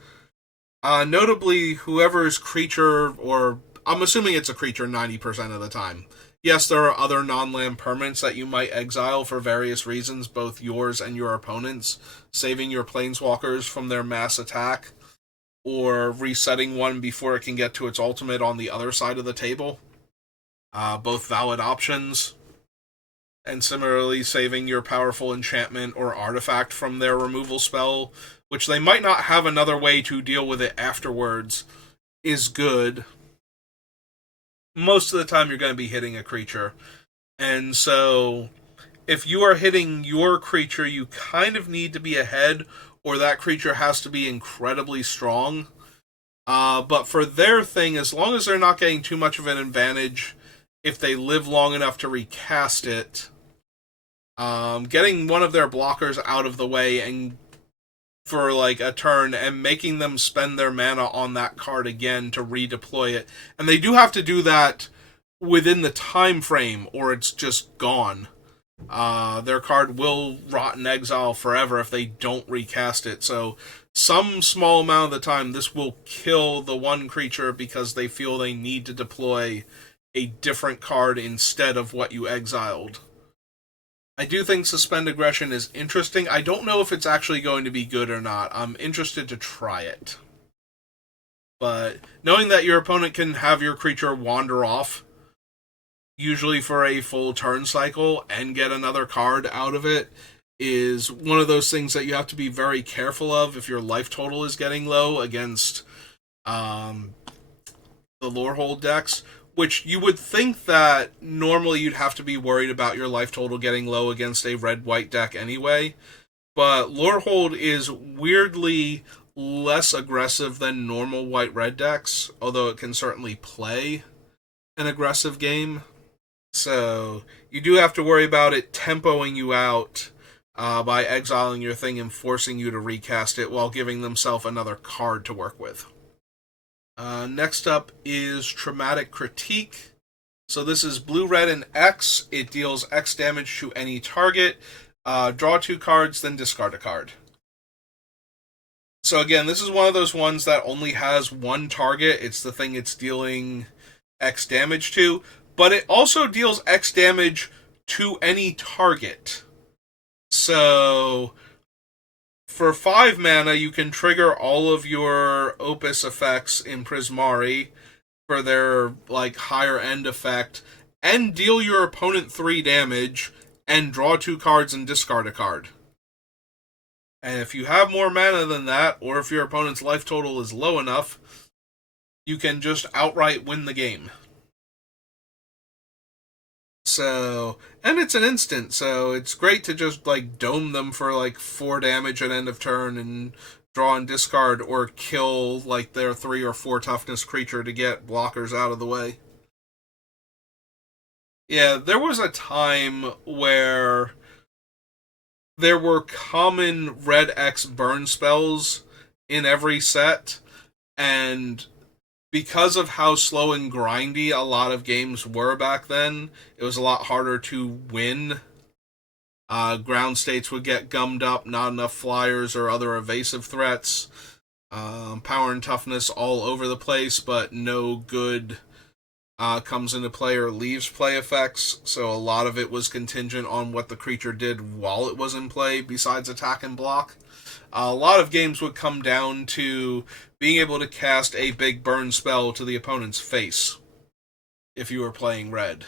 Notably, whoever's creature, or I'm assuming it's a creature 90% of the time. Yes, there are other non-land permanents that you might exile for various reasons, both yours and your opponent's, saving your planeswalkers from their mass attack, or resetting one before it can get to its ultimate on the other side of the table. Both valid options. And similarly, saving your powerful enchantment or artifact from their removal spell, which they might not have another way to deal with it afterwards, is good. Most of the time you're going to be hitting a creature. And so, if you are hitting your creature, you kind of need to be ahead, or that creature has to be incredibly strong. But for their thing, as long as they're not getting too much of an advantage, if they live long enough to recast it, getting one of their blockers out of the way and for like a turn and making them spend their mana on that card again to redeploy it. And they do have to do that within the time frame or it's just gone. Their card will rot in exile forever if they don't recast it. So some small amount of the time this will kill the one creature because they feel they need to deploy a different card instead of what you exiled. I do think Suspend Aggression is interesting. I don't know if it's actually going to be good or not. I'm interested to try it. But knowing that your opponent can have your creature wander off, usually for a full turn cycle, and get another card out of it, is one of those things that you have to be very careful of if your life total is getting low against the Lorehold decks. Which you would think that normally you'd have to be worried about your life total getting low against a red-white deck anyway. But Lorehold is weirdly less aggressive than normal white-red decks, although it can certainly play an aggressive game. So you do have to worry about it tempoing you out by exiling your thing and forcing you to recast it while giving themselves another card to work with. Next up is Traumatic Critique. So this is blue, red, and X. It deals X damage to any target. Draw 2 cards, then discard a card. So again, this is one of those ones that only has one target. It's the thing it's dealing X damage to. But it also deals X damage to any target. So for 5 mana, you can trigger all of your Opus effects in Prismari for their like higher end effect, and deal your opponent 3 damage, and draw 2 cards and discard a card. And if you have more mana than that, or if your opponent's life total is low enough, you can just outright win the game. So, and it's an instant, so it's great to just like dome them for like 4 damage at end of turn and draw and discard, or kill like their 3 or 4 toughness creature to get blockers out of the way. Yeah, there was a time where there were common red X burn spells in every set, and because of how slow and grindy a lot of games were back then, it was a lot harder to win. Ground states would get gummed up, not enough flyers or other evasive threats. Power and toughness all over the place, but no good comes into play or leaves play effects. So a lot of it was contingent on what the creature did while it was in play, besides attack and block. A lot of games would come down to being able to cast a big burn spell to the opponent's face if you were playing red.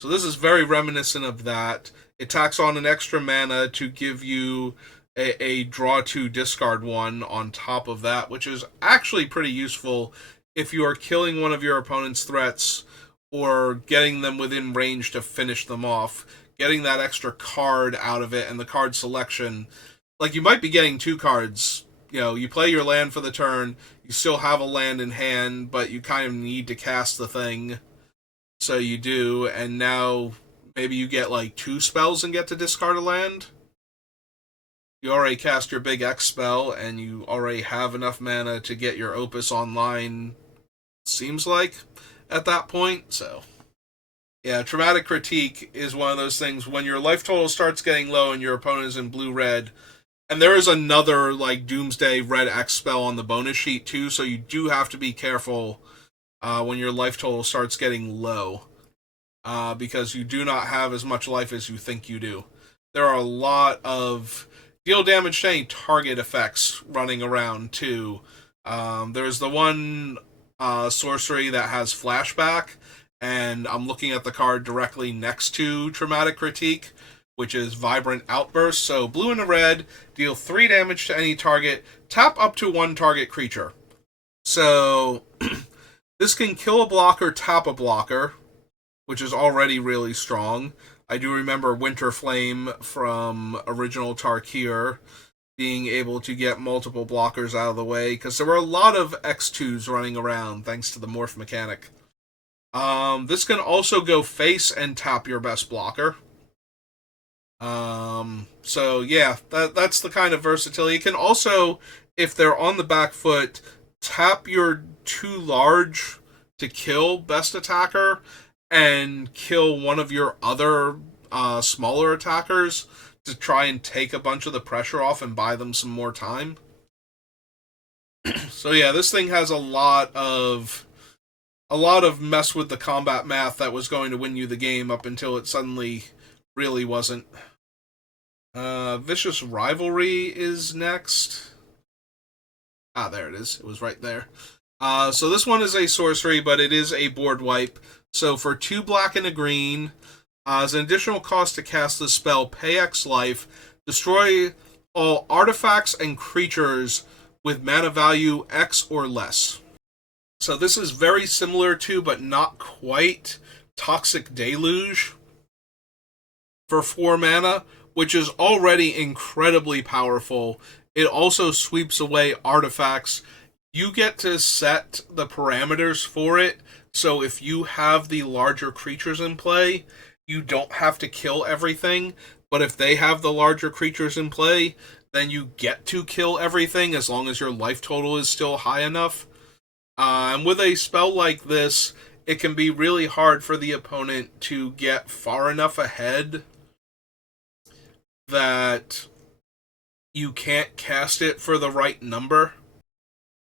So this is very reminiscent of that. It tacks on an extra mana to give you a draw 2 discard 1 on top of that, which is actually pretty useful if you are killing one of your opponent's threats or getting them within range to finish them off. Getting that extra card out of it and the card selection, like you might be getting 2 cards. You know, you play your land for the turn, you still have a land in hand, but you kind of need to cast the thing. So you do, and now maybe you get like 2 spells and get to discard a land. You already cast your big X spell, and you already have enough mana to get your Opus online, seems like, at that point. So, yeah, Traumatic Critique is one of those things when your life total starts getting low and your opponent is in blue-red, and there is another, like, Doomsday red X spell on the bonus sheet, too, so you do have to be careful when your life total starts getting low, because you do not have as much life as you think you do. There are a lot of deal damage to any target effects running around, too. There's the one sorcery that has flashback, and I'm looking at the card directly next to Traumatic Critique, which is Vibrant Outburst. So blue and a red, deal 3 damage to any target, tap up to 1 target creature. So this can kill a blocker, tap a blocker, which is already really strong. I do remember Winter Flame from original Tarkir being able to get multiple blockers out of the way, because there were a lot of X2s running around thanks to the morph mechanic. This can also go face and tap your best blocker. So yeah, that's the kind of versatility. It can also, if they're on the back foot, tap your 2 large to kill best attacker and kill one of your other smaller attackers to try and take a bunch of the pressure off and buy them some more time. So yeah, this thing has a lot of mess with the combat math that was going to win you the game up until it suddenly really wasn't. Vicious Rivalry is next. Ah, there it is. It was right there. So this one is a sorcery, but it is a board wipe. So for 2 black and a green, as an additional cost to cast the spell, pay X life, destroy all artifacts and creatures with mana value X or less. So this is very similar to, but not quite, Toxic Deluge for 4 mana, which is already incredibly powerful. It also sweeps away artifacts. You get to set the parameters for it, so if you have the larger creatures in play, you don't have to kill everything, but if they have the larger creatures in play, then you get to kill everything as long as your life total is still high enough. And with a spell like this, it can be really hard for the opponent to get far enough ahead that you can't cast it for the right number.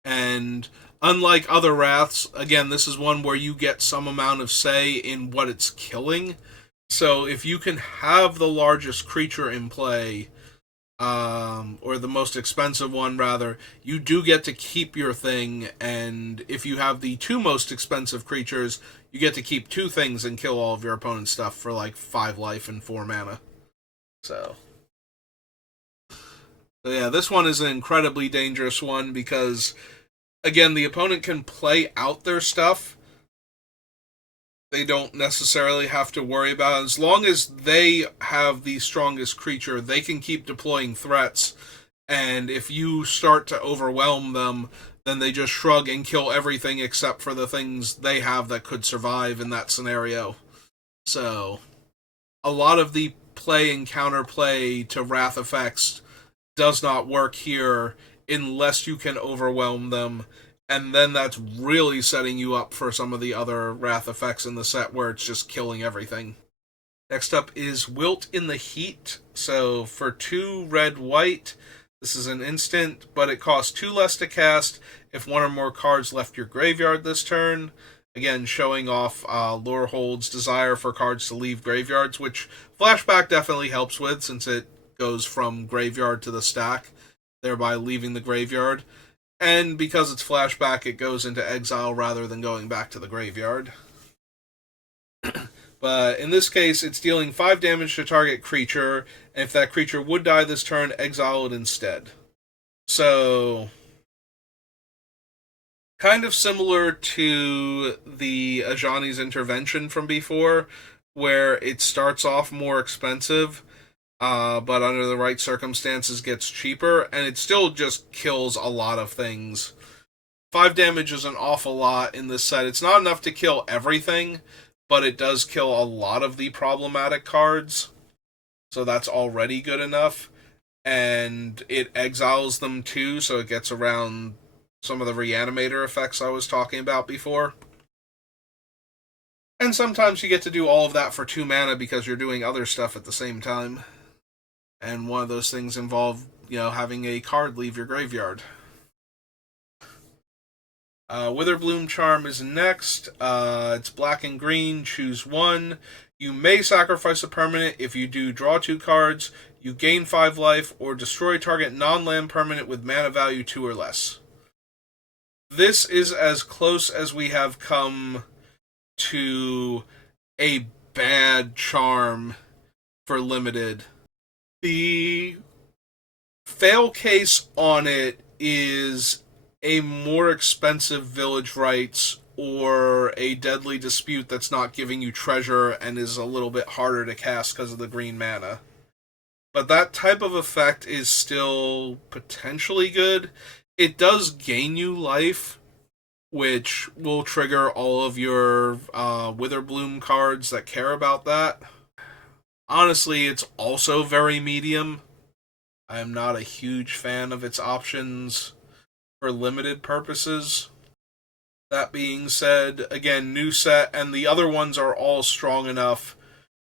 And unlike other Wraths, again, this is one where you get some amount of say in what it's killing. So if you can have the largest creature in play, or the most expensive one rather, you do get to keep your thing, and if you have the 2 most expensive creatures, you get to keep 2 things and kill all of your opponent's stuff for like 5 life and 4 mana. So yeah, this one is an incredibly dangerous one because, again, the opponent can play out their stuff they don't necessarily have to worry about it. As long as they have the strongest creature, they can keep deploying threats, and if you start to overwhelm them, then they just shrug and kill everything except for the things they have that could survive in that scenario. So, a lot of the play and counterplay to Wrath effects does not work here unless you can overwhelm them. And then that's really setting you up for some of the other Wrath effects in the set where it's just killing everything. Next up is Wilt in the Heat. So for 2 red white, this is an instant, but it costs 2 less to cast if 1 or more cards left your graveyard this turn. Again, showing off Lorehold's desire for cards to leave graveyards, which Flashback definitely helps with since it goes from graveyard to the stack, thereby leaving the graveyard. And because it's Flashback, it goes into exile rather than going back to the graveyard. But in this case, it's dealing 5 damage to target creature, and if that creature would die this turn, exile it instead. So, kind of similar to the Ajani's Intervention from before, where it starts off more expensive, but under the right circumstances gets cheaper, and it still just kills a lot of things. 5 damage is an awful lot in this set. It's not enough to kill everything, but it does kill a lot of the problematic cards, so that's already good enough. And it exiles them too, so it gets around some of the reanimator effects I was talking about before. And sometimes you get to do all of that for 2 mana because you're doing other stuff at the same time. And one of those things involve, having a card leave your graveyard. Witherbloom Charm is next. It's black and green. Choose 1. You may sacrifice a permanent. If you do, draw 2 cards. You gain 5 life, or destroy target non-land permanent with mana value 2 or less. This is as close as we have come to a bad charm for limited. The fail case on it is a more expensive Village Rites or a Deadly Dispute that's not giving you treasure and is a little bit harder to cast because of the green mana. But that type of effect is still potentially good. It does gain you life, which will trigger all of your Witherbloom cards that care about that. Honestly, it's also very medium. I'm not a huge fan of its options for limited purposes. That being said, again, new set, and the other ones are all strong enough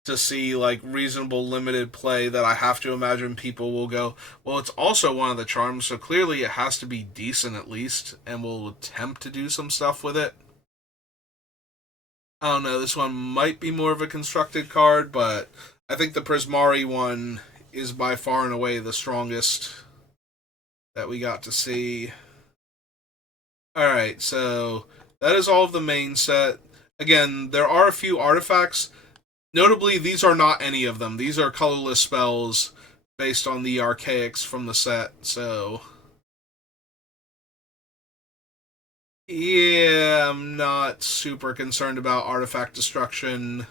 to see reasonable limited play that I have to imagine people will go, well, it's also one of the charms, so clearly it has to be decent at least, and will attempt to do some stuff with it. I don't know, this one might be more of a constructed card, but I think the Prismari one is by far and away the strongest that we got to see. Alright, so that is all of the main set. Again, there are a few artifacts. Notably, these are not any of them. These are colorless spells based on the archaics from the set, so yeah, I'm not super concerned about artifact destruction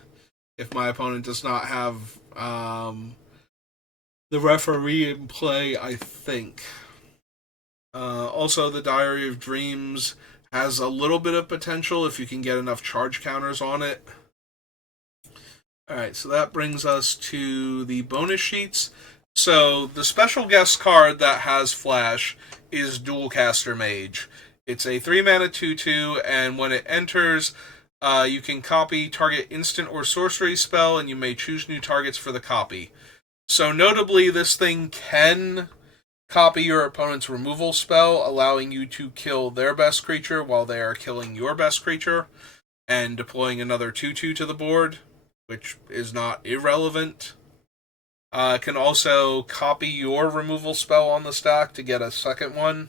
if my opponent does not have the referee in play, I think. Also, the Diary of Dreams has a little bit of potential if you can get enough charge counters on it. Alright, so that brings us to the bonus sheets. So, the special guest card that has Flash is Dualcaster Mage. It's a 3-mana 2/2, and when it enters, you can copy target instant or sorcery spell, and you may choose new targets for the copy. So, notably, this thing can copy your opponent's removal spell, allowing you to kill their best creature while they are killing your best creature, and deploying another 2/2 to the board, which is not irrelevant. Can also copy your removal spell on the stack to get a second one.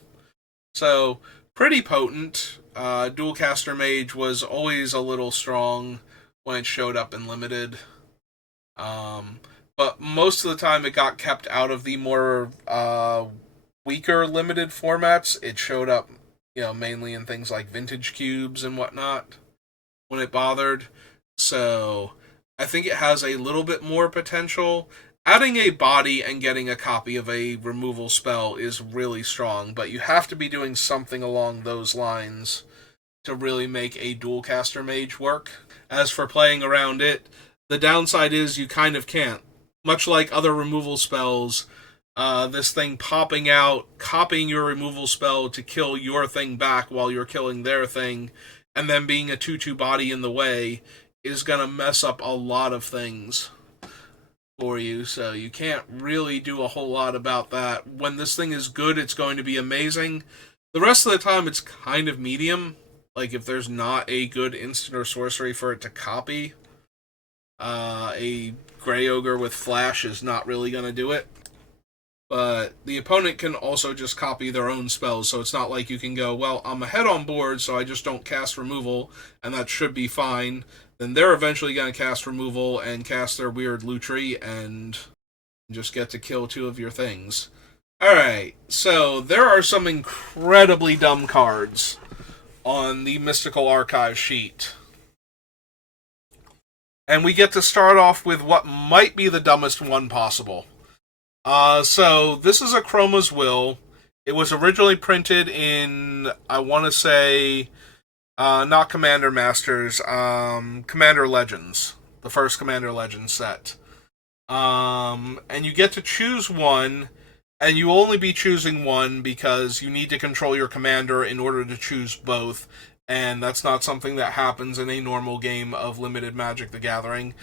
So, pretty potent. Dualcaster Mage was always a little strong when it showed up in Limited. But most of the time it got kept out of the more weaker Limited formats. It showed up, mainly in things like Vintage Cubes and whatnot when it bothered. So I think it has a little bit more potential. Adding a body and getting a copy of a removal spell is really strong, but you have to be doing something along those lines to really make a dual caster mage work. As for playing around it, the downside is you kind of can't. Much like other removal spells, this thing popping out, copying your removal spell to kill your thing back while you're killing their thing, and then being a 2/2 body in the way is going to mess up a lot of things for you, so you can't really do a whole lot about that. When this thing is good, it's going to be amazing. The rest of the time, it's kind of medium. Like, if there's not a good instant or sorcery for it to copy, a Grey Ogre with Flash is not really going to do it. But the opponent can also just copy their own spells, so it's not like you can go, well, I'm ahead on board, so I just don't cast removal, and that should be fine. Then they're eventually going to cast removal and cast their weird Lutri and just get to kill two of your things. Alright, so there are some incredibly dumb cards on the Mystical Archive sheet. And we get to start off with what might be the dumbest one possible. So this is a Chroma's Will. It was originally printed in, I want to say, not Commander Masters, Commander Legends. The first Commander Legends set. And you get to choose one, and you only be choosing one because you need to control your commander in order to choose both, and that's not something that happens in a normal game of limited Magic the Gathering.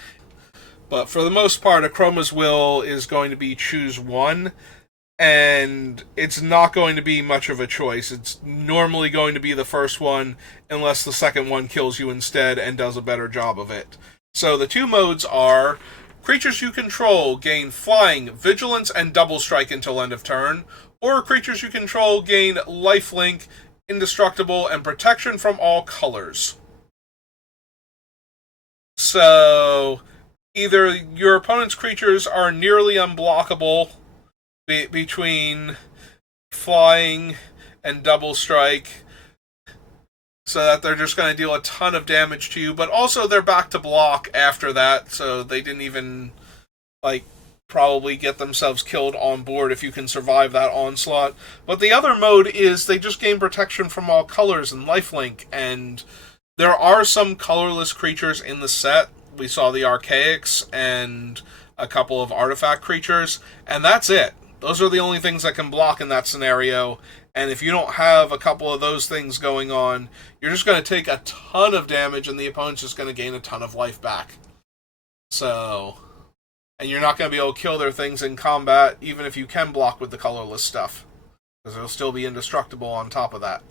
But for the most part, a Chroma's Will is going to be choose one, and it's not going to be much of a choice. It's normally going to be the first one, unless the second one kills you instead and does a better job of it. So the two modes are, creatures you control gain Flying, Vigilance, and Double Strike until end of turn, or creatures you control gain Lifelink, Indestructible, and Protection from all colors. So either your opponent's creatures are nearly unblockable between Flying and Double Strike, so that they're just going to deal a ton of damage to you, but also they're back to block after that, so they didn't even, probably get themselves killed on board if you can survive that onslaught. But the other mode is they just gain protection from all colors and lifelink, and there are some colorless creatures in the set. We saw the Archaics and a couple of artifact creatures, and that's it. Those are the only things that can block in that scenario, and if you don't have a couple of those things going on, you're just going to take a ton of damage, and the opponent's just going to gain a ton of life back. So, and you're not going to be able to kill their things in combat, even if you can block with the colorless stuff, because it'll still be indestructible on top of that.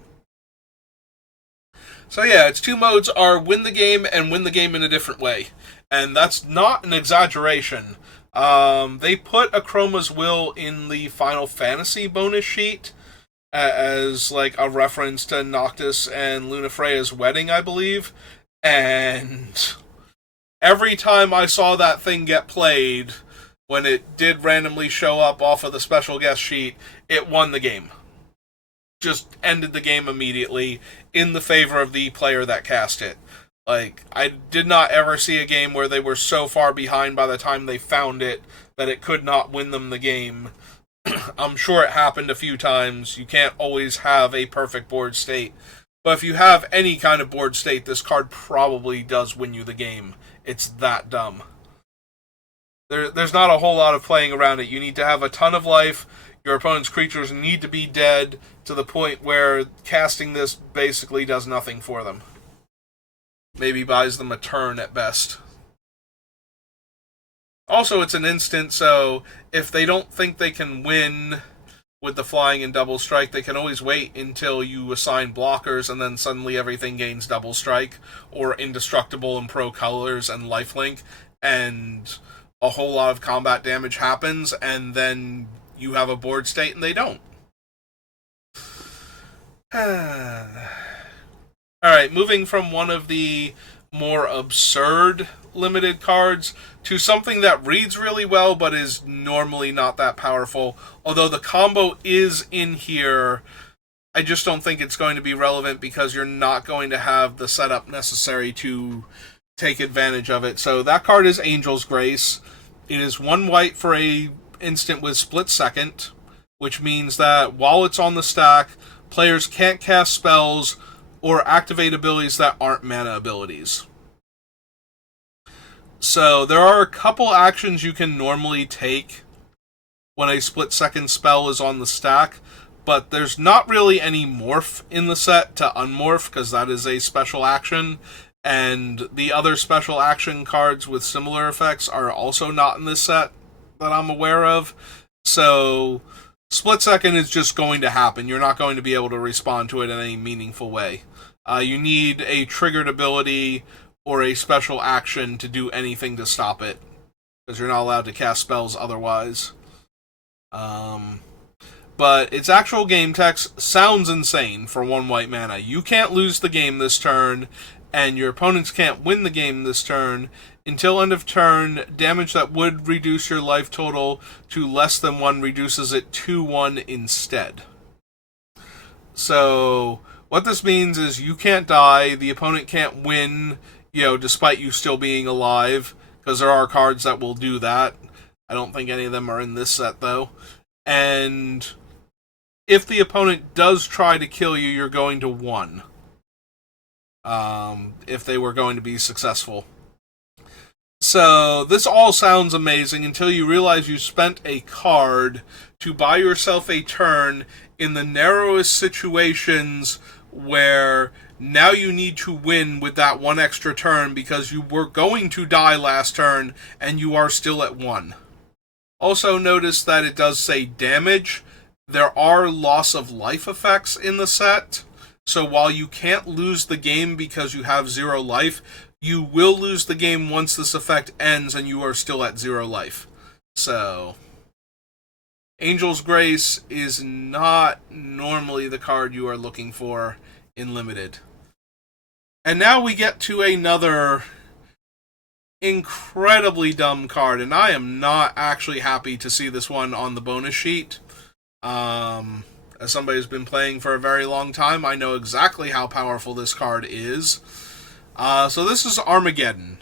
So yeah, its two modes are win the game and win the game in a different way. And that's not an exaggeration. They put a Chroma's Will in the Final Fantasy bonus sheet as a reference to Noctis and Lunafreya's wedding, I believe. And every time I saw that thing get played, when it did randomly show up off of the special guest sheet, it won the game. Just ended the game immediately in the favor of the player that cast it. I did not ever see a game where they were so far behind by the time they found it that it could not win them the game. I'm sure it happened a few times. You can't always have a perfect board state. But if you have any kind of board state, this card probably does win you the game. It's that dumb. There's not a whole lot of playing around it. You need to have a ton of life. Your opponent's creatures need to be dead to the point where casting this basically does nothing for them. Maybe buys them a turn at best. Also, it's an instant, so if they don't think they can win with the Flying and Double Strike, they can always wait until you assign blockers, and then suddenly everything gains Double Strike, or Indestructible and Pro Colors and Lifelink, and a whole lot of combat damage happens, and then you have a board state and they don't. Alright, moving from one of the more absurd limited cards to something that reads really well but is normally not that powerful. Although the combo is in here, I just don't think it's going to be relevant because you're not going to have the setup necessary to take advantage of it. So that card is Angel's Grace. It is 1 white for a instant with split second, which means that while it's on the stack, players can't cast spells or activate abilities that aren't mana abilities. So there are a couple actions you can normally take when a split second spell is on the stack, but there's not really any morph in the set to unmorph, because that is a special action, and the other special action cards with similar effects are also not in this set that I'm aware of. So split second is just going to happen. You're not going to be able to respond to it in any meaningful way. You need a triggered ability or a special action to do anything to stop it, because you're not allowed to cast spells otherwise. But its actual game text sounds insane for 1 white mana. You can't lose the game this turn, and your opponents can't win the game this turn. Until end of turn, damage that would reduce your life total to less than 1 reduces it to 1 instead. So what this means is you can't die, the opponent can't win, despite you still being alive, because there are cards that will do that. I don't think any of them are in this set, though. And if the opponent does try to kill you, you're going to 1. If they were going to be successful. So this all sounds amazing until you realize you spent a card to buy yourself a turn in the narrowest situations where now you need to win with that 1 extra turn because you were going to die last turn and you are still at 1. Also notice that it does say damage. There are loss of life effects in the set, so while you can't lose the game because you have 0 life, you will lose the game once this effect ends and you are still at 0 life. So Angel's Grace is not normally the card you are looking for in Limited. And now we get to another incredibly dumb card, and I am not actually happy to see this one on the bonus sheet. As somebody who's been playing for a very long time, I know exactly how powerful this card is. So this is Armageddon.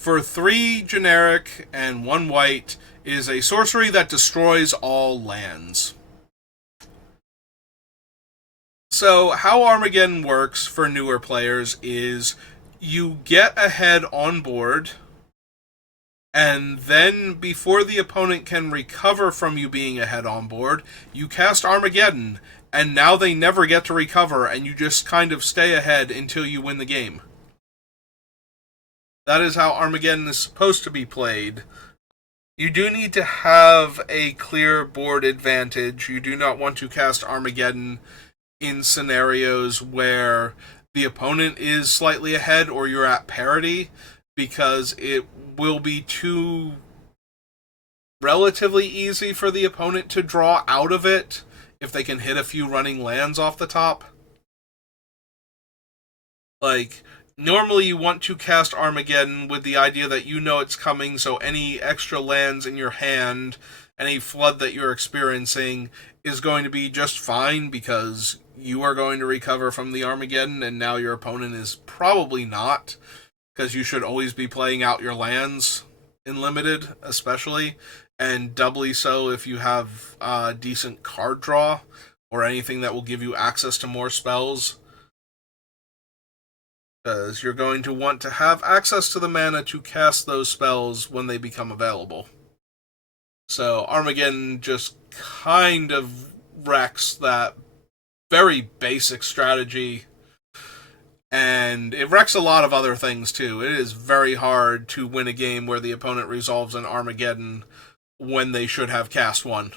For 3 generic and 1 white, it is a sorcery that destroys all lands. So how Armageddon works for newer players is you get ahead on board, and then before the opponent can recover from you being ahead on board, you cast Armageddon, and now they never get to recover, and you just kind of stay ahead until you win the game. That is how Armageddon is supposed to be played. You do need to have a clear board advantage. You do not want to cast Armageddon in scenarios where the opponent is slightly ahead or you're at parity, because it will be too relatively easy for the opponent to draw out of it if they can hit a few running lands off the top. Normally you want to cast Armageddon with the idea that you know it's coming, so any extra lands in your hand, any flood that you're experiencing, is going to be just fine because you are going to recover from the Armageddon, and now your opponent is probably not, because you should always be playing out your lands in Limited, especially, and doubly so if you have decent card draw or anything that will give you access to more spells, because you're going to want to have access to the mana to cast those spells when they become available. So Armageddon just kind of wrecks that very basic strategy, and it wrecks a lot of other things too. It is very hard to win a game where the opponent resolves an Armageddon when they should have cast one.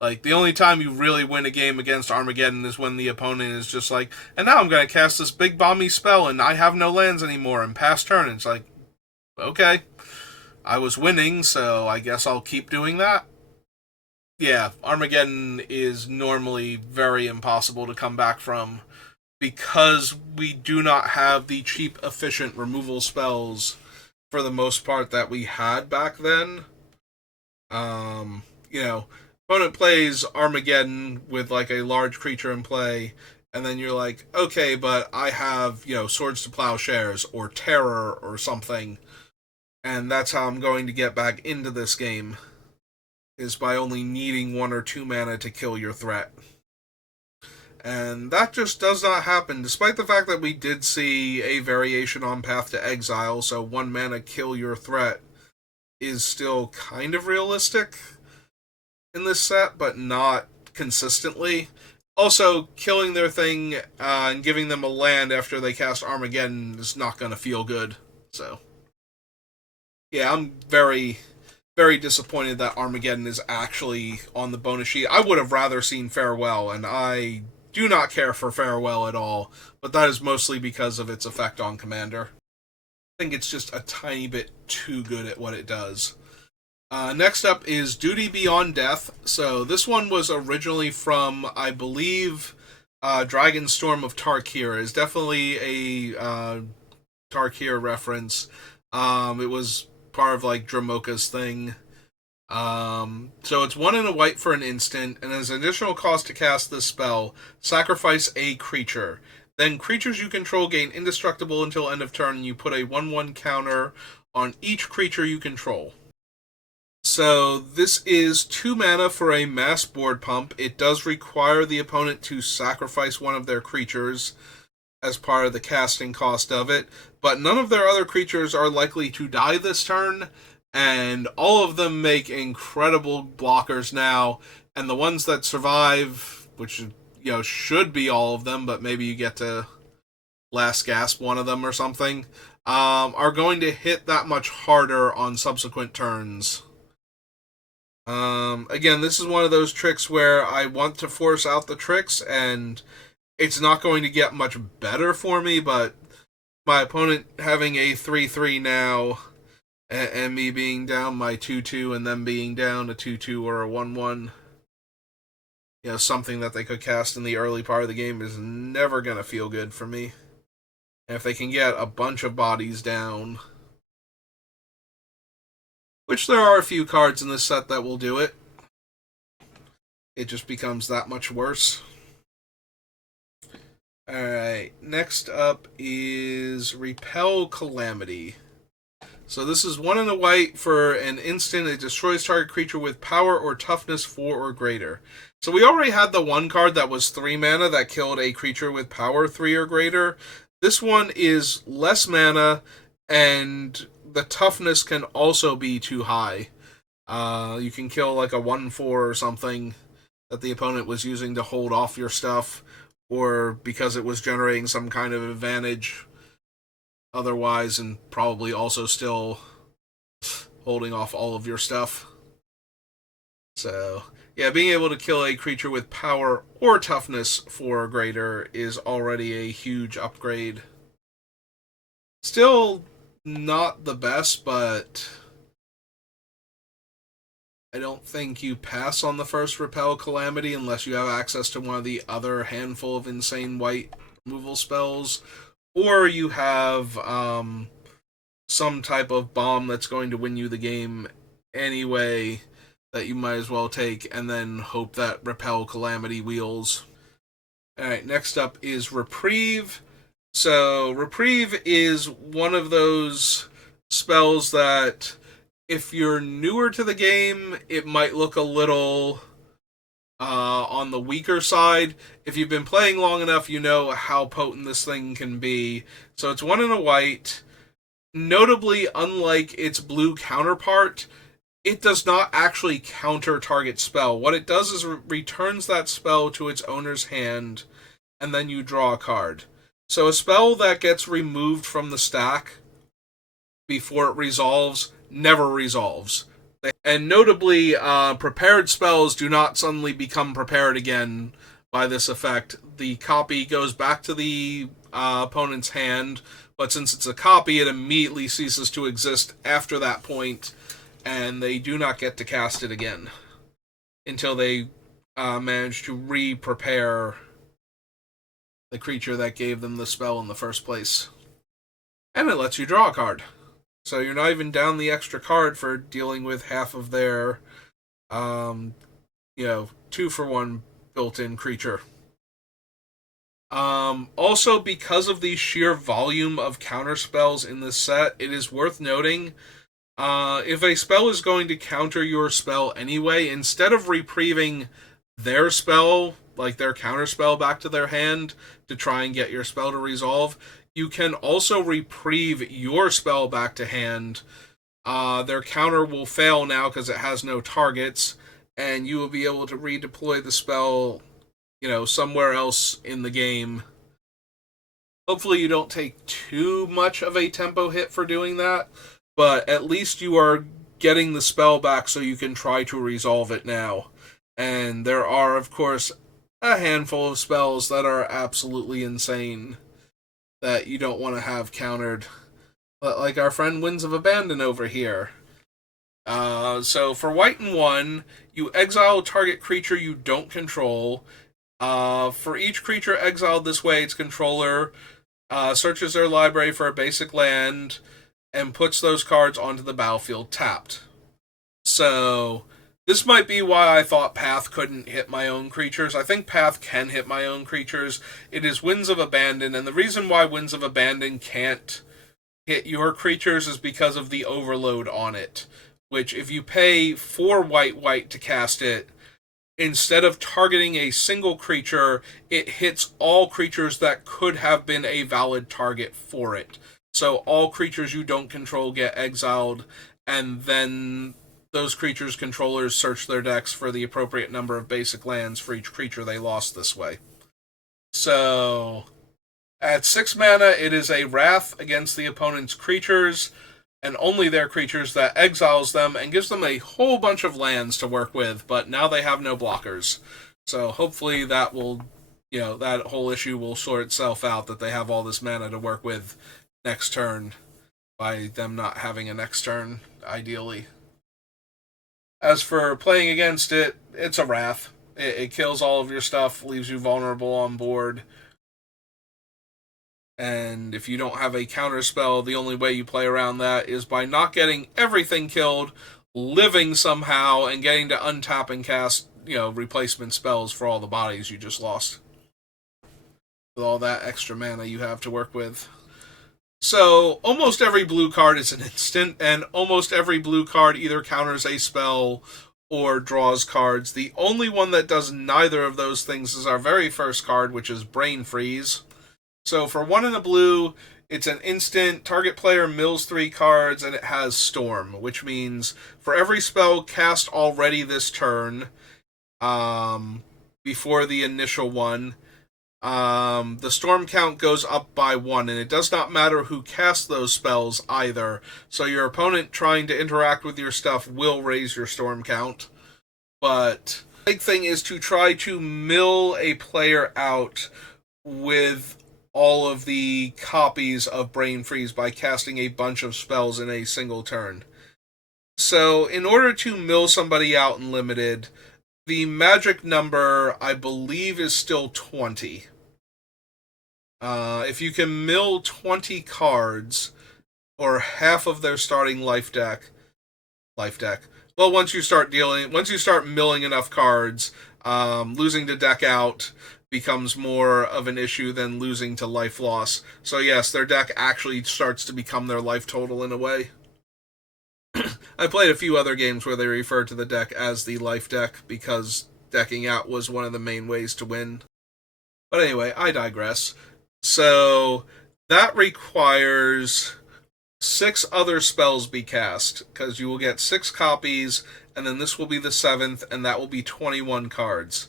The only time you really win a game against Armageddon is when the opponent is just like, and now I'm going to cast this big bomby spell and I have no lands anymore and pass turn. And it's like, okay, I was winning, so I guess I'll keep doing that. Yeah, Armageddon is normally very impossible to come back from because we do not have the cheap, efficient removal spells for the most part that we had back then. Opponent plays Armageddon with a large creature in play, And then you're like, okay, but I have, Swords to Plowshares or Terror or something, and that's how I'm going to get back into this game, is by only needing 1 or 2 mana to kill your threat. And that just does not happen, despite the fact that we did see a variation on Path to Exile, so 1 mana kill your threat is still kind of realistic in this set, but not consistently. Also, killing their thing and giving them a land after they cast Armageddon is not going to feel good. So, yeah, I'm very, very disappointed that Armageddon is actually on the bonus sheet. I would have rather seen Farewell, and I do not care for Farewell at all, but that is mostly because of its effect on Commander. I think it's just a tiny bit too good at what it does. Next up is Duty Beyond Death. So this one was originally from, I believe, Dragonstorm of Tarkir. It's definitely a Tarkir reference. It was part of like Dramoka's thing. So it's 1 and a white for an instant, and as an additional cost to cast this spell, sacrifice a creature. Then creatures you control gain indestructible until end of turn, and you put a 1/1 counter on each creature you control. So this is 2 mana for a mass board pump. It does require the opponent to sacrifice one of their creatures as part of the casting cost of it, but none of their other creatures are likely to die this turn, and all of them make incredible blockers now, and the ones that survive, which should be all of them, but maybe you get to last gasp one of them or something, are going to hit that much harder on subsequent turns. Again, this is one of those tricks where I want to force out the tricks, and it's not going to get much better for me, but my opponent having a 3/3 now, and me being down my 2/2, and them being down a 2/2 or a 1/1, something that they could cast in the early part of the game is never going to feel good for me. And if they can get a bunch of bodies down, which there are a few cards in this set that will do it, it just becomes that much worse. Alright, next up is Repel Calamity. So this is 1 and a white for an instant. It destroys target creature with power or toughness 4 or greater. So we already had the one card that was 3 mana that killed a creature with power 3 or greater. This one is less mana, and the toughness can also be too high. You can kill like a 1/4 or something that the opponent was using to hold off your stuff, or because it was generating some kind of advantage otherwise, and probably also still holding off all of your stuff. So, yeah, being able to kill a creature with power or toughness 4 or greater is already a huge upgrade. Still not the best, but I don't think you pass on the first Repel Calamity unless you have access to one of the other handful of insane white removal spells, or you have some type of bomb that's going to win you the game anyway that you might as well take, and then hope that Repel Calamity wheels. Alright, next up is Reprieve. So, Reprieve is one of those spells that, if you're newer to the game, it might look a little on the weaker side. If you've been playing long enough, you know how potent this thing can be. So it's 1 and a white. Notably, unlike its blue counterpart, it does not actually counter target spell. What it does is returns that spell to its owner's hand, and then you draw a card. So a spell that gets removed from the stack before it resolves never resolves. And notably, prepared spells do not suddenly become prepared again by this effect. The copy goes back to the opponent's hand, but since it's a copy, it immediately ceases to exist after that point, and they do not get to cast it again until they manage to re-prepare the creature that gave them the spell in the first place. And it lets you draw a card. So you're not even down the extra card for dealing with half of their, 2-for-1 built-in creature. Also, because of the sheer volume of counter spells in this set, it is worth noting if a spell is going to counter your spell anyway, instead of reprieving their spell, like their counter spell, back to their hand to try and get your spell to resolve, you can also reprieve your spell back to hand. Their counter will fail now because it has no targets, and you will be able to redeploy the spell, somewhere else in the game. Hopefully, you don't take too much of a tempo hit for doing that, but at least you are getting the spell back so you can try to resolve it now. And there are, of course, a handful of spells that are absolutely insane that you don't want to have countered. But like our friend Winds of Abandon over here. So for white and 1, you exile a target creature you don't control. For each creature exiled this way, its controller searches their library for a basic land and puts those cards onto the battlefield tapped. So this might be why I thought Path couldn't hit my own creatures. I think Path can hit my own creatures. It is Winds of Abandon, and the reason why Winds of Abandon can't hit your creatures is because of the overload on it, which if you pay 4 white to cast it, instead of targeting a single creature, it hits all creatures that could have been a valid target for it. So all creatures you don't control get exiled, and then those creatures' controllers search their decks for the appropriate number of basic lands for each creature they lost this way. So, at 6 mana, it is a Wrath against the opponent's creatures, and only their creatures, that exiles them and gives them a whole bunch of lands to work with, but now they have no blockers. So hopefully that will, that whole issue will sort itself out, that they have all this mana to work with next turn by them not having a next turn, ideally. As for playing against it, it's a Wrath. It kills all of your stuff, leaves you vulnerable on board. And if you don't have a counter spell, the only way you play around that is by not getting everything killed, living somehow, and getting to untap and cast, replacement spells for all the bodies you just lost. With all that extra mana you have to work with. So, almost every blue card is an instant, and almost every blue card either counters a spell or draws cards. The only one that does neither of those things is our very first card, which is Brain Freeze. So for 1 in a blue, it's an instant, target player mills 3 cards, and it has Storm, which means for every spell cast already this turn, before the initial one, the Storm count goes up by 1, and it does not matter who casts those spells either. So your opponent trying to interact with your stuff will raise your Storm count. But the big thing is to try to mill a player out with all of the copies of Brain Freeze by casting a bunch of spells in a single turn. So, in order to mill somebody out in Limited, the magic number, I believe, is still 20. If you can mill 20 cards, or half of their starting life deck, well, once you start milling enough cards, losing to deck out becomes more of an issue than losing to life loss. So yes, their deck actually starts to become their life total in a way. I played a few other games where they refer to the deck as the life deck because decking out was one of the main ways to win. But anyway, I digress. So that requires 6 other spells be cast, because you will get 6 copies, and then this will be the 7th, and that will be 21 cards.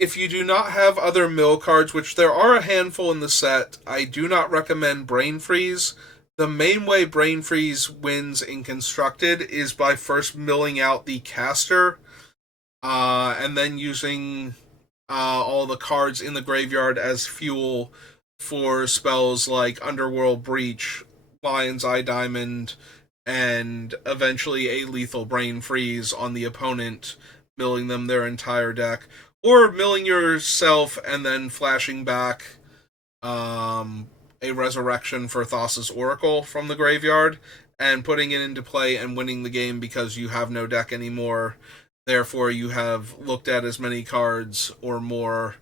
If you do not have other mill cards, which there are a handful in the set, I do not recommend Brain Freeze. The main way Brain Freeze wins in Constructed is by first milling out the caster, and then using all the cards in the graveyard as fuel for spells like Underworld Breach, Lion's Eye Diamond, and eventually a lethal Brain Freeze on the opponent, milling them their entire deck. Or milling yourself and then flashing back a resurrection for Thassa's Oracle from the graveyard and putting it into play and winning the game because you have no deck anymore. Therefore, you have looked at as many cards or more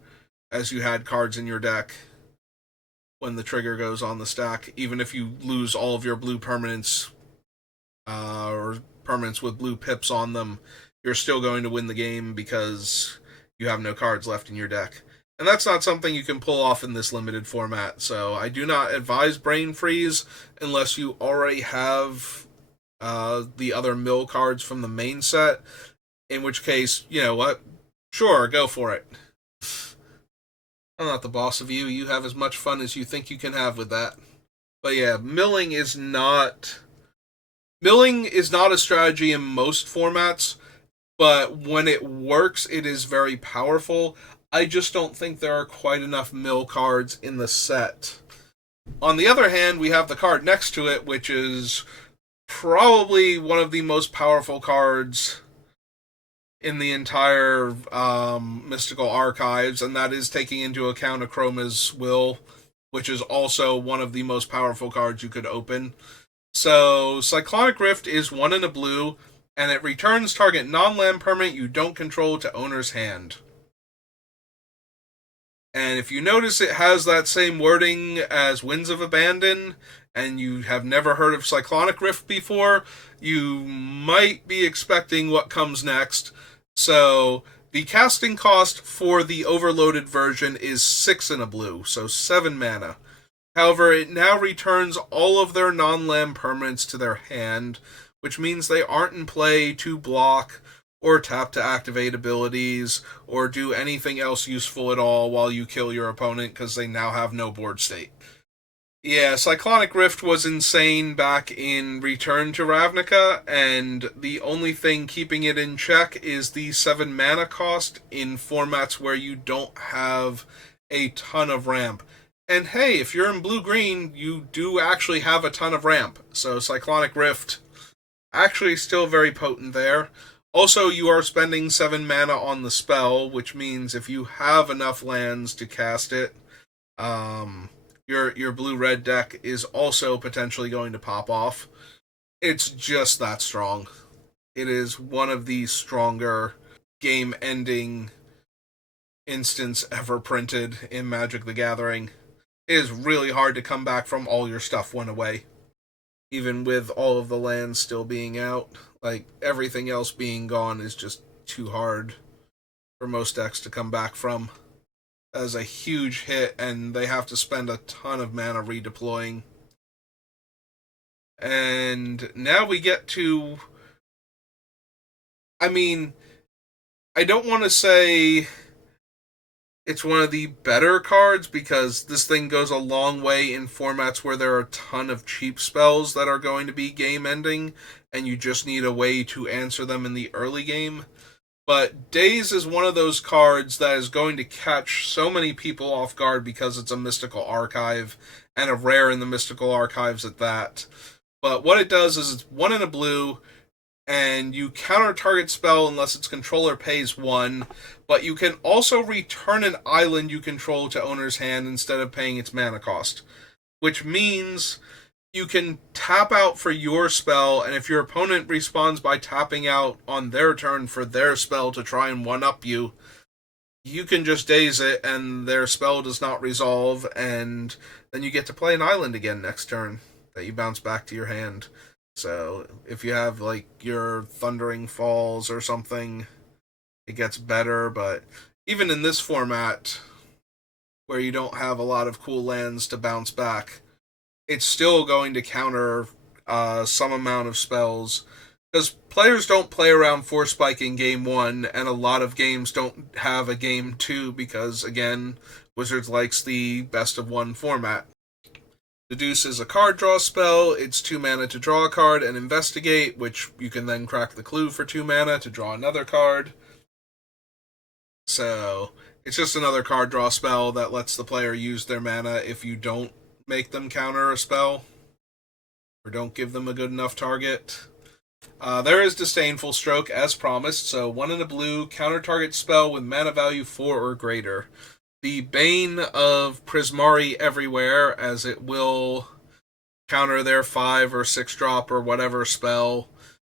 as you had cards in your deck when the trigger goes on the stack, even if you lose all of your blue permanents or permanents with blue pips on them, you're still going to win the game because you have no cards left in your deck. And that's not something you can pull off in this limited format, so I do not advise Brain Freeze unless you already have the other mill cards from the main set, in which case, you know what, sure, go for it. I'm not the boss of you. You have as much fun as you think you can have with that. But yeah, milling is not a strategy in most formats, but when it works, it is very powerful. I just don't think there are quite enough mill cards in the set. On the other hand, we have the card next to it, which is probably one of the most powerful cards in the entire Mystical Archives, and that is taking into account Akroma's Will, which is also one of the most powerful cards you could open. So, Cyclonic Rift is 1 and a blue, and it returns target non-land permanent you don't control to owner's hand. And if you notice, it has that same wording as Winds of Abandon, and you have never heard of Cyclonic Rift before, you might be expecting what comes next. So, the casting cost for the overloaded version is 6 and a blue, so 7 mana. However, it now returns all of their non-land permanents to their hand, which means they aren't in play to block or tap to activate abilities or do anything else useful at all while you kill your opponent because they now have no board state. Yeah, Cyclonic Rift was insane back in Return to Ravnica, and the only thing keeping it in check is the 7 mana cost in formats where you don't have a ton of ramp. And hey, if you're in blue-green, you do actually have a ton of ramp, so Cyclonic Rift actually still very potent there. Also, you are spending 7 mana on the spell, which means if you have enough lands to cast it, your blue-red deck is also potentially going to pop off. It's just that strong. It is one of the stronger game-ending instants ever printed in Magic the Gathering. It is really hard to come back from all your stuff went away, even with all of the lands still being out. Like, everything else being gone is just too hard for most decks to come back from. As a huge hit, and they have to spend a ton of mana redeploying. And now we get to... I mean, I don't want to say it's one of the better cards, because this thing goes a long way in formats where there are a ton of cheap spells that are going to be game-ending, and you just need a way to answer them in the early game. But Daze is one of those cards that is going to catch so many people off guard because it's a Mystical Archive, and a rare in the Mystical Archives at that. But what it does is it's 1 and a blue, and you counter target spell unless its controller pays 1, but you can also return an island you control to owner's hand instead of paying its mana cost. Which means you can tap out for your spell, and if your opponent responds by tapping out on their turn for their spell to try and one-up you, you can just daze it, and their spell does not resolve, and then you get to play an island again next turn that you bounce back to your hand. So if you have, like, your Thundering Falls or something, it gets better, but even in this format, where you don't have a lot of cool lands to bounce back, it's still going to counter some amount of spells, because players don't play around Force Spike in Game 1, and a lot of games don't have a Game 2, because, again, Wizards likes the best-of-1 format. Deduce is a card draw spell. It's 2 mana to draw a card, and Investigate, which you can then crack the clue for 2 mana to draw another card. So, it's just another card draw spell that lets the player use their mana if you don't make them counter a spell, or don't give them a good enough target. There is Disdainful Stroke, as promised, so 1 and a blue, counter target spell with mana value 4 or greater. The bane of Prismari everywhere, as it will counter their 5 or 6 drop or whatever spell.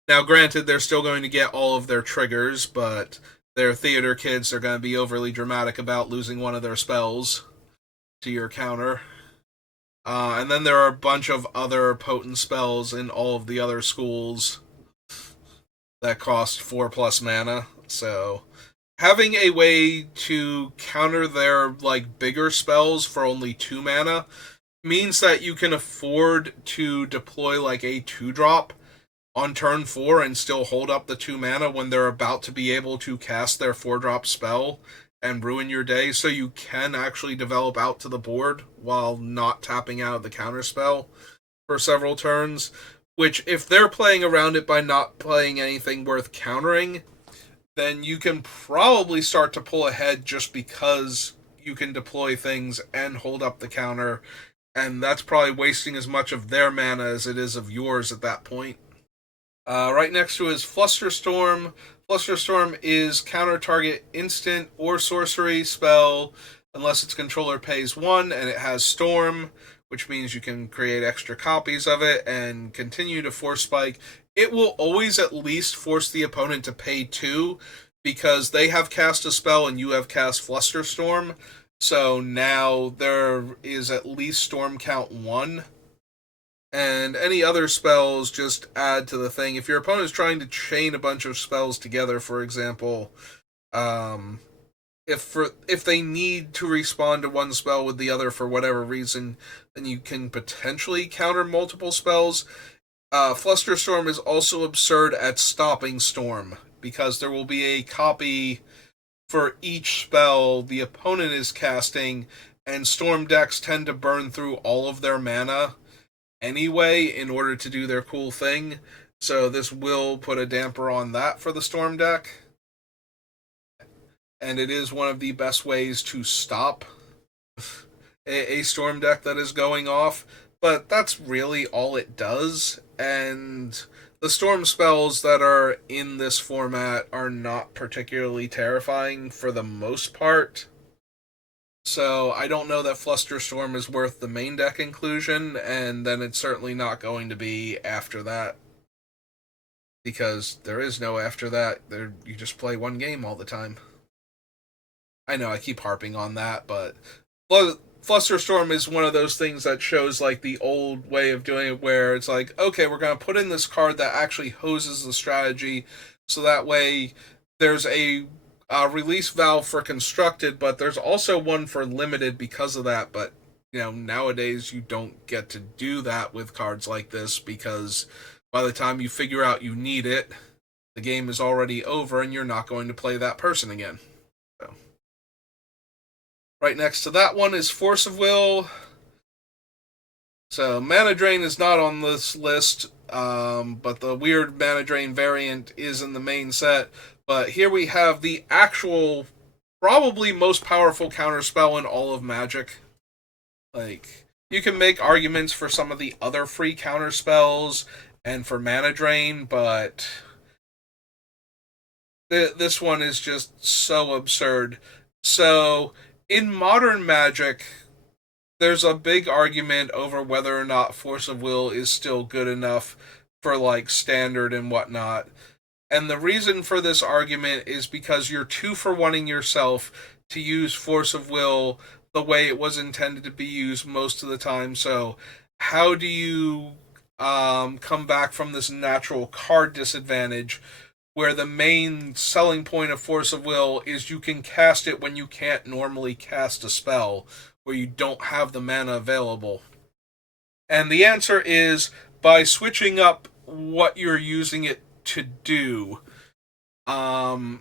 Now, granted, they're still going to get all of their triggers, but they're theater kids, they're going to be overly dramatic about losing one of their spells to your counter. And then there are a bunch of other potent spells in all of the other schools that cost 4 plus mana. So having a way to counter their like bigger spells for only 2 mana means that you can afford to deploy like a 2-drop on turn 4 and still hold up the 2 mana when they're about to be able to cast their 4-drop spell and ruin your day, so you can actually develop out to the board while not tapping out the counter spell for several turns. Which, if they're playing around it by not playing anything worth countering, then you can probably start to pull ahead just because you can deploy things and hold up the counter, and that's probably wasting as much of their mana as it is of yours at that point. Right next to is Flusterstorm. Flusterstorm is counter target instant or sorcery spell unless its controller pays 1, and it has Storm, which means you can create extra copies of it and continue to force spike. It will always at least force the opponent to pay 2 because they have cast a spell and you have cast Flusterstorm. So now there is at least Storm count 1. And any other spells just add to the thing. If your opponent is trying to chain a bunch of spells together, for example, if they need to respond to one spell with the other for whatever reason, then you can potentially counter multiple spells. Flusterstorm is also absurd at stopping Storm, because there will be a copy for each spell the opponent is casting, and Storm decks tend to burn through all of their mana anyway in order to do their cool thing, so this will put a damper on that for the Storm deck. And it is one of the best ways to stop a Storm deck that is going off, but that's really all it does, and the Storm spells that are in this format are not particularly terrifying for the most part. So I don't know that Flusterstorm is worth the main deck inclusion, and then it's certainly not going to be after that. Because there is no after that. You just play one game all the time. I know I keep harping on that, but Flusterstorm is one of those things that shows like the old way of doing it, where it's like, okay, we're going to put in this card that actually hoses the strategy, so that way there's a release valve for constructed, but there's also one for limited because of that. But nowadays you don't get to do that with cards like this, because by the time you figure out you need it, the game is already over and you're not going to play that person again. So right next to that one is Force of Will. So Mana Drain is not on this list, but the weird Mana Drain variant is in the main set. But here we have the actual, probably most powerful counterspell in all of Magic. Like, you can make arguments for some of the other free counterspells and for Mana Drain, but this one is just so absurd. So, in modern Magic, there's a big argument over whether or not Force of Will is still good enough for, like, standard and whatnot. And the reason for this argument is because you're 2-for-1ing yourself to use Force of Will the way it was intended to be used most of the time. So how do you come back from this natural card disadvantage where the main selling point of Force of Will is you can cast it when you can't normally cast a spell, where you don't have the mana available? And the answer is by switching up what you're using it to do. In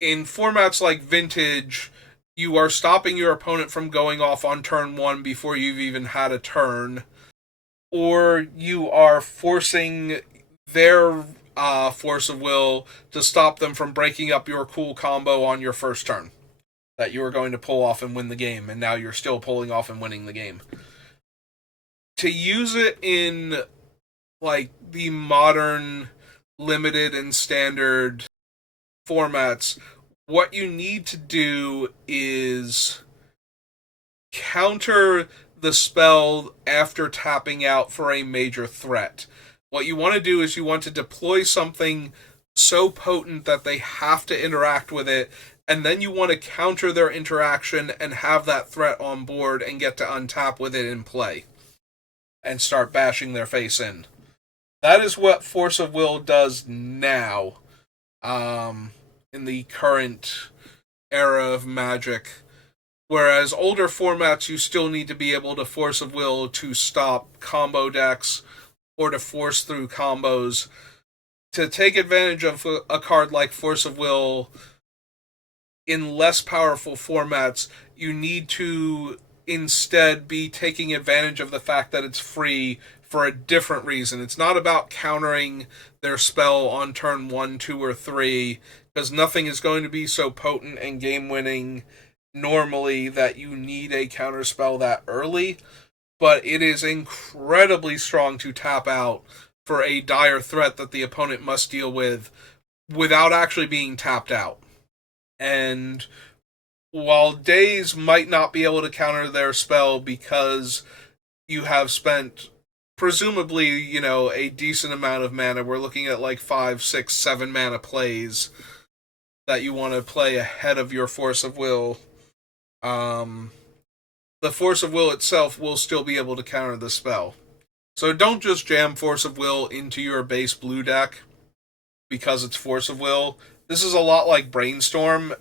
formats like Vintage, you are stopping your opponent from going off on turn 1 before you've even had a turn, or you are forcing their Force of Will to stop them from breaking up your cool combo on your first turn that you were going to pull off and win the game, and now you're still pulling off and winning the game. To use it in like the modern limited and standard formats, what you need to do is counter the spell after tapping out for a major threat. What you want to do is you want to deploy something so potent that they have to interact with it, and then you want to counter their interaction and have that threat on board and get to untap with it in play and start bashing their face in. That is what Force of Will does now, in the current era of Magic. Whereas older formats, you still need to be able to Force of Will to stop combo decks or to force through combos. To take advantage of a card like Force of Will in less powerful formats, you need to instead be taking advantage of the fact that it's free for a different reason. It's not about countering their spell on turn 1, 2, or 3, because nothing is going to be so potent and game winning normally that you need a counter spell that early, but it is incredibly strong to tap out for a dire threat that the opponent must deal with without actually being tapped out. And while Daze might not be able to counter their spell because you have spent presumably, a decent amount of mana, we're looking at like 5, 6, 7 mana plays that you want to play ahead of your Force of Will. The Force of Will itself will still be able to counter the spell. So don't just jam Force of Will into your base blue deck because it's Force of Will. This is a lot like Brainstorm,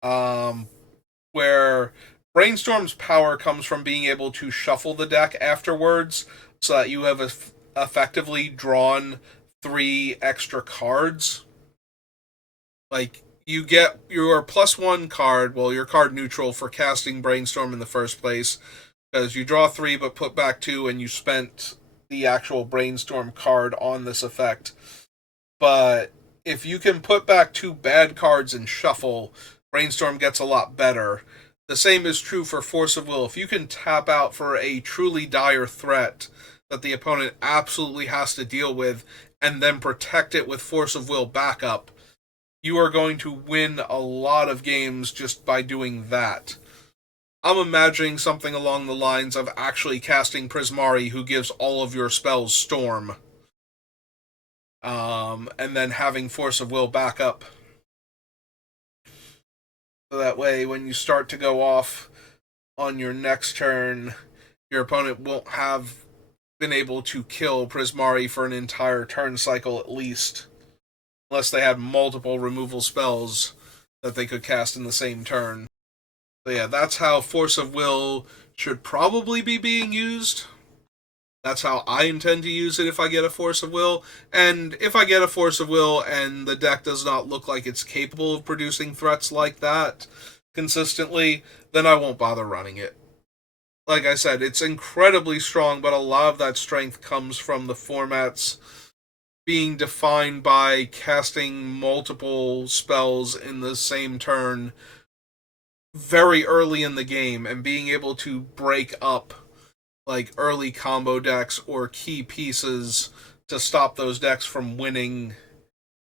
where Brainstorm's power comes from being able to shuffle the deck afterwards so that you have effectively drawn 3 extra cards. Like, you get your +1 card, well, your card neutral for casting Brainstorm in the first place, because you draw 3 but put back 2 and you spent the actual Brainstorm card on this effect. But if you can put back 2 bad cards and shuffle, Brainstorm gets a lot better. The same is true for Force of Will. If you can tap out for a truly dire threat that the opponent absolutely has to deal with and then protect it with Force of Will backup, you are going to win a lot of games just by doing that. I'm imagining something along the lines of actually casting Prismari, who gives all of your spells Storm, and then having Force of Will backup. So that way, when you start to go off on your next turn, your opponent won't have been able to kill Prismari for an entire turn cycle at least, unless they had multiple removal spells that they could cast in the same turn. So yeah, that's how Force of Will should probably be being used. That's how I intend to use it if I get a Force of Will. And if I get a Force of Will and the deck does not look like it's capable of producing threats like that consistently, then I won't bother running it. Like I said, it's incredibly strong, but a lot of that strength comes from the formats being defined by casting multiple spells in the same turn very early in the game and being able to break up like early combo decks or key pieces to stop those decks from winning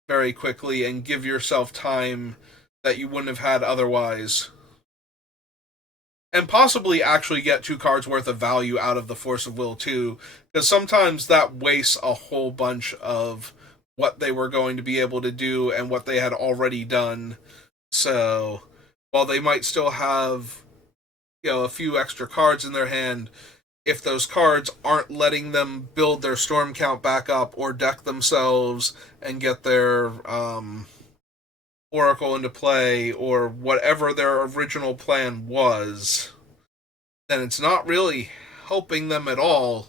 very quickly and give yourself time that you wouldn't have had otherwise. And possibly actually get 2 cards worth of value out of the Force of Will too, because sometimes that wastes a whole bunch of what they were going to be able to do and what they had already done. So while they might still have, a few extra cards in their hand, if those cards aren't letting them build their storm count back up or deck themselves and get their Oracle into play or whatever their original plan was, then it's not really helping them at all.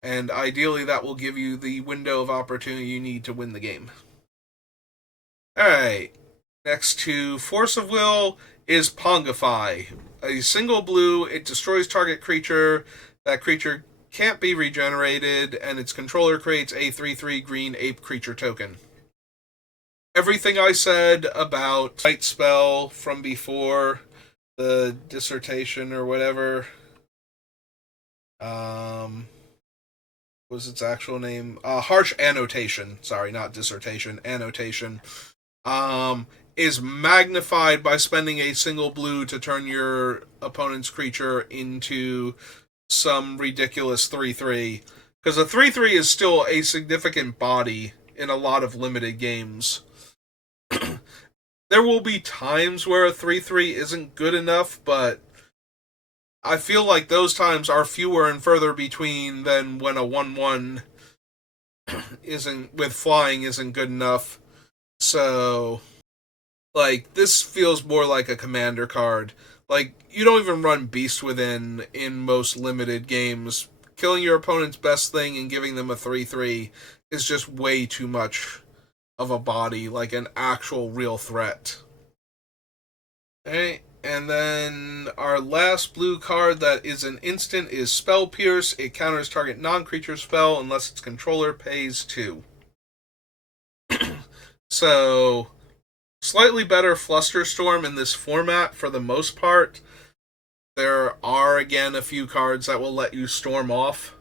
And ideally that will give you the window of opportunity you need to win the game. Alright, next to Force of Will is Pongify. A single blue, it destroys target creature. That creature can't be regenerated, and its controller creates a 3/3 green ape creature token. Everything I said about Sight Spell from before, the dissertation or whatever, was its actual name? Harsh Annotation. Sorry, not dissertation. Annotation. Is magnified by spending a single blue to turn your opponent's creature into some ridiculous 3/3. Because a 3/3 is still a significant body in a lot of limited games. There will be times where a 3-3 isn't good enough, but I feel like those times are fewer and further between than when a 1-1 isn't with flying isn't good enough. So, like, this feels more like a commander card. Like, you don't even run Beast Within in most limited games. Killing your opponent's best thing and giving them a 3-3 is just way too much of a body, like an actual real threat. Okay, and then our last blue card that is an instant is Spell Pierce. It counters target non-creature spell unless its controller pays 2. So, slightly better Flusterstorm in this format for the most part. There are, again, a few cards that will let you storm off.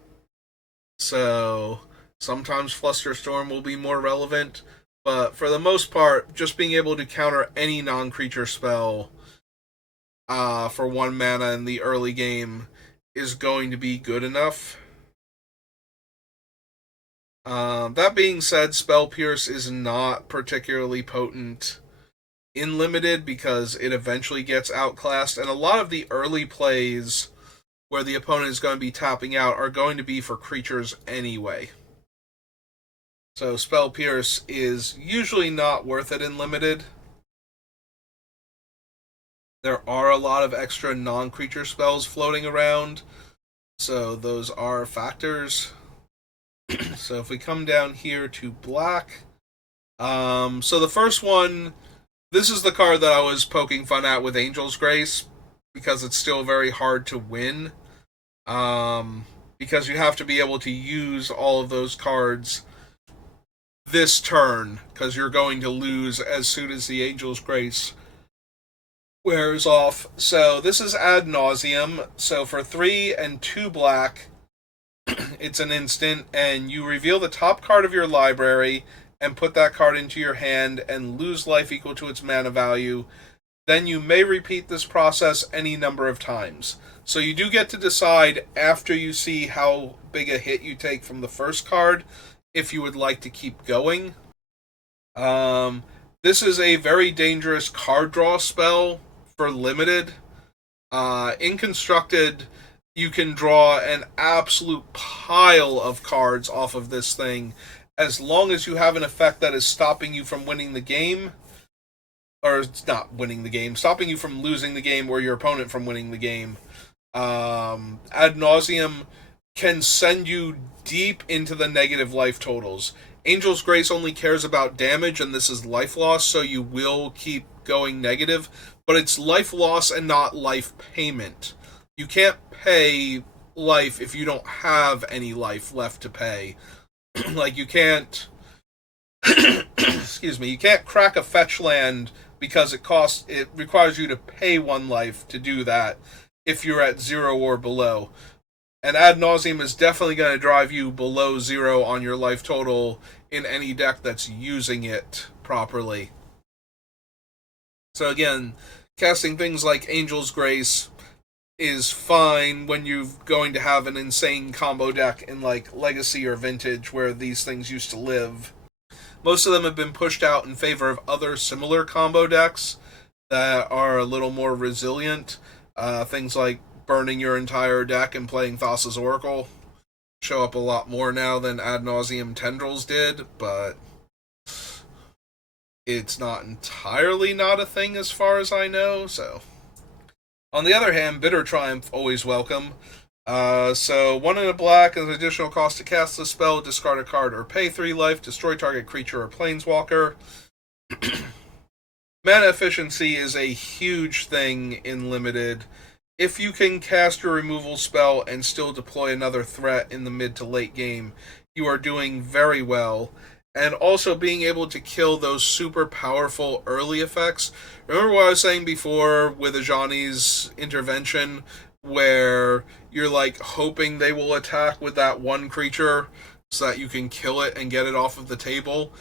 So, sometimes Flusterstorm will be more relevant. But for the most part, just being able to counter any non-creature spell for 1 mana in the early game is going to be good enough. That being said, Spell Pierce is not particularly potent in Limited because it eventually gets outclassed, and a lot of the early plays where the opponent is going to be tapping out are going to be for creatures anyway. So Spell Pierce is usually not worth it in Limited. There are a lot of extra non-creature spells floating around, so those are factors. So if we come down here to black, so the first one, this is the card that I was poking fun at with Angel's Grace, because it's still very hard to win, because you have to be able to use all of those cards this turn, because you're going to lose as soon as the Angel's Grace wears off. So this is Ad Nauseam. So for 3 and 2 black, it's an instant, and you reveal the top card of your library and put that card into your hand and lose life equal to its mana value. Then you may repeat this process any number of times. So you do get to decide after you see how big a hit you take from the first card if you would like to keep going. This is a very dangerous card draw spell for Limited. In Constructed, you can draw an absolute pile of cards off of this thing as long as you have an effect that is stopping you from winning the game. Or it's not winning the game, stopping you from losing the game or your opponent from winning the game. Ad Nauseam can send you deep into the negative life totals. Angel's Grace only cares about damage, and this is life loss, so you will keep going negative, but it's life loss and not life payment. You can't pay life if you don't have any life left to pay. Like, you can't excuse me, you can't crack a fetch land because it requires you to pay 1 life to do that if you're at 0 or below. And Ad Nauseam is definitely going to drive you below 0 on your life total in any deck that's using it properly. So again, casting things like Angel's Grace is fine when you're going to have an insane combo deck in like Legacy or Vintage where these things used to live. Most of them have been pushed out in favor of other similar combo decks that are a little more resilient. Things like burning your entire deck and playing Thassa's Oracle show up a lot more now than Ad Nauseam Tendrils did, but it's not entirely not a thing as far as I know, so. On the other hand, Bitter Triumph, always welcome. So 1 and a black, as an additional cost to cast the spell, discard a card or pay 3 life, destroy target creature or planeswalker. Mana efficiency is a huge thing in Limited. If you can cast your removal spell and still deploy another threat in the mid to late game, you are doing very well. And also being able to kill those super powerful early effects. Remember what I was saying before with Ajani's intervention, where you're like hoping they will attack with that one creature so that you can kill it and get it off of the table?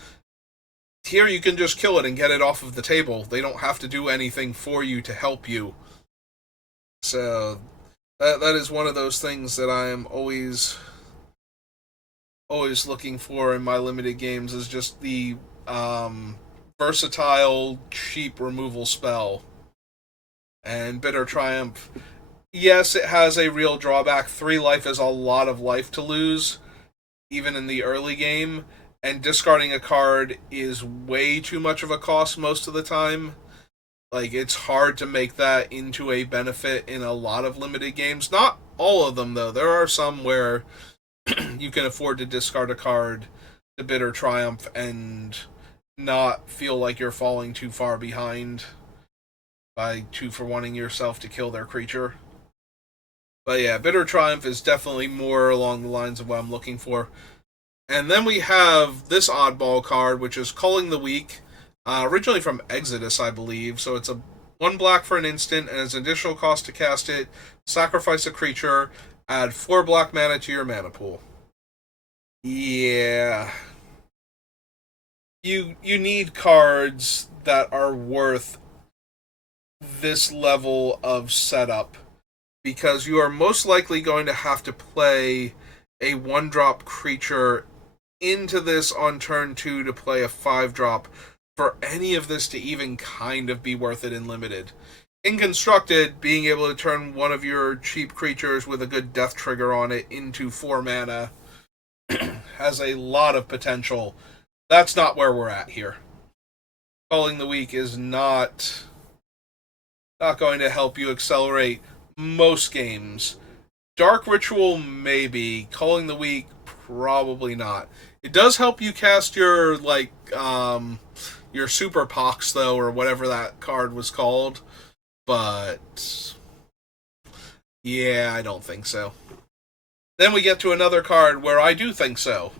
Here you can just kill it and get it off of the table. They don't have to do anything for you to help you. So that is one of those things that I am always always looking for in my limited games is just the versatile, cheap removal spell. And Bitter Triumph, yes, it has a real drawback. 3 life is a lot of life to lose, even in the early game, and discarding a card is way too much of a cost most of the time. Like, it's hard to make that into a benefit in a lot of limited games. Not all of them, though. There are some where you can afford to discard a card to Bitter Triumph and not feel like you're falling too far behind by 2-for-1ing yourself to kill their creature. But yeah, Bitter Triumph is definitely more along the lines of what I'm looking for. And then we have this oddball card, which is Culling the Weak, originally from Exodus, I believe. So it's a 1 black for an instant, and as an additional cost to cast it, sacrifice a creature, add 4 black mana to your mana pool. Yeah. You need cards that are worth this level of setup, because you are most likely going to have to play a 1-drop creature into this on turn 2 to play a 5-drop for any of this to even kind of be worth it in Limited. In Constructed, being able to turn one of your cheap creatures with a good death trigger on it into 4 mana has a lot of potential. That's not where we're at here. Culling the Weak is not going to help you accelerate most games. Dark Ritual, maybe. Culling the Weak, probably not. It does help you cast your, your Super Pox, though, or whatever that card was called. But yeah, I don't think so. Then we get to another card where I do think so.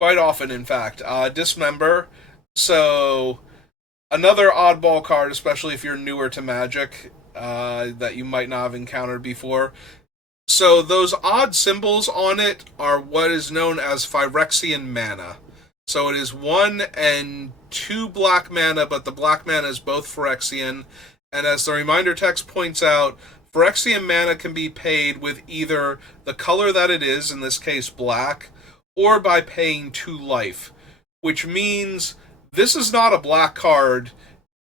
Quite often, in fact. Dismember. So, another oddball card, especially if you're newer to Magic, that you might not have encountered before. So those odd symbols on it are what is known as Phyrexian mana. So it is 1 and 2 black mana, but the black mana is both Phyrexian. And as the reminder text points out, Phyrexian mana can be paid with either the color that it is, in this case black, or by paying 2 life. Which means this is not a black card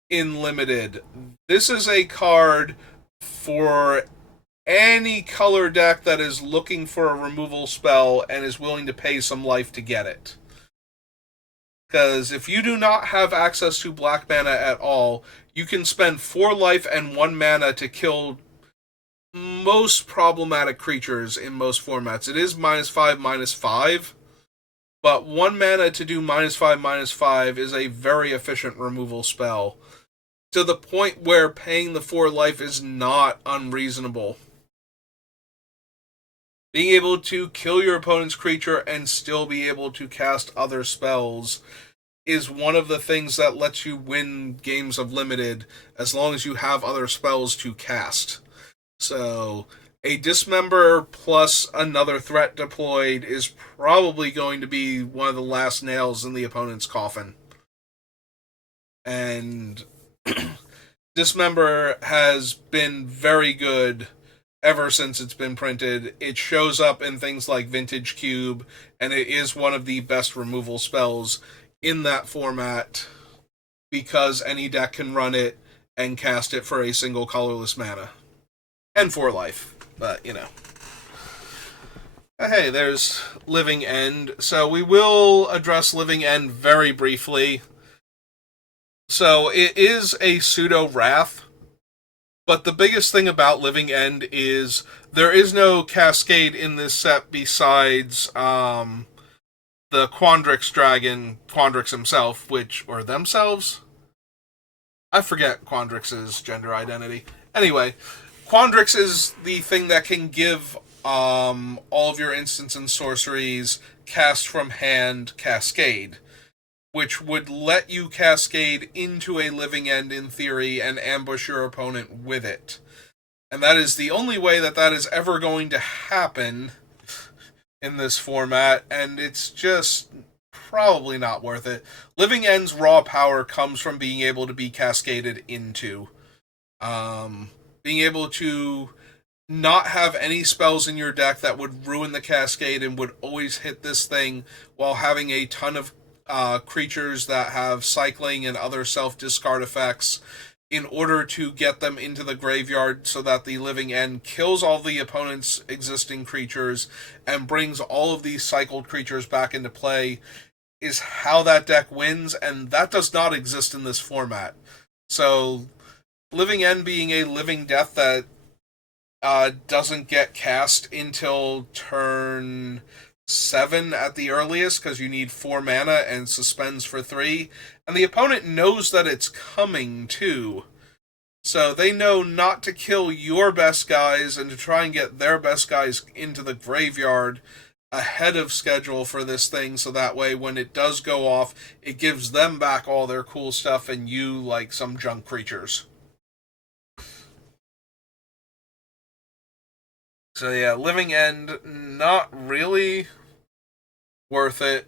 in Limited. This is a card for any color deck that is looking for a removal spell and is willing to pay some life to get it. Because if you do not have access to black mana at all, you can spend 4 life and 1 mana to kill most problematic creatures in most formats. It is -5/-5, but 1 mana to do -5/-5 is a very efficient removal spell, to the point where paying the 4 life is not unreasonable. Being able to kill your opponent's creature and still be able to cast other spells is one of the things that lets you win games of Limited, as long as you have other spells to cast. So, a Dismember plus another threat deployed is probably going to be one of the last nails in the opponent's coffin. And Dismember has been very good ever since it's been printed. It shows up in things like Vintage Cube, and it is one of the best removal spells in that format, because any deck can run it and cast it for a single colorless mana. And 4 life, but, you know. Hey, there's Living End. So we will address Living End very briefly. So it is a pseudo-wrath, but the biggest thing about Living End is there is no Cascade in this set besides the Quandrix dragon, Quandrix himself, or themselves? I forget Quandrix's gender identity. Anyway, Quandrix is the thing that can give all of your instants and sorceries cast from hand Cascade, which would let you Cascade into a Living End in theory and ambush your opponent with it. And that is the only way that is ever going to happen in this format, and it's just probably not worth it. Living End's raw power comes from being able to be cascaded into. Being able to not have any spells in your deck that would ruin the cascade and would always hit this thing while having a ton of creatures that have cycling and other self-discard effects in order to get them into the graveyard so that the living end kills all the opponent's existing creatures and brings all of these cycled creatures back into play is how that deck wins, and that does not exist in this format. So, Living End being a living death that doesn't get cast until turn 7 at the earliest, because you need 4 mana and suspends for 3, and the opponent knows that it's coming too. So they know not to kill your best guys and to try and get their best guys into the graveyard ahead of schedule for this thing, so that way when it does go off, it gives them back all their cool stuff and you like some junk creatures. So yeah, Living End, not really worth it,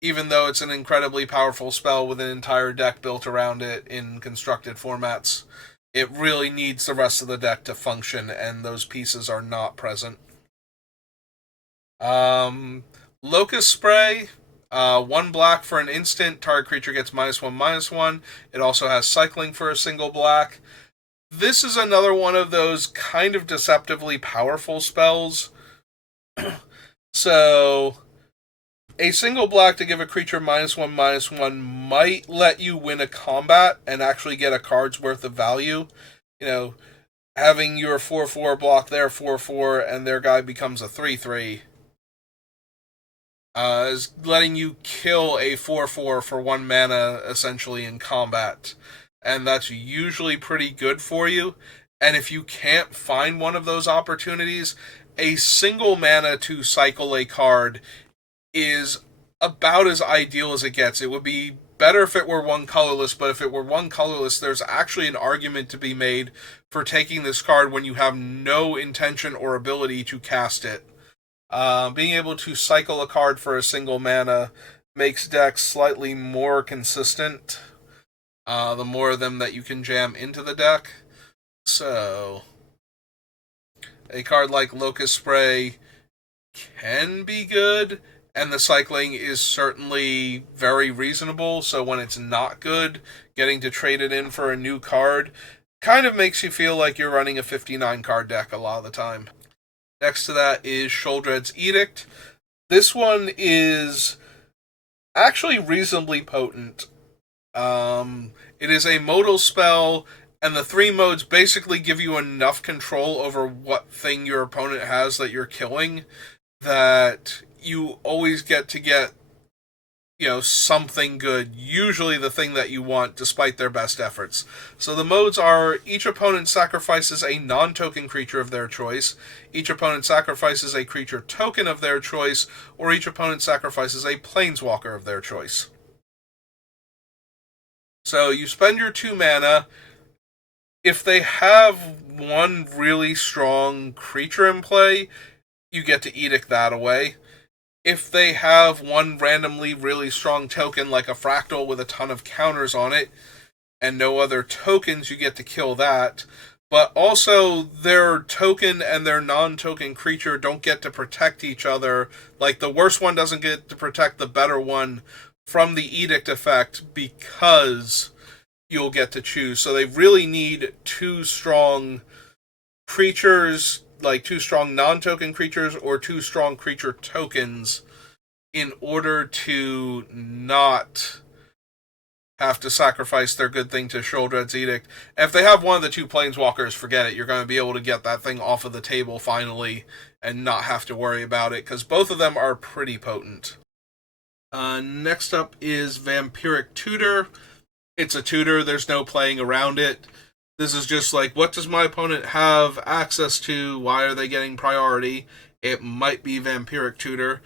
even though it's an incredibly powerful spell with an entire deck built around it in constructed formats. It really needs the rest of the deck to function, and those pieces are not present. Locust Spray, 1 black for an instant, target creature gets -1/-1. It also has cycling for a single black. This is another one of those kind of deceptively powerful spells. So, a single black to give a creature -1/-1 might let you win a combat and actually get a card's worth of value. You know, having your 4/4 block their 4/4 and their guy becomes a 3/3 is letting you kill a 4/4 for 1 mana essentially in combat. And that's usually pretty good for you. And if you can't find one of those opportunities, a single mana to cycle a card is about as ideal as it gets. It would be better if it were 1 colorless, but if it were 1 colorless, there's actually an argument to be made for taking this card when you have no intention or ability to cast it. Being able to cycle a card for a single mana makes decks slightly more consistent. The more of them that you can jam into the deck. So, a card like Locust Spray can be good, and the cycling is certainly very reasonable, so when it's not good, getting to trade it in for a new card kind of makes you feel like you're running a 59 card deck a lot of the time. Next to that is Sheoldred's Edict. This one is actually reasonably potent. It is a modal spell, and the 3 modes basically give you enough control over what thing your opponent has that you're killing that you always get, something good, usually the thing that you want, despite their best efforts. So the modes are: each opponent sacrifices a non-token creature of their choice, each opponent sacrifices a creature token of their choice, or each opponent sacrifices a planeswalker of their choice. So you spend your 2 mana. If they have 1 really strong creature in play, you get to Edict that away. If they have 1 randomly really strong token, like a Fractal with a ton of counters on it, and no other tokens, you get to kill that. But also, their token and their non-token creature don't get to protect each other. Like, the worst one doesn't get to protect the better one from the Edict effect, because you'll get to choose. So they really need 2 strong creatures, like 2 strong non-token creatures or 2 strong creature tokens, in order to not have to sacrifice their good thing to Sheoldred's Edict. And if they have 1 of the 2 planeswalkers, forget it. You're going to be able to get that thing off of the table finally and not have to worry about it, because both of them are pretty potent. Next up is Vampiric Tutor. It's a tutor, there's no playing around it. This is just like, what does my opponent have access to? Why are they getting priority? It might be Vampiric Tutor.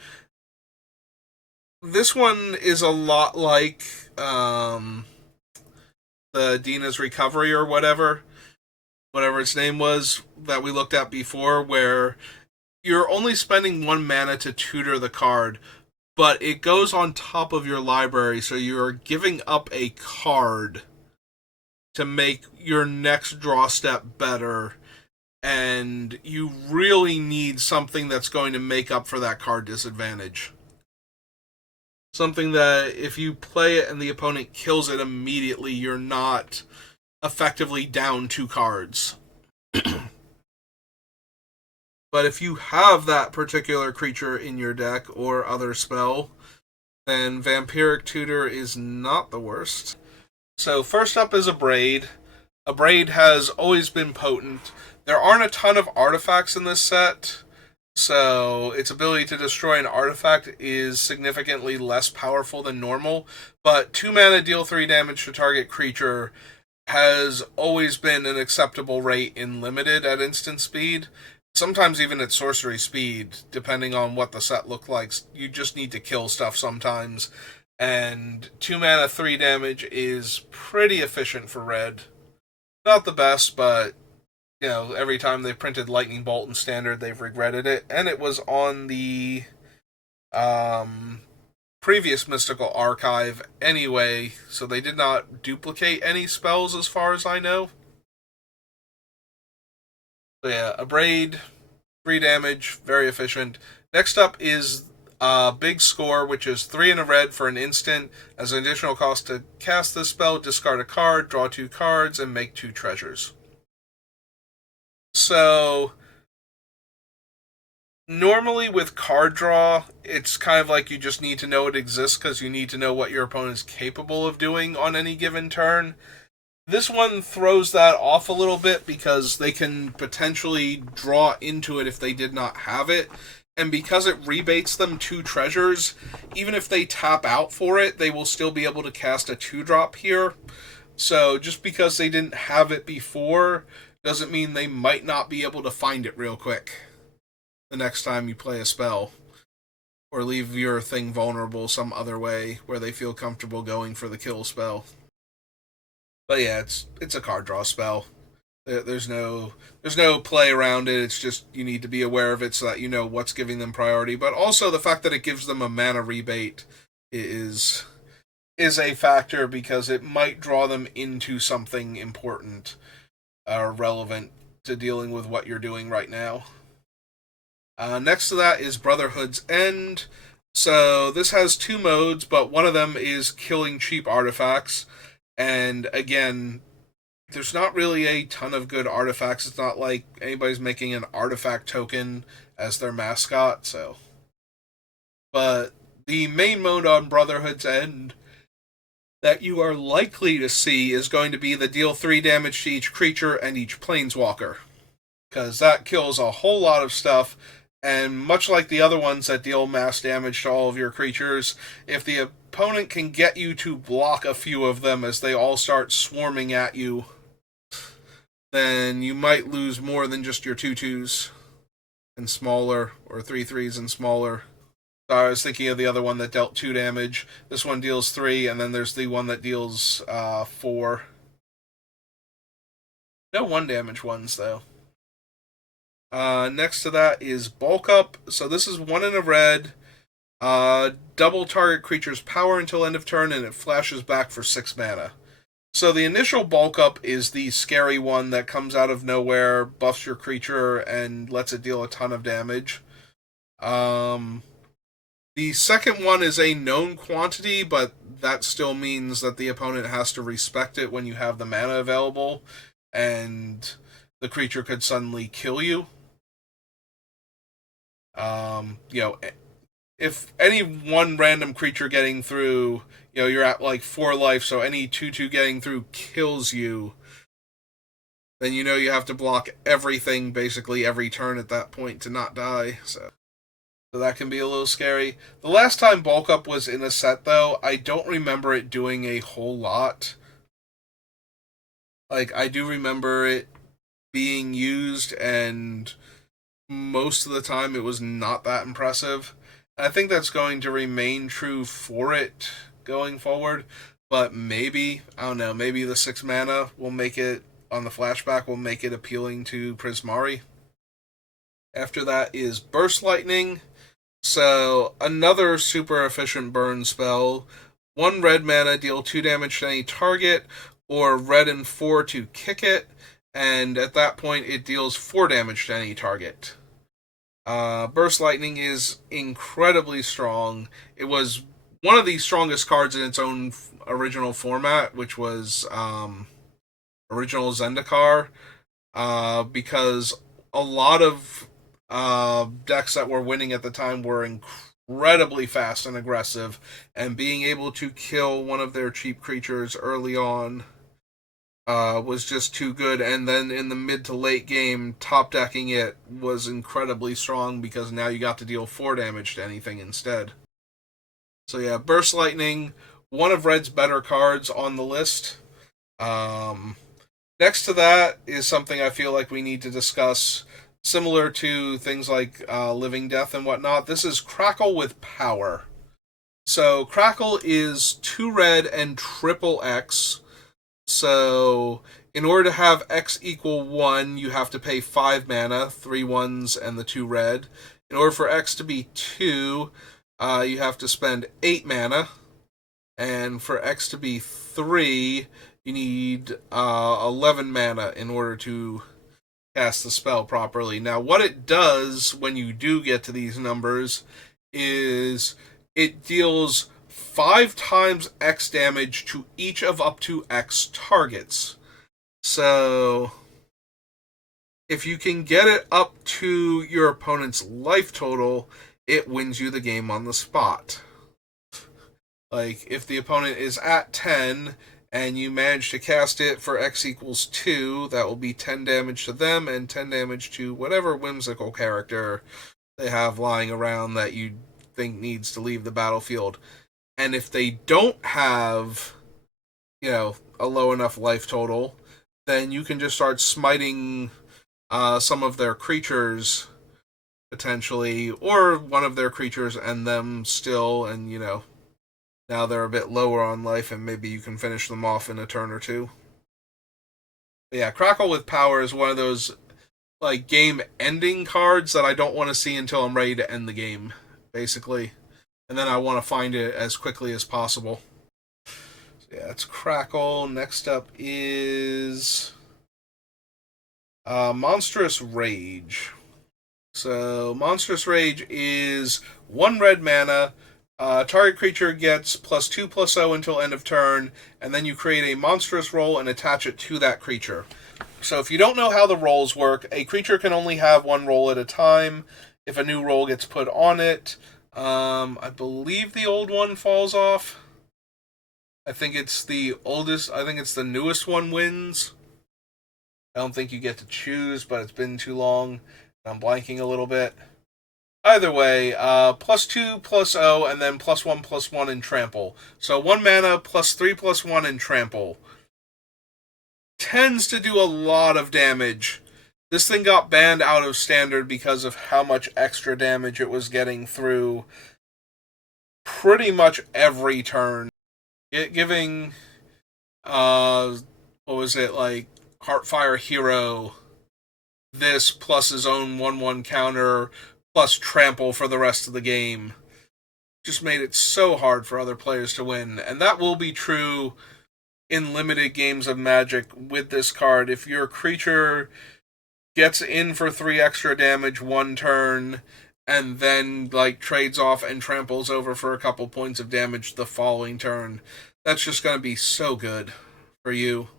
This one is a lot like the Dina's Recovery or whatever its name was that we looked at before, where you're only spending 1 mana to tutor the card, but it goes on top of your library, so you're giving up a card to make your next draw step better. and you really need something that's going to make up for that card disadvantage. Something that if you play it and the opponent kills it immediately, you're not effectively down 2 cards. But if you have that particular creature in your deck or other spell, then Vampiric Tutor is not the worst. So first up is Abrade. Abrade has always been potent. There aren't a ton of artifacts in this set, so its ability to destroy an artifact is significantly less powerful than normal, but 2 mana deal 3 damage to target creature has always been an acceptable rate in limited at instant speed. Sometimes even at sorcery speed, depending on what the set looked like. You just need to kill stuff sometimes. And 2 mana, 3 damage is pretty efficient for red. Not the best, but, you know, every time they printed Lightning Bolt in Standard, they've regretted it. And it was on the previous Mystical Archive anyway, so they did not duplicate any spells as far as I know. So yeah, Abrade, 3 damage, very efficient. Next up is Big Score, which is 3 in a red for an instant. As an additional cost to cast this spell, discard a card, draw 2 cards, and make 2 treasures. So, normally with card draw, it's kind of like you just need to know it exists because you need to know what your opponent is capable of doing on any given turn. This one throws that off a little bit because they can potentially draw into it if they did not have it. And because it rebates them 2 treasures, even if they tap out for it, they will still be able to cast a 2-drop here. So just because they didn't have it before doesn't mean they might not be able to find it real quick the next time you play a spell. Or leave your thing vulnerable some other way where they feel comfortable going for the kill spell. But yeah, it's a card draw spell. There's no play around it. It's just you need to be aware of it so that you know what's giving them priority. But also the fact that it gives them a mana rebate is a factor because it might draw them into something important or relevant to dealing with what you're doing right now. Next to that is Brotherhood's End. So this has 2 modes, but one of them is killing cheap artifacts. And again, there's not really a ton of good artifacts. It's not like anybody's making an artifact token as their mascot, so. But the main mode on Brotherhood's End that you are likely to see is going to be the deal 3 damage to each creature and each planeswalker. Because that kills a whole lot of stuff, and much like the other ones that deal mass damage to all of your creatures, if the opponent can get you to block a few of them as they all start swarming at you, then you might lose more than just your 2/2s and smaller, or 3/3s and smaller. So I was thinking of the other one that dealt 2 damage. This one deals 3, and then there's the one that deals 4. No 1 damage ones, though. Next to that is Bulk Up. So this is 1 in a red. Double target creature's power until end of turn, and it flashes back for 6 mana. So the initial Bulk Up is the scary one that comes out of nowhere, buffs your creature, and lets it deal a ton of damage. The second one is a known quantity, but that still means that the opponent has to respect it when you have the mana available, and the creature could suddenly kill you. If any one random creature getting through, you're at like 4 life, so any 2/2 getting through kills you, then you have to block everything basically every turn at that point to not die. So that can be a little scary. The last time Bulk Up was in a set, though, I don't remember it doing a whole lot. Like, I do remember it being used, and most of the time it was not that impressive. I think that's going to remain true for it going forward, but maybe, I don't know, maybe the 6 mana will make it, on the flashback, will make it appealing to Prismari. After that is Burst Lightning. So, another super efficient burn spell. 1 red mana, deal 2 damage to any target, or red and 4 to kick it, and at that point it deals 4 damage to any target. Burst Lightning is incredibly strong. It was one of the strongest cards in its own original format, which was original Zendikar, because a lot of decks that were winning at the time were incredibly fast and aggressive, and being able to kill one of their cheap creatures early on was just too good. And then in the mid to late game, top decking it was incredibly strong because now you got to deal 4 damage to anything instead. So yeah, Burst Lightning, one of Red's better cards on the list. Next to that is something I feel like we need to discuss, similar to things like Living Death and whatnot. This is Crackle with Power. So Crackle is 2 red and triple X. So in order to have X equal 1, you have to pay 5 mana, 3 ones and the 2 red. In order for X to be 2, you have to spend 8 mana. And for X to be 3, you need 11 mana in order to cast the spell properly. Now, what it does when you do get to these numbers is it deals 5 times X damage to each of up to X targets. So, if you can get it up to your opponent's life total, it wins you the game on the spot. Like, if the opponent is at 10 and you manage to cast it for X equals 2, that will be 10 damage to them and 10 damage to whatever whimsical character they have lying around that you think needs to leave the battlefield. And if they don't have, a low enough life total, then you can just start smiting some of their creatures, potentially, or one of their creatures and them still, and, now they're a bit lower on life, and maybe you can finish them off in a turn or two. But yeah, Crackle with Power is one of those game-ending cards that I don't want to see until I'm ready to end the game, basically. And then I want to find it as quickly as possible. So yeah, it's Crackle. Next up is Monstrous Rage. So Monstrous Rage is 1 red mana. Target creature gets +2/+0 until end of turn, and then you create a monstrous roll and attach it to that creature. So if you don't know how the rolls work, a creature can only have 1 roll at a time. If a new roll gets put on it, I believe the old one falls off. I think it's the newest one wins. I don't think you get to choose, but it's been too long. I'm blanking a little bit. Either way, +2/+0, and then +1/+1 in Trample. So 1 mana, +3/+1 in Trample. Tends to do a lot of damage. This thing got banned out of Standard because of how much extra damage it was getting through pretty much every turn. Giving, Heartfire Hero this plus his own 1/1 counter plus Trample for the rest of the game just made it so hard for other players to win. And that will be true in limited games of Magic with this card. If your creature gets in for 3 extra damage 1 turn, and then, trades off and tramples over for a couple points of damage the following turn, that's just going to be so good for you.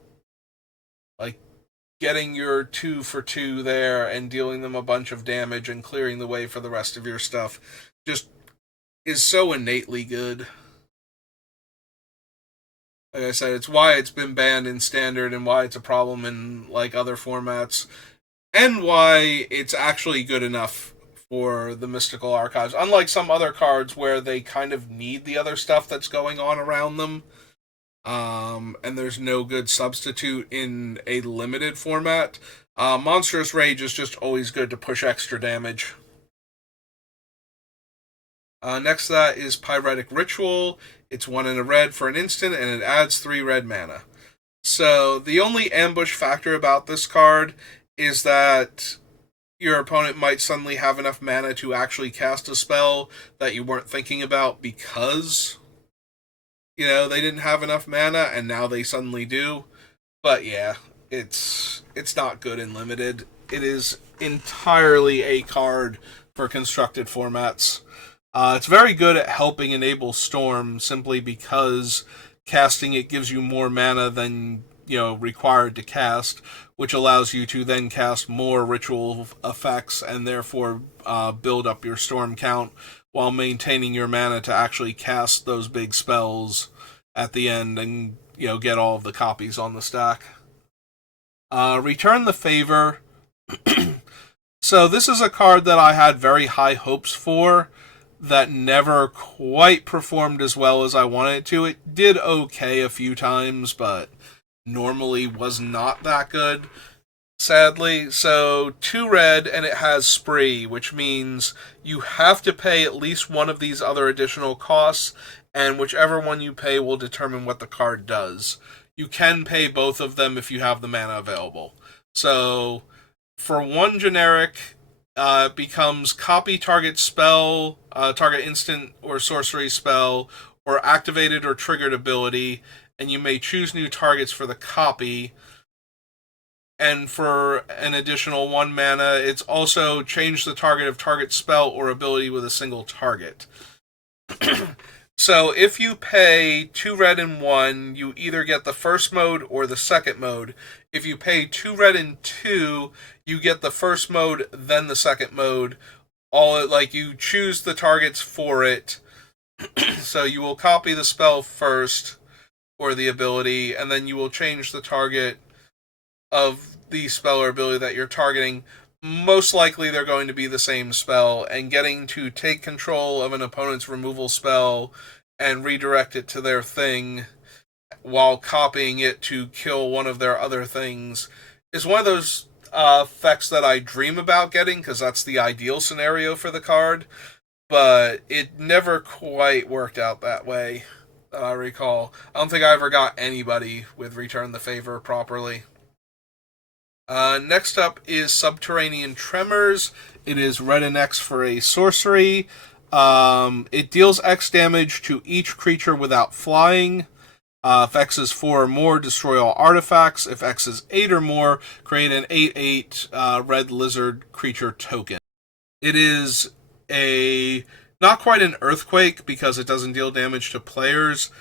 Getting your 2 for 2 there and dealing them a bunch of damage and clearing the way for the rest of your stuff just is so innately good. Like I said, it's why it's been banned in Standard and why it's a problem in, other formats, and why it's actually good enough for the Mystical Archives. Unlike some other cards where they kind of need the other stuff that's going on around them, and there's no good substitute in a limited format, Monstrous Rage is just always good to push extra damage. Next to that is Pyretic Ritual. It's 1 in a red for an instant, and it adds 3 red mana. So the only ambush factor about this card is that your opponent might suddenly have enough mana to actually cast a spell that you weren't thinking about because they didn't have enough mana, and now they suddenly do. But yeah, it's not good in limited. It is entirely a card for constructed formats. It's very good at helping enable Storm simply because casting it gives you more mana than required to cast, which allows you to then cast more ritual effects and therefore build up your Storm count while maintaining your mana to actually cast those big spells at the end and get all of the copies on the stack. Return the Favor. So this is a card that I had very high hopes for that never quite performed as well as I wanted it to. It did okay a few times, but normally was not that good, sadly. So 2 red, and it has Spree, which means you have to pay at least one of these other additional costs, and whichever one you pay will determine what the card does. You can pay both of them if you have the mana available. So for 1 generic, it becomes copy target spell, target instant or sorcery spell, or activated or triggered ability, and you may choose new targets for the copy. And for an additional 1 mana, it's also change the target of target spell or ability with a single target. So if you pay 2 red and 1, you either get the first mode or the second mode. If you pay 2 red and 2, you get the first mode, then the second mode. You choose the targets for it. So you will copy the spell first, or the ability, and then you will change the target of the spell or ability that you're targeting. Most likely they're going to be the same spell, and getting to take control of an opponent's removal spell and redirect it to their thing while copying it to kill one of their other things is one of those effects that I dream about getting, because that's the ideal scenario for the card, but it never quite worked out that way, that I recall. I don't think I ever got anybody with Return the Favor properly. Next up is Subterranean Tremors. It is red and X for a sorcery. It deals X damage to each creature without flying. If X is 4 or more, destroy all artifacts. If X is 8 or more, create an 8/8 red lizard creature token. It is not quite an earthquake because it doesn't deal damage to players.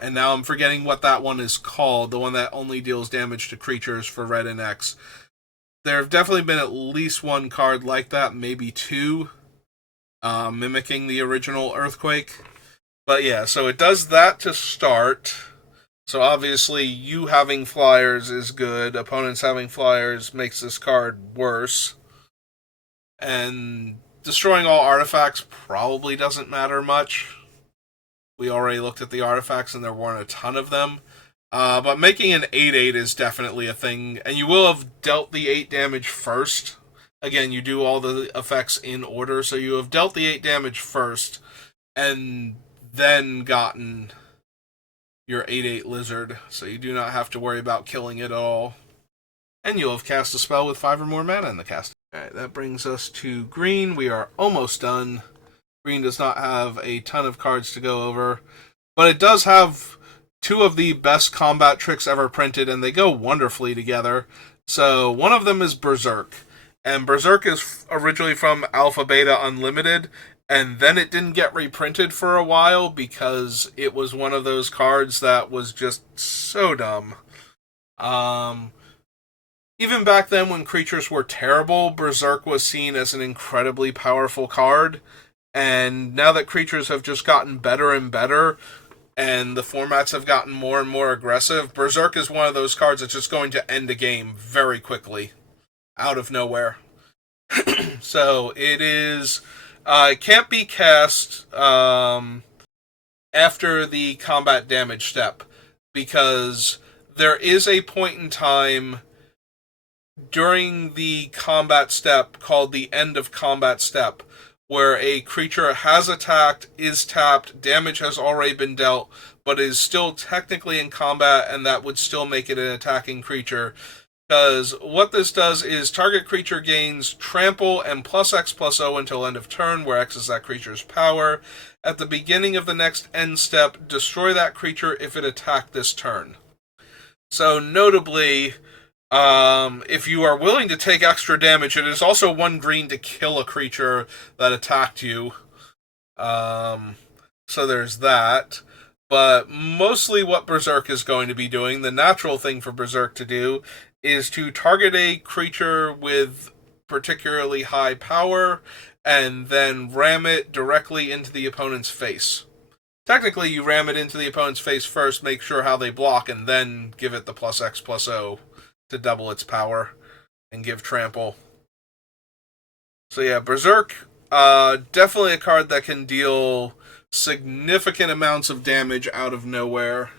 And now I'm forgetting what that one is called, the one that only deals damage to creatures for red and X. There have definitely been at least 1 card like that, maybe 2, mimicking the original Earthquake. But yeah, so it does that to start. So obviously you having flyers is good. Opponents having flyers makes this card worse. And destroying all artifacts probably doesn't matter much. We already looked at the artifacts and there weren't a ton of them. But making an 8/8 is definitely a thing. And you will have dealt the 8 damage first. Again, you do all the effects in order. So you have dealt the 8 damage first. And then gotten your 8/8 lizard. So you do not have to worry about killing it at all. And you'll have cast a spell with 5 or more mana in the cast. Alright, that brings us to green. We are almost done. Green does not have a ton of cards to go over, but it does have 2 of the best combat tricks ever printed, and they go wonderfully together. So one of them is Berserk, and Berserk is originally from Alpha Beta Unlimited, and then it didn't get reprinted for a while because it was one of those cards that was just so dumb. Even back then when creatures were terrible, Berserk was seen as an incredibly powerful card. And now that creatures have just gotten better and better, and the formats have gotten more and more aggressive, Berserk is one of those cards that's just going to end a game very quickly, out of nowhere. So it is, it can't be cast after the combat damage step, because there is a point in time during the combat step called the end of combat step, where a creature has attacked, is tapped, damage has already been dealt, but is still technically in combat, and that would still make it an attacking creature. Because what this does is target creature gains trample and +X/+O until end of turn, where X is that creature's power. At the beginning of the next end step, destroy that creature if it attacked this turn. So notably, if you are willing to take extra damage, it is also 1 green to kill a creature that attacked you. So there's that. But mostly what Berserk is going to be doing, the natural thing for Berserk to do, is to target a creature with particularly high power and then ram it directly into the opponent's face. Technically, you ram it into the opponent's face first, make sure how they block, and then give it the +X+O to double its power and give trample. So yeah, Berserk, definitely a card that can deal significant amounts of damage out of nowhere.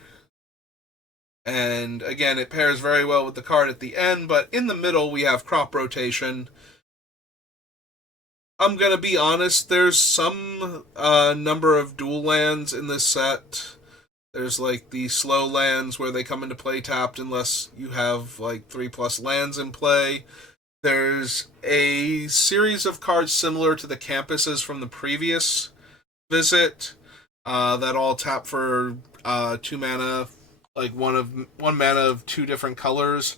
And again, it pairs very well with the card at the end, but in the middle we have Crop Rotation. I'm gonna be honest, there's some number of dual lands in this set. There's like the slow lands where they come into play tapped unless you have like 3+ lands in play. There's a series of cards similar to the campuses from the previous visit that all tap for 2 mana, like one mana of 2 different colors,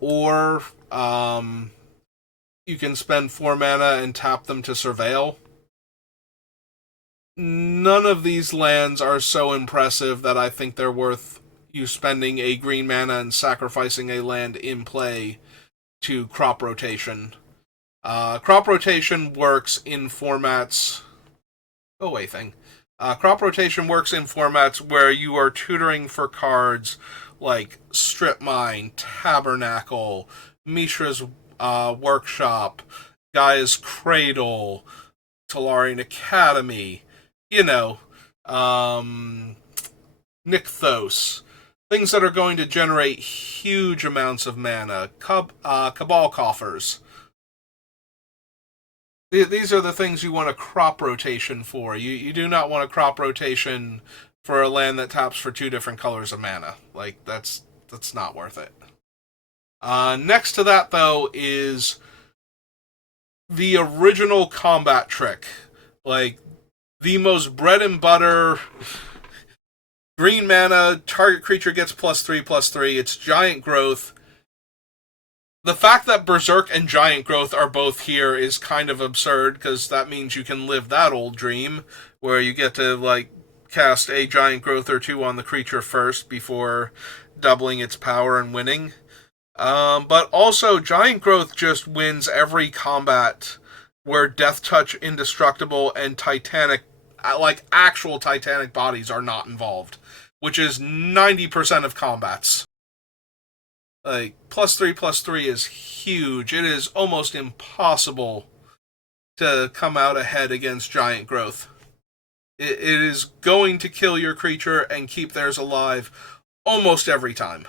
or you can spend 4 mana and tap them to Surveil. None of these lands are so impressive that I think they're worth you spending a green mana and sacrificing a land in play to Crop Rotation. Crop Rotation works in formats... Go away, thing. Crop Rotation works in formats where you are tutoring for cards like Strip Mine, Tabernacle, Mishra's Workshop, Gaia's Cradle, Tolarian Academy, Nykthos. Things that are going to generate huge amounts of mana. Cabal Coffers. These are the things you want a Crop Rotation for. You do not want a Crop Rotation for a land that taps for 2 different colors of mana. Like, that's not worth it. Next to that, though, is the original combat trick. Like, the most bread and butter... Green mana, target creature gets +3/+3. It's Giant Growth. The fact that Berserk and Giant Growth are both here is kind of absurd, because that means you can live that old dream, where you get to, like, cast a Giant Growth or 2 on the creature first before doubling its power and winning. But also, Giant Growth just wins every combat where Death Touch, Indestructible, and Titanic, like actual Titanic bodies, are not involved, which is 90% of combats. Like, +3/+3 is huge. It is almost impossible to come out ahead against Giant Growth. It is going to kill your creature and keep theirs alive almost every time.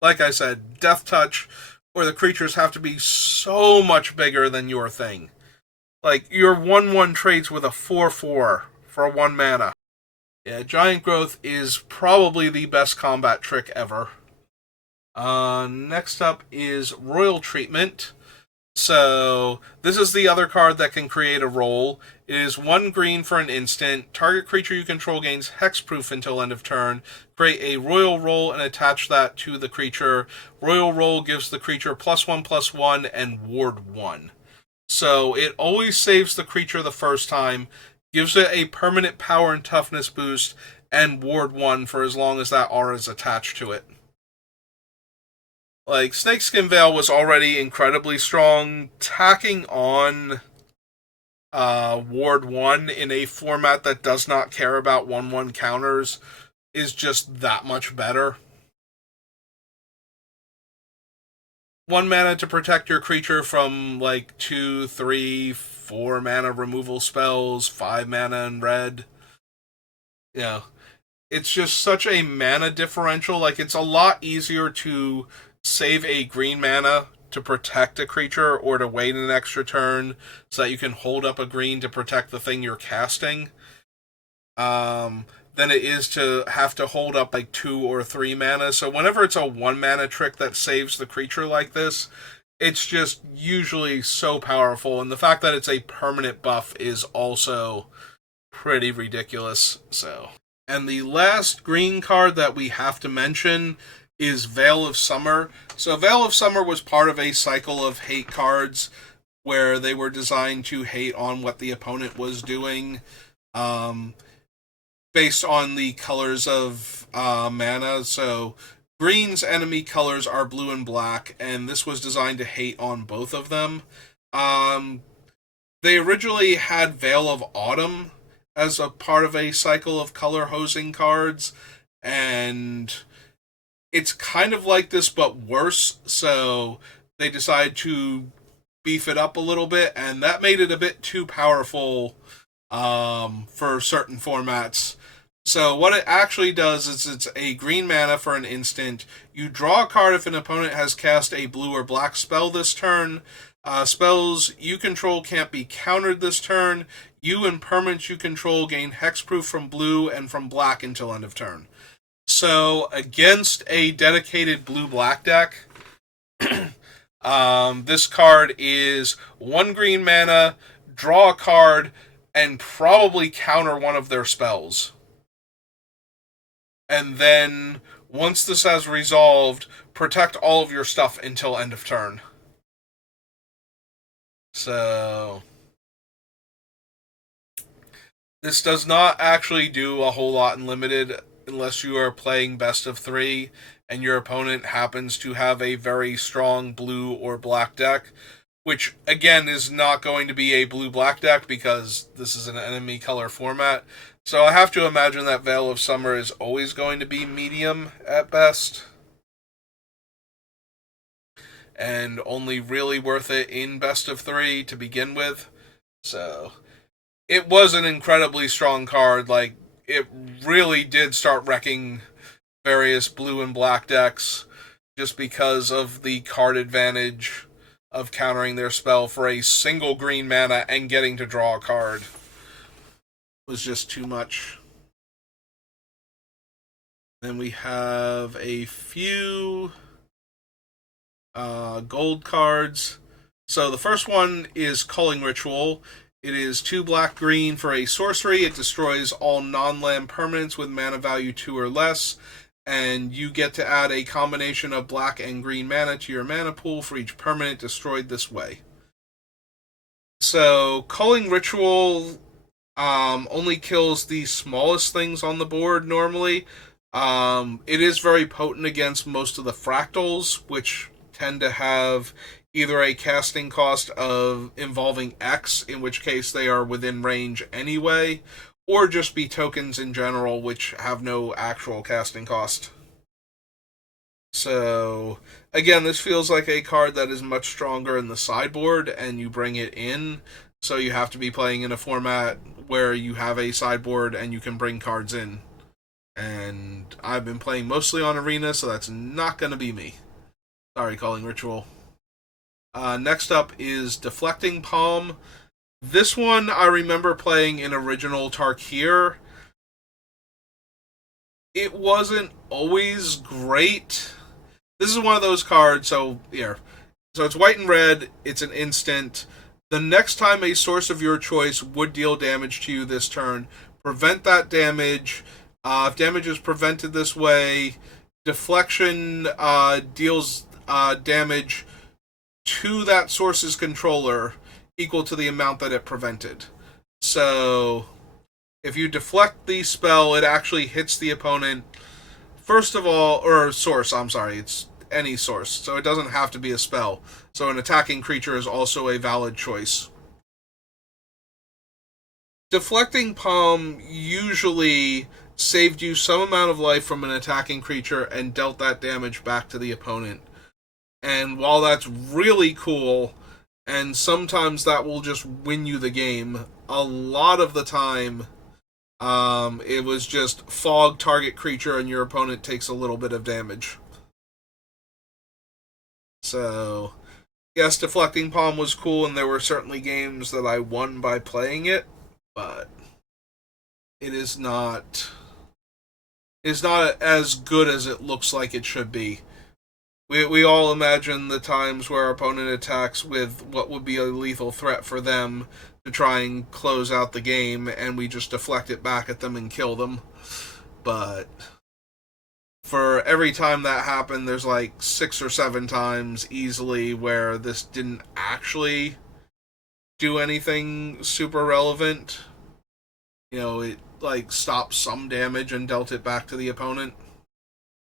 Like I said, Death Touch, or the creatures have to be so much bigger than your thing. Like, your 1/1 trades with a 4/4 for 1 mana. Yeah, Giant Growth is probably the best combat trick ever. Next up is Royal Treatment. So, this is the other card that can create a roll. It is 1 green for an instant. Target creature you control gains hexproof until end of turn. Create a Royal Roll and attach that to the creature. Royal Roll gives the creature +1/+1 and ward 1. So, it always saves the creature the first time, gives it a permanent power and toughness boost, and ward 1 for as long as that aura is attached to it. Like, Snakeskin Veil was already incredibly strong. Tacking on ward 1 in a format that does not care about 1/1 counters is just that much better. 1 mana to protect your creature from, like, 2, 3, 4 mana removal spells, 5 mana in red. Yeah. It's just such a mana differential. Like, it's a lot easier to save a green mana to protect a creature, or to wait an extra turn so that you can hold up a green to protect the thing you're casting, than it is to have to hold up like 2 or 3 mana. So whenever it's a 1 mana trick that saves the creature like this, it's just usually so powerful, and the fact that it's a permanent buff is also pretty ridiculous. So, and the last green card that we have to mention is Veil of Summer. So Veil of Summer was part of a cycle of hate cards where they were designed to hate on what the opponent was doing, um, based on the colors of mana. So green's enemy colors are blue and black, and this was designed to hate on both of them. Um, they originally had Veil of Autumn as a part of a cycle of color hosing cards, and it's kind of like this but worse, so they decided to beef it up a little bit, and that made it a bit too powerful for certain formats. So what it actually does is it's a green mana for an instant. You draw a card if an opponent has cast a blue or black spell this turn. Spells you control can't be countered this turn. You and permanents you control gain hexproof from blue and from black until end of turn. So against a dedicated blue-black deck, this card is 1 green mana, draw a card, and probably counter one of their spells. And then, once this has resolved, protect all of your stuff until end of turn. So this does not actually do a whole lot in Limited unless you are playing best of 3 and your opponent happens to have a very strong blue or black deck, which again is not going to be a blue-black deck because this is an enemy color format. So I have to imagine that Veil of Summer is always going to be medium at best, and only really worth it in best of 3 to begin with. So it was an incredibly strong card. Like, it really did start wrecking various blue and black decks just because of the card advantage of countering their spell for a single green mana and getting to draw a card was just too much. Then we have a few gold cards. So the first one is Culling Ritual. It is 2 black-green for a sorcery. It destroys all non-land permanents with mana value 2 or less, and you get to add a combination of black and green mana to your mana pool for each permanent destroyed this way. So Culling Ritual only kills the smallest things on the board normally. It is very potent against most of the fractals, which tend to have either a casting cost of involving X, in which case they are within range anyway, or just be tokens in general, which have no actual casting cost. So, again, this feels like a card that is much stronger in the sideboard, and you bring it in, so you have to be playing in a format where you have a sideboard and you can bring cards in. And I've been playing mostly on Arena, so that's not going to be me. Sorry, Culling Ritual. Next up is Deflecting Palm. This one I remember playing in original Tarkir. It wasn't always great. This is one of those cards, so here. So it's white and red, it's an instant. The next time a source of your choice would deal damage to you this turn, prevent that damage. If damage is prevented this way, deflection deals damage to that source's controller equal to the amount that it prevented. So if you deflect the spell, it actually hits the opponent first of all, or source, I'm sorry, it's any source, so it doesn't have to be a spell. So an attacking creature is also a valid choice. Deflecting Palm usually saved you some amount of life from an attacking creature and dealt that damage back to the opponent. And while that's really cool, and sometimes that will just win you the game, a lot of the time it was just fog target creature and your opponent takes a little bit of damage. So, yes, Deflecting Palm was cool, and there were certainly games that I won by playing it, but it is not as good as it looks like it should be. We all imagine the times where our opponent attacks with what would be a lethal threat for them to try and close out the game, and we just deflect it back at them and kill them. But for every time that happened, there's like 6 or 7 times easily where this didn't actually do anything super relevant. It like stopped some damage and dealt it back to the opponent,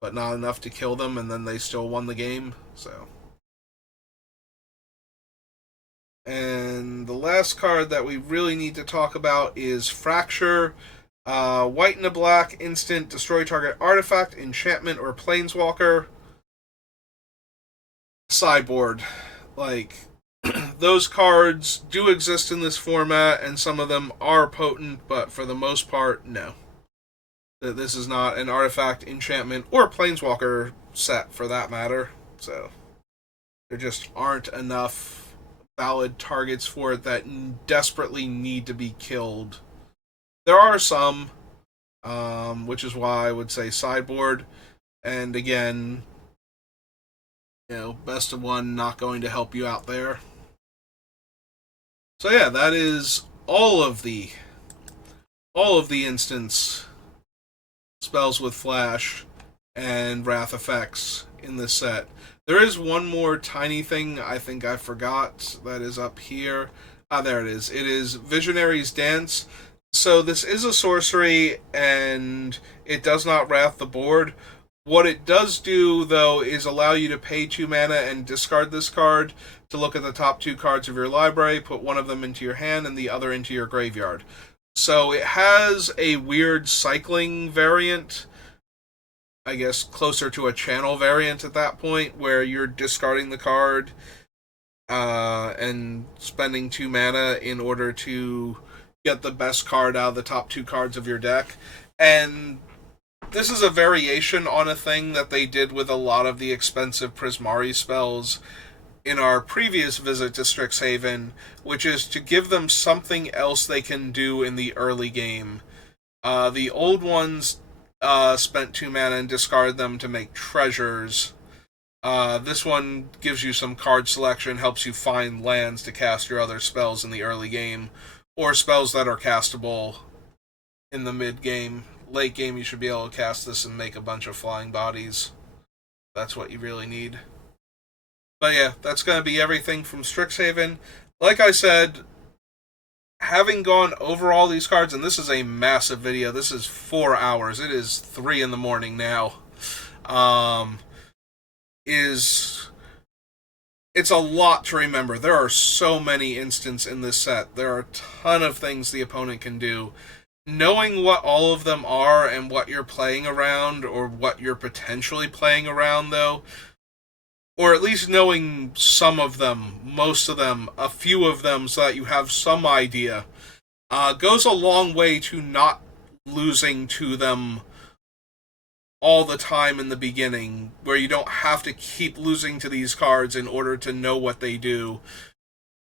but not enough to kill them, and then they still won the game. So, and the last card that we really need to talk about is Fracture. White and a black instant, destroy target artifact, enchantment, or planeswalker. Sideboard. Like, those cards do exist in this format, and some of them are potent, but for the most part, no. This is not an artifact, enchantment, or planeswalker set, for that matter. So, there just aren't enough valid targets for it that desperately need to be killed. There are some, which is why I would say sideboard. And again, best of one, not going to help you out there. So yeah, that is all of the instance spells with flash and wrath effects in this set. There is one more tiny thing I think I forgot that is up here. There it is. It is Visionary's Dance. So this is a sorcery, and it does not wrath the board. What it does do, though, is allow you to pay 2 mana and discard this card to look at the top 2 cards of your library, put one of them into your hand and the other into your graveyard. So it has a weird cycling variant, I guess closer to a channel variant at that point, where you're discarding the card and spending 2 mana in order to get the best card out of the top 2 cards of your deck. And this is a variation on a thing that they did with a lot of the expensive Prismari spells in our previous visit to Strixhaven, which is to give them something else they can do in the early game. The old ones spent 2 mana and discarded them to make treasures. This one gives you some card selection, helps you find lands to cast your other spells in the early game, or spells that are castable in the mid-game. Late game, you should be able to cast this and make a bunch of flying bodies. That's what you really need. But yeah, that's going to be everything from Strixhaven. Like I said, having gone over all these cards, and this is a massive video, this is 4 hours, it is 3 in the morning now, it's a lot to remember. There are so many instances in this set. There are a ton of things the opponent can do. Knowing what all of them are and what you're playing around, or what you're potentially playing around, though, or at least knowing some of them, most of them, a few of them, so that you have some idea, goes a long way to not losing to them all the time in the beginning, where you don't have to keep losing to these cards in order to know what they do.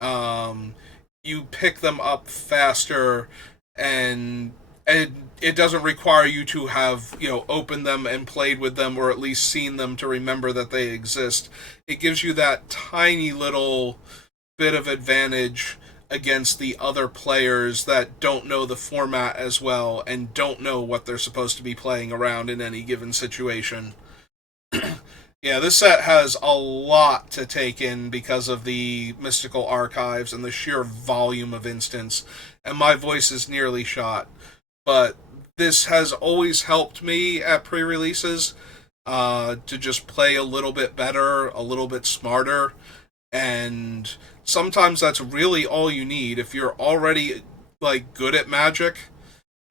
You pick them up faster, and it doesn't require you to have, opened them and played with them, or at least seen them to remember that they exist. It gives you that tiny little bit of advantage against the other players that don't know the format as well and don't know what they're supposed to be playing around in any given situation. Yeah, this set has a lot to take in because of the mystical archives and the sheer volume of instants, and my voice is nearly shot. But this has always helped me at pre-releases to just play a little bit better, a little bit smarter, and sometimes that's really all you need. If you're already good at Magic,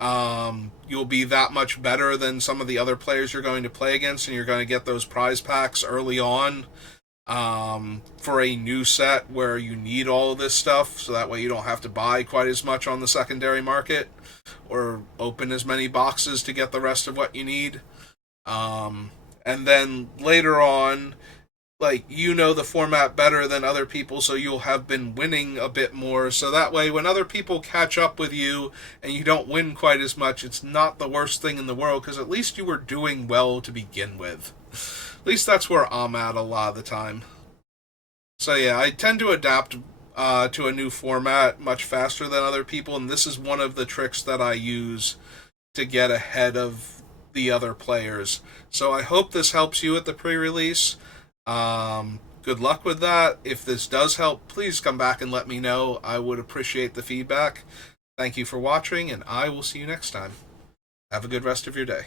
you'll be that much better than some of the other players you're going to play against, and you're going to get those prize packs early on for a new set where you need all of this stuff, so that way you don't have to buy quite as much on the secondary market or open as many boxes to get the rest of what you need. And then later on, the format better than other people, so you'll have been winning a bit more, so that way when other people catch up with you and you don't win quite as much, it's not the worst thing in the world, because at least you were doing well to begin with. At least that's where I'm at a lot of the time. So yeah, I tend to adapt to a new format much faster than other people, and this is one of the tricks that I use to get ahead of the other players. So I hope this helps you at the pre-release. Good luck with that. If this does help, please come back and let me know. I would appreciate the feedback. Thank you for watching, and I will see you next time. Have a good rest of your day.